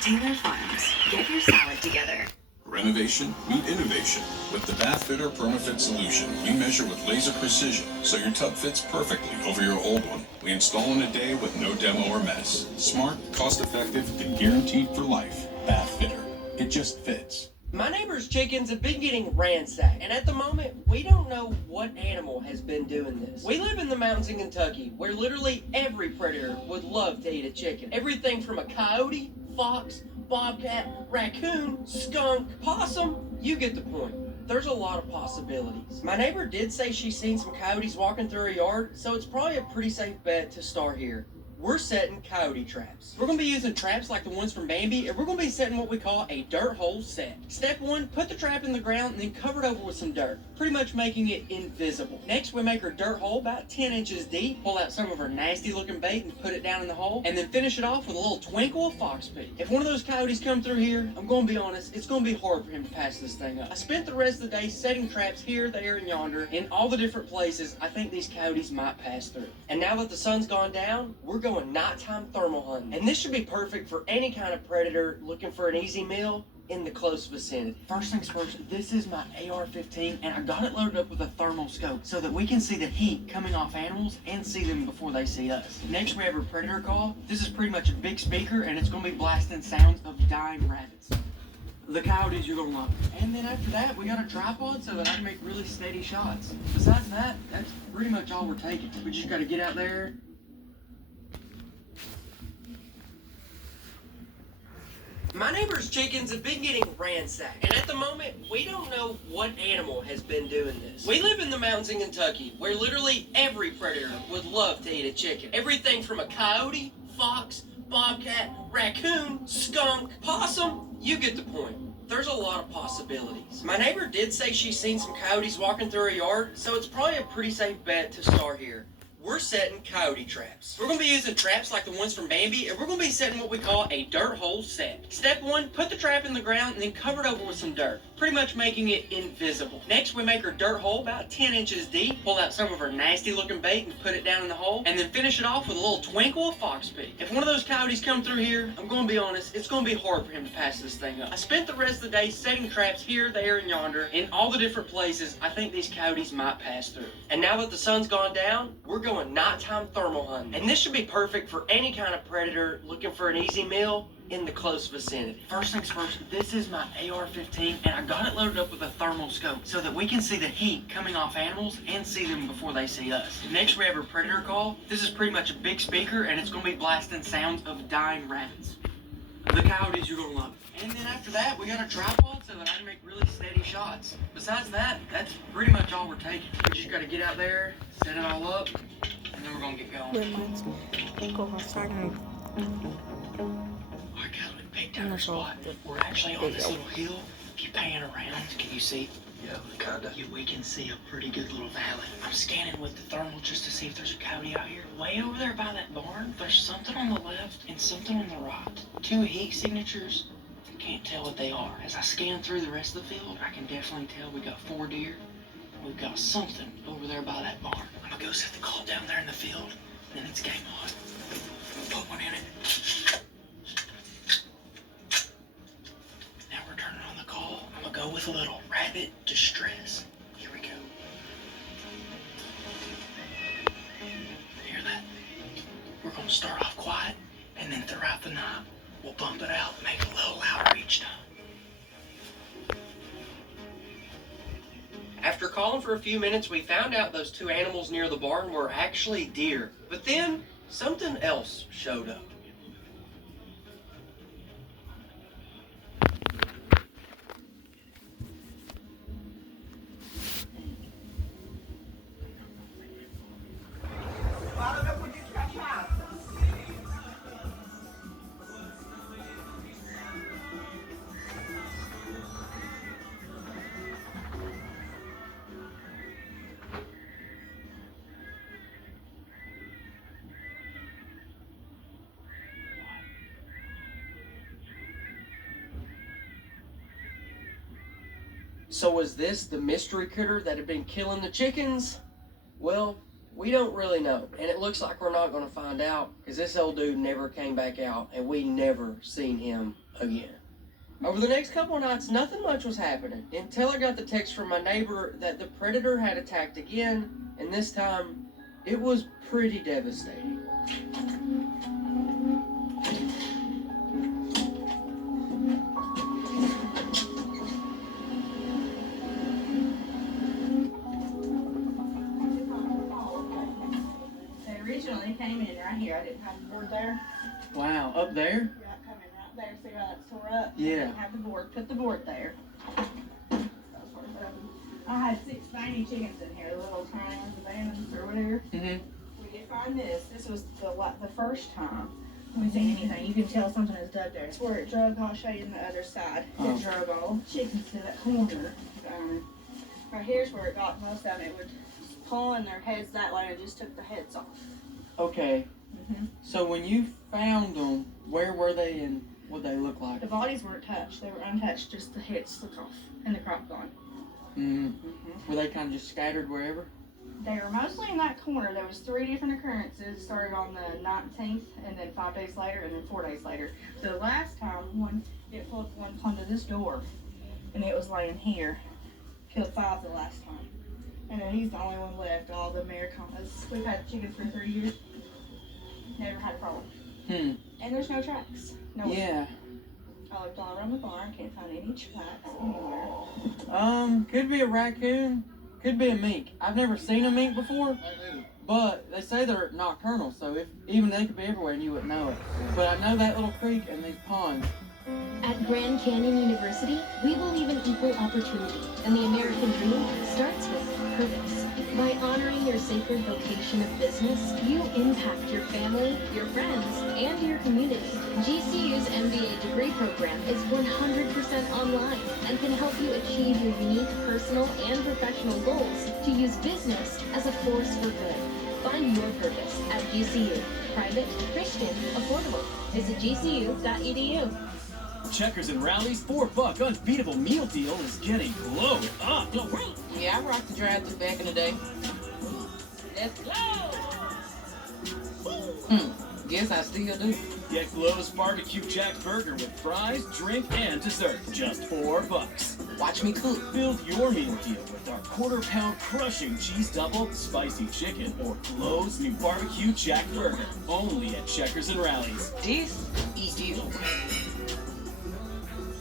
Taylor Farms. Get your salad together. Renovation, meet innovation. With the Bath Fitter PermaFit solution, we measure with laser precision, so your tub fits perfectly over your old one. We install in a day with no demo or mess. Smart, cost-effective, and guaranteed for life. Bath Fitter. It just fits. My neighbor's chickens have been getting ransacked, and at the moment, we don't know what animal has been doing this. We live in the mountains in Kentucky, where literally every predator would love to eat a chicken. Everything from a coyote, fox, bobcat, raccoon, skunk, possum, you get the point. There's a lot of possibilities. My neighbor did say she's seen some coyotes walking through her yard, so it's probably a pretty safe bet to start here. We're setting coyote traps. We're going to be using traps like the ones from Bambi, and we're going to be setting what we call a dirt hole set. Step 1, put the trap in the ground and then cover it over with some dirt, pretty much making it invisible. Next, we make our dirt hole about 10 inches deep, pull out some of our nasty looking bait and put it down in the hole, and then finish it off with a little twinkle of fox pee. If one of those coyotes come through here, I'm going to be honest, it's going to be hard for him to pass this thing up. I spent the rest of the day setting traps here, there, and yonder in all the different places I think these coyotes might pass through. And now that the sun's gone down, we're going nighttime thermal hunting. And this should be perfect for any kind of predator looking for an easy meal in the close vicinity. First things first, this is my AR-15 and I got it loaded up with a thermal scope so that we can see the heat coming off animals and see them before they see us. Next we have our predator call. This is pretty much a big speaker and it's going to be blasting sounds of dying rabbits. The coyotes you're going to love. And then after that, we got a tripod so that I can make really steady shots. Besides that, that's pretty much all we're taking. We just got to get out there. My neighbor's chickens have been getting ransacked, and at the moment, we don't know what animal has been doing this. We live in the mountains in Kentucky, where literally every predator would love to eat a chicken. Everything from a coyote, fox, bobcat, raccoon, skunk, possum, you get the point. There's a lot of possibilities. My neighbor did say she's seen some coyotes walking through her yard, so it's probably a pretty safe bet to start here. We're setting coyote traps. We're going to be using traps like the ones from Bambi, and we're going to be setting what we call a dirt hole set. Step 1, put the trap in the ground and then cover it over with some dirt, pretty much making it invisible. Next, we make our dirt hole about 10 inches deep, pull out some of our nasty looking bait and put it down in the hole, and then finish it off with a little twinkle of fox pee. If one of those coyotes come through here, I'm going to be honest, it's going to be hard for him to pass this thing up. I spent the rest of the day setting traps here, there, and yonder in all the different places I think these coyotes might pass through. And now that the sun's gone down, we're going nighttime thermal hunting. And this should be perfect for any kind of predator looking for an easy meal in the close vicinity. First things first, this is my AR-15 and I got it loaded up with a thermal scope so that we can see the heat coming off animals and see them before they see us. Next we have our predator call. This is pretty much a big speaker and it's going to be blasting sounds of dying rabbits. The coyotes you're going to love. And then after that, we got a tripod so that I can make really steady shots. Besides that, that's pretty much all we're taking. We just got to get out there, set it all up, and then we're going to get going. Go outside and I got a big time spot. We're actually on this little hill. If you pan around, can you see? Yeah, kinda. We can see a pretty good little valley. I'm scanning with the thermal just to see if there's a coyote out here. Way over there by that barn, there's something on the left and something on the right. 2 heat signatures. I can't tell what they are. As I scan through the rest of the field, I can definitely tell we got 4 deer. We've got something over there by that barn. I'm gonna go set the call down there in the field, and then it's game on. Put one in it. Now we're turning on the call. I'm gonna go with a little rabbit distress. Here we go. Hear that? We're gonna start off quiet, and then throughout the night, we'll bump it out, make it a little louder each time. After calling for a few minutes, we found out those 2 animals near the barn were actually deer. But then, something else showed up. So was this the mystery critter that had been killing the chickens? Well, we don't really know, and it looks like we're not going to find out because this old dude never came back out and we never seen him again. Over the next couple of nights, nothing much was happening until I got the text from my neighbor that the predator had attacked again, and this time it was pretty devastating. They originally came in right here. I didn't have the board there. Wow, up there? Yeah, come in right there. See how that's tore up? Yeah. I didn't have the board. Put the board there. I had 6 tiny chickens in here, little tiny ones, abandoned or whatever. Mm-hmm. We did find this. This was the first time we seen anything. You can tell something is dug there. It's where it drug. I'll show you on the other side. It drug all the chickens to that corner. Right here's where it got most of them. It would pulling their heads that way and just took the heads off. Okay. Mm-hmm. So when you found them, where were they and what they look like? The bodies weren't touched. They were untouched. Just the heads took off and the crop gone. Mm-hmm. Were they kind of just scattered wherever? They were mostly in that corner. There was 3 different occurrences. Started on the 19th, and then 5 days later, and then 4 days later. So the last time, it flipped one onto this door, and it was laying here. Killed 5 the last time. And then he's the only one left. All the Americanas. We've had chickens for 3 years. Never had a problem. And there's no tracks. No. Yeah. I looked all around the barn. Can't find any tracks anywhere. Could be a raccoon. Could be a mink. I've never seen a mink before, but they say they're nocturnal, so even they could be everywhere and you wouldn't know it. But I know that little creek and these ponds. At Grand Canyon University, we believe in equal opportunity, and the American dream starts with purpose. By honoring your sacred vocation of business, you impact your family, your friends, and your community. GCU's MBA degree program is 100% online and can help you achieve your unique personal and professional goals to use business as a force for good. Find your purpose at GCU. Private, Christian, affordable. Visit gcu.edu. Checkers and Rally's $4 unbeatable meal deal is getting glowed up. Yeah, I rocked the drive-thru back in the day. Let's go! Guess I still do. Get Glow's Barbecue Jack Burger with fries, drink, and dessert. Just $4. Watch me cook. Build your meal deal with our quarter-pound crushing cheese double, spicy chicken, or Glow's new Barbecue Jack Burger. Only at Checkers and Rally's. This is you.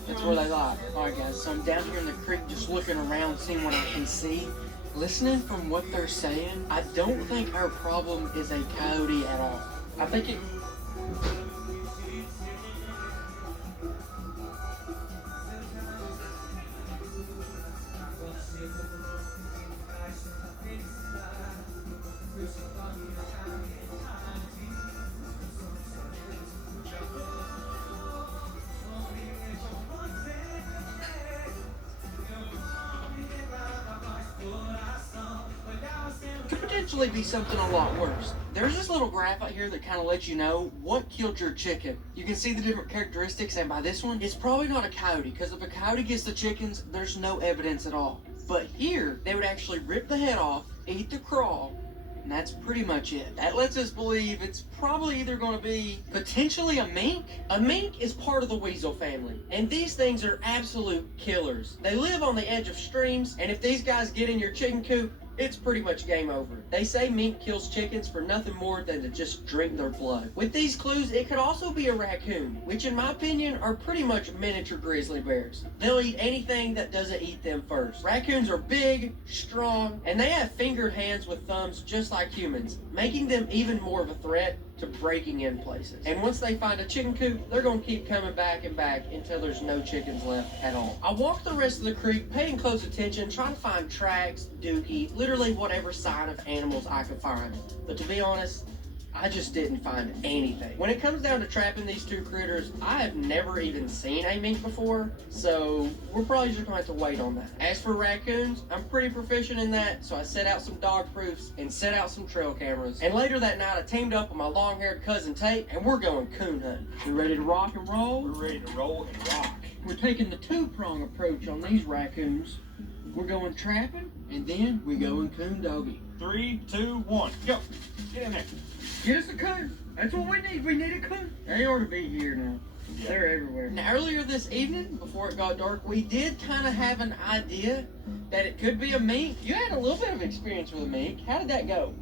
That's where they lie. Alright guys, so I'm down here in the creek just looking around, seeing what I can see. Listening from what they're saying, I don't think our problem is a coyote at all. I think it... could potentially be something a lot worse. There's this little graph out here that kind of lets you know what killed your chicken. You can see the different characteristics, and by this one, it's probably not a coyote, because if a coyote gets the chickens, there's no evidence at all. But here, they would actually rip the head off, eat the craw, and that's pretty much it. That lets us believe it's probably either going to be potentially a mink. A mink is part of the weasel family, and these things are absolute killers. They live on the edge of streams, and if these guys get in your chicken coop, it's pretty much game over. They say mink kills chickens for nothing more than to just drink their blood. With these clues, it could also be a raccoon, which in my opinion are pretty much miniature grizzly bears. They'll eat anything that doesn't eat them first. Raccoons are big, strong, and they have fingered hands with thumbs just like humans, making them even more of a threat to breaking in places. And once they find a chicken coop, they're gonna keep coming back and back until there's no chickens left at all. I walked the rest of the creek, paying close attention, trying to find tracks, dookie, literally whatever sign of animals I could find. But to be honest, I just didn't find anything. When it comes down to trapping these two critters, I have never even seen a mink before, so we're probably just gonna have to wait on that. As for raccoons, I'm pretty proficient in that, so I set out some dog proofs and set out some trail cameras. And later that night, I teamed up with my long-haired cousin Tate, and we're going coon hunting. We ready to rock and roll? We're ready to roll and rock. we're taking the two-prong approach on these raccoons. We're going trapping, and then we're going coon doggy. 3, 2, 1, go. Get in there. Get us a coon. That's what we need. We need a coon. They ought to be here now. Yeah. They're everywhere. Now, earlier this evening, before it got dark, we did kind of have an idea that it could be a mink. You had a little bit of experience with a mink. How did that go?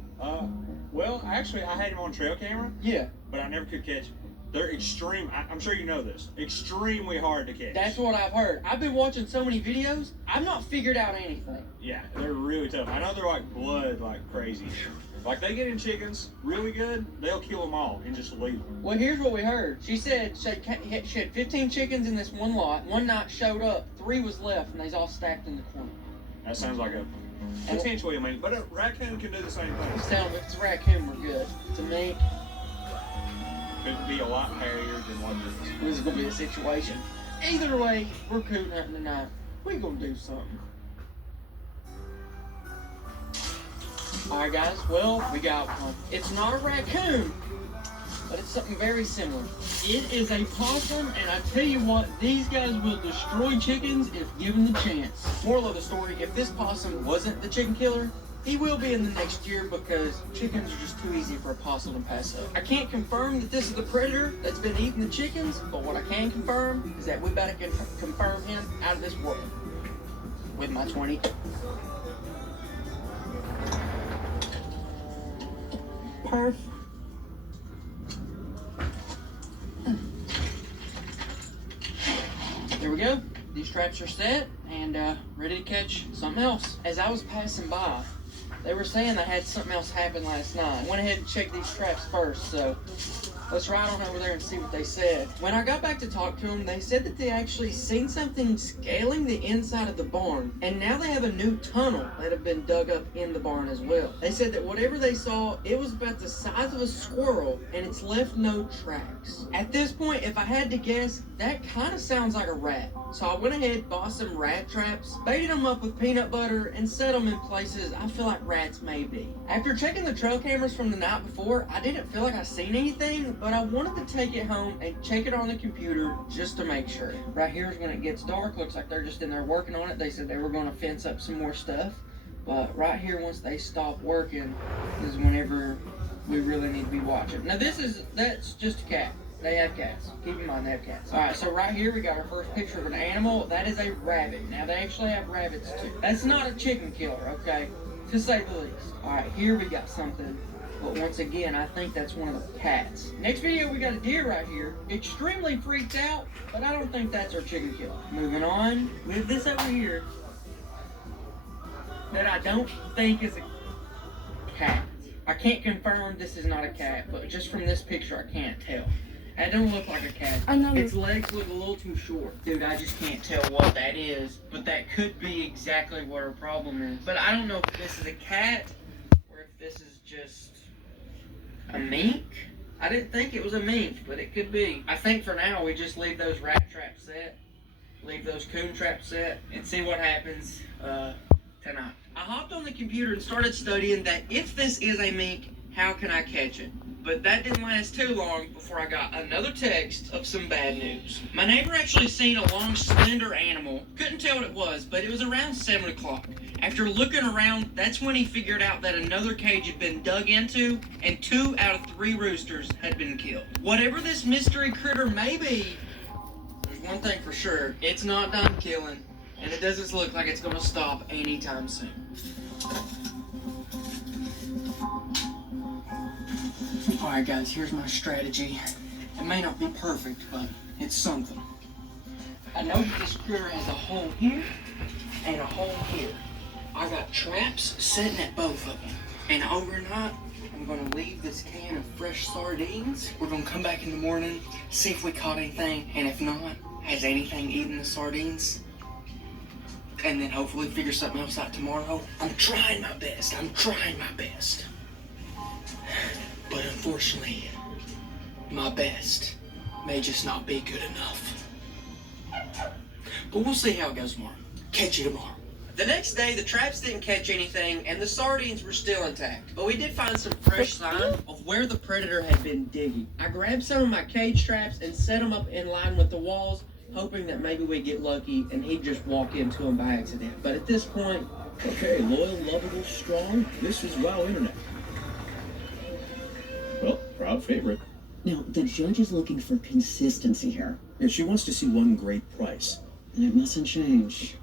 Well, actually, I had him on trail camera. Yeah. But I never could catch him. They're extreme. I'm sure you know this. Extremely hard to catch. That's what I've heard. I've been watching so many videos. I've not figured out anything. Yeah, they're really tough. I know they're like blood, like crazy. Like they get in chickens really good, they'll kill them all and just leave them. Well, here's what we heard. She said she had 15 chickens in this one lot. One night showed up, 3 was left, and they's all stacked in the corner. That sounds like a potentially, but a raccoon can do the same thing. Tell them if it's a raccoon, we're good. If it's a mink, could be a lot hairier than what this is. This is gonna be a situation. Either way, we're coon hunting tonight. We gonna do something. Alright guys, well, we got one. It's not a raccoon, but it's something very similar. It is a possum, and I tell you what, these guys will destroy chickens if given the chance. Moral of the story, if this possum wasn't the chicken killer, he will be in the next year because chickens are just too easy for a possum to pass up. I can't confirm that this is the predator that's been eating the chickens, but what I can confirm is that we better confirm him out of this world with my 20. Perf. There we go. These traps are set and ready to catch something else. As I was passing by, they were saying they had something else happen last night. I went ahead and checked these traps first, so let's ride on over there and see what they said. When I got back to talk to them, they said that they actually seen something scaling the inside of the barn, and now they have a new tunnel that have been dug up in the barn as well. They said that whatever they saw, it was about the size of a squirrel, and it's left no tracks. At this point, if I had to guess, that kind of sounds like a rat. So I went ahead, bought some rat traps, baited them up with peanut butter, and set them in places I feel like rats may be. After checking the trail cameras from the night before, I didn't feel like I seen anything, but I wanted to take it home and check it on the computer just to make sure. Right here is when it gets dark. Looks like they're just in there working on it. They said they were going to fence up some more stuff. But right here, once they stop working, is whenever we really need to be watching. Now that's just a cat. They have cats. Keep in mind they have cats. Alright, so right here we got our first picture of an animal. That is a rabbit. Now they actually have rabbits too. That's not a chicken killer, okay? To say the least. Alright, here we got something. But once again, I think that's one of the cats. Next video, we got a deer right here. Extremely freaked out, but I don't think that's our chicken killer. Moving on, we have this over here that I don't think is a cat. I can't confirm this is not a cat, but just from this picture, I can't tell. That don't look like a cat. I know. Its legs look a little too short. Dude, I just can't tell what that is, but that could be exactly what our problem is. But I don't know if this is a cat or if this is just a mink. I didn't think it was a mink, but it could be. I think for now we just leave those rat traps set, leave those coon traps set, and see what happens tonight. I hopped on the computer and started studying that if this is a mink, how can I catch it? But that didn't last too long before I got another text of some bad news. My neighbor actually seen a long, slender animal. Couldn't tell what it was, but it was around 7 o'clock. After looking around, that's when he figured out that another cage had been dug into, and 2 out of 3 roosters had been killed. Whatever this mystery critter may be, there's one thing for sure. It's not done killing, and it doesn't look like it's going to stop anytime soon. Alright guys, here's my strategy. It may not be perfect, but it's something. I know that this critter has a hole here and a hole here. I got traps sitting at both of them. And overnight, I'm going to leave this can of fresh sardines. We're going to come back in the morning, see if we caught anything, and if not, has anything eaten the sardines? And then hopefully figure something else out tomorrow. I'm trying my best. But unfortunately, my best may just not be good enough. But we'll see how it goes tomorrow. Catch you tomorrow. The next day, the traps didn't catch anything, and the sardines were still intact. But we did find some fresh sign of where the predator had been digging. I grabbed some of my cage traps and set them up in line with the walls, hoping that maybe we'd get lucky and he'd just walk into them by accident. But at this point... Okay, loyal, lovable, strong, this is WoW Internet. Well, proud favorite. Now, the judge is looking for consistency here. And she wants to see one great price. And it mustn't change.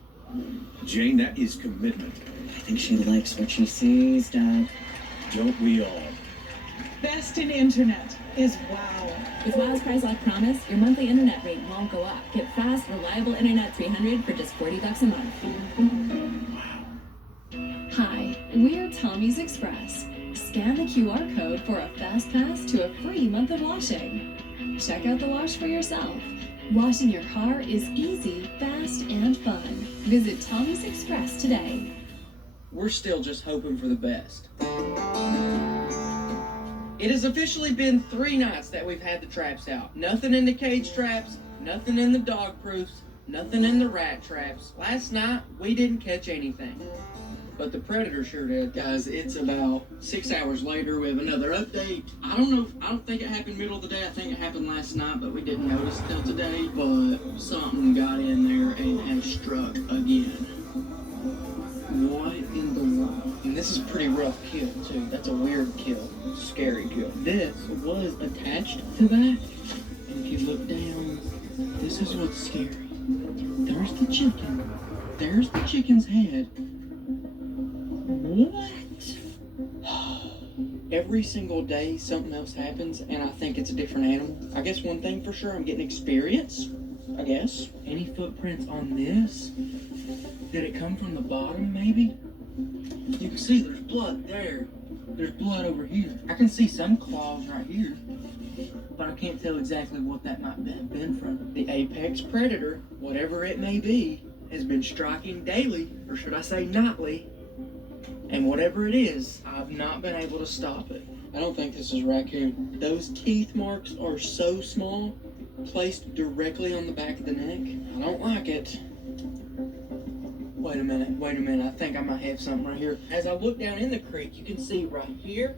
Jane, that is commitment. I think she likes what she sees, Dad. Don't we all? Best in internet is WoW. With WoW's Price Lock Promise, your monthly internet rate won't go up. Get fast, reliable internet 300 for just $40 a month. Hi, we're Tommy's Express. Scan the QR code for a fast pass to a free month of washing. Check out the wash for yourself. Washing your car is easy, fast, and fun. Visit Tommy's Express today. We're still just hoping for the best. It has officially been 3 nights that we've had the traps out. Nothing in the cage traps, nothing in the dog proofs, nothing in the rat traps. Last night, we didn't catch anything. But the predator sure did. Guys, it's about 6 hours later. We have another update. I don't think it happened middle of the day. I think it happened last night, but we didn't notice till today. But something got in there and has struck again. What in the world? And this is a pretty rough kill, too. That's a weird kill. Scary kill. This was attached to that. And if you look down, this is what's scary. There's the chicken. There's the chicken's head. What? Every single day something else happens and I think it's a different animal. I guess one thing for sure, I'm getting experience, I guess. Any footprints on this? Did it come from the bottom maybe? You can see there's blood there. There's blood over here. I can see some claws right here, but I can't tell exactly what that might have been from. The apex predator, whatever it may be, has been striking daily, or should I say nightly. And whatever it is, I've not been able to stop it. I don't think this is raccoon. Those teeth marks are so small, placed directly on the back of the neck. I don't like it. Wait a minute. I think I might have something right here. As I look down in the creek, you can see right here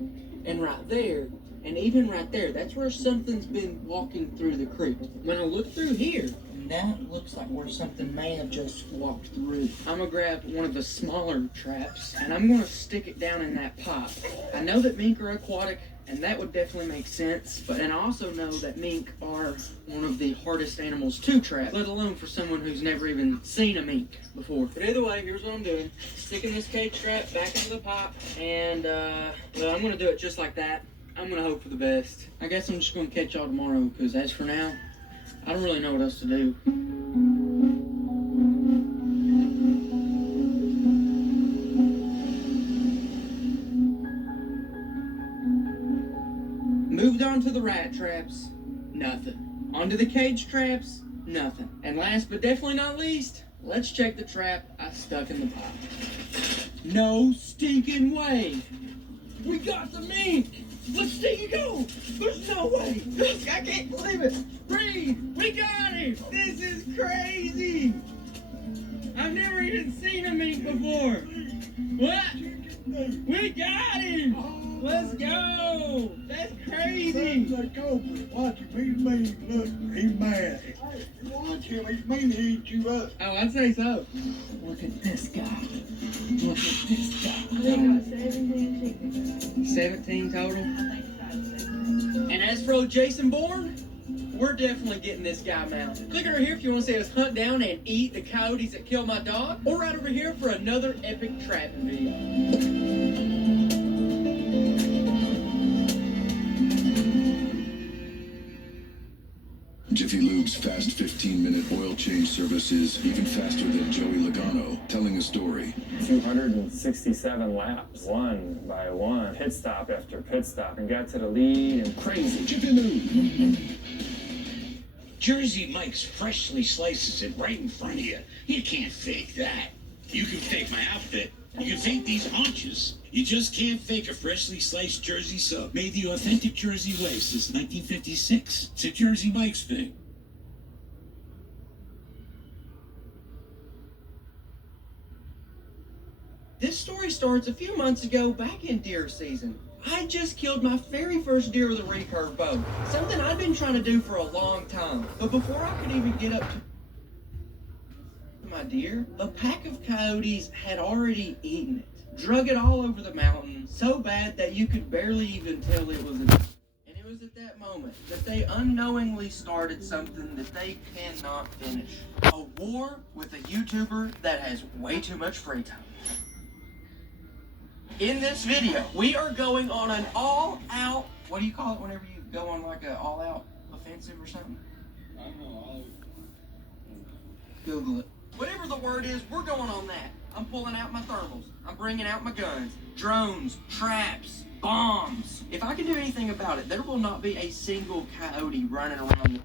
and right there, and even right there. That's where something's been walking through the creek. When I look through here, that looks like where something may have just walked through. I'm gonna grab one of the smaller traps and I'm gonna stick it down in that pipe. I know that mink are aquatic and that would definitely make sense, and I also know that mink are one of the hardest animals to trap, let alone for someone who's never even seen a mink before. But either way, here's what I'm doing. Sticking this cage trap back into the pipe and well, I'm gonna do it just like that. I'm gonna hope for the best. I guess I'm just gonna catch y'all tomorrow because as for now, I don't really know what else to do. Moved on to the rat traps, nothing. Onto the cage traps, nothing. And last but definitely not least, let's check the trap I stuck in the pipe. No stinking way. We got the mink. Let's see you go! There's no way! I can't believe it! Reed! We got him! This is crazy! I've never even seen a mink before! What? We got him! Let's go! That's crazy! Let go, watch him, he's mean, look, he's mad. Hey, watch him, he's mean, he eat you up. Oh, I'd say so. Look at this guy. Look at this guy. They got 17 chickens. 17 total? And as for old Jason Bourne, we're definitely getting this guy mounted. Click over here if you want to see us hunt down and eat the coyotes that killed my dog, or right over here for another epic trapping video. Jiffy Lube's fast 15-minute oil change service is even faster than Joey Logano, telling a story. 267 laps, one by one, pit stop after pit stop, and got to the lead and crazy. Jiffy Lube. Jersey Mike's freshly slices it right in front of you. You can't fake that. You can fake my outfit. You can fake these haunches. You just can't fake a freshly sliced Jersey sub. Made the authentic Jersey way since 1956. It's a Jersey Mike's thing. This story starts a few months ago back in deer season. I just killed my very first deer with a recurve bow. Something I'd been trying to do for a long time. But before I could even get up to... my deer, a pack of coyotes had already eaten it, drug it all over the mountain, so bad that you could barely even tell it was a deer. And it was at that moment that they unknowingly started something that they cannot finish. A war with a YouTuber that has way too much free time. In this video, we are going on an all-out, what do you call it whenever you go on like an all-out offensive or something? I don't know. Google it. Whatever the word is, we're going on that. I'm pulling out my thermals. I'm bringing out my guns, drones, traps, bombs. If I can do anything about it, there will not be a single coyote running around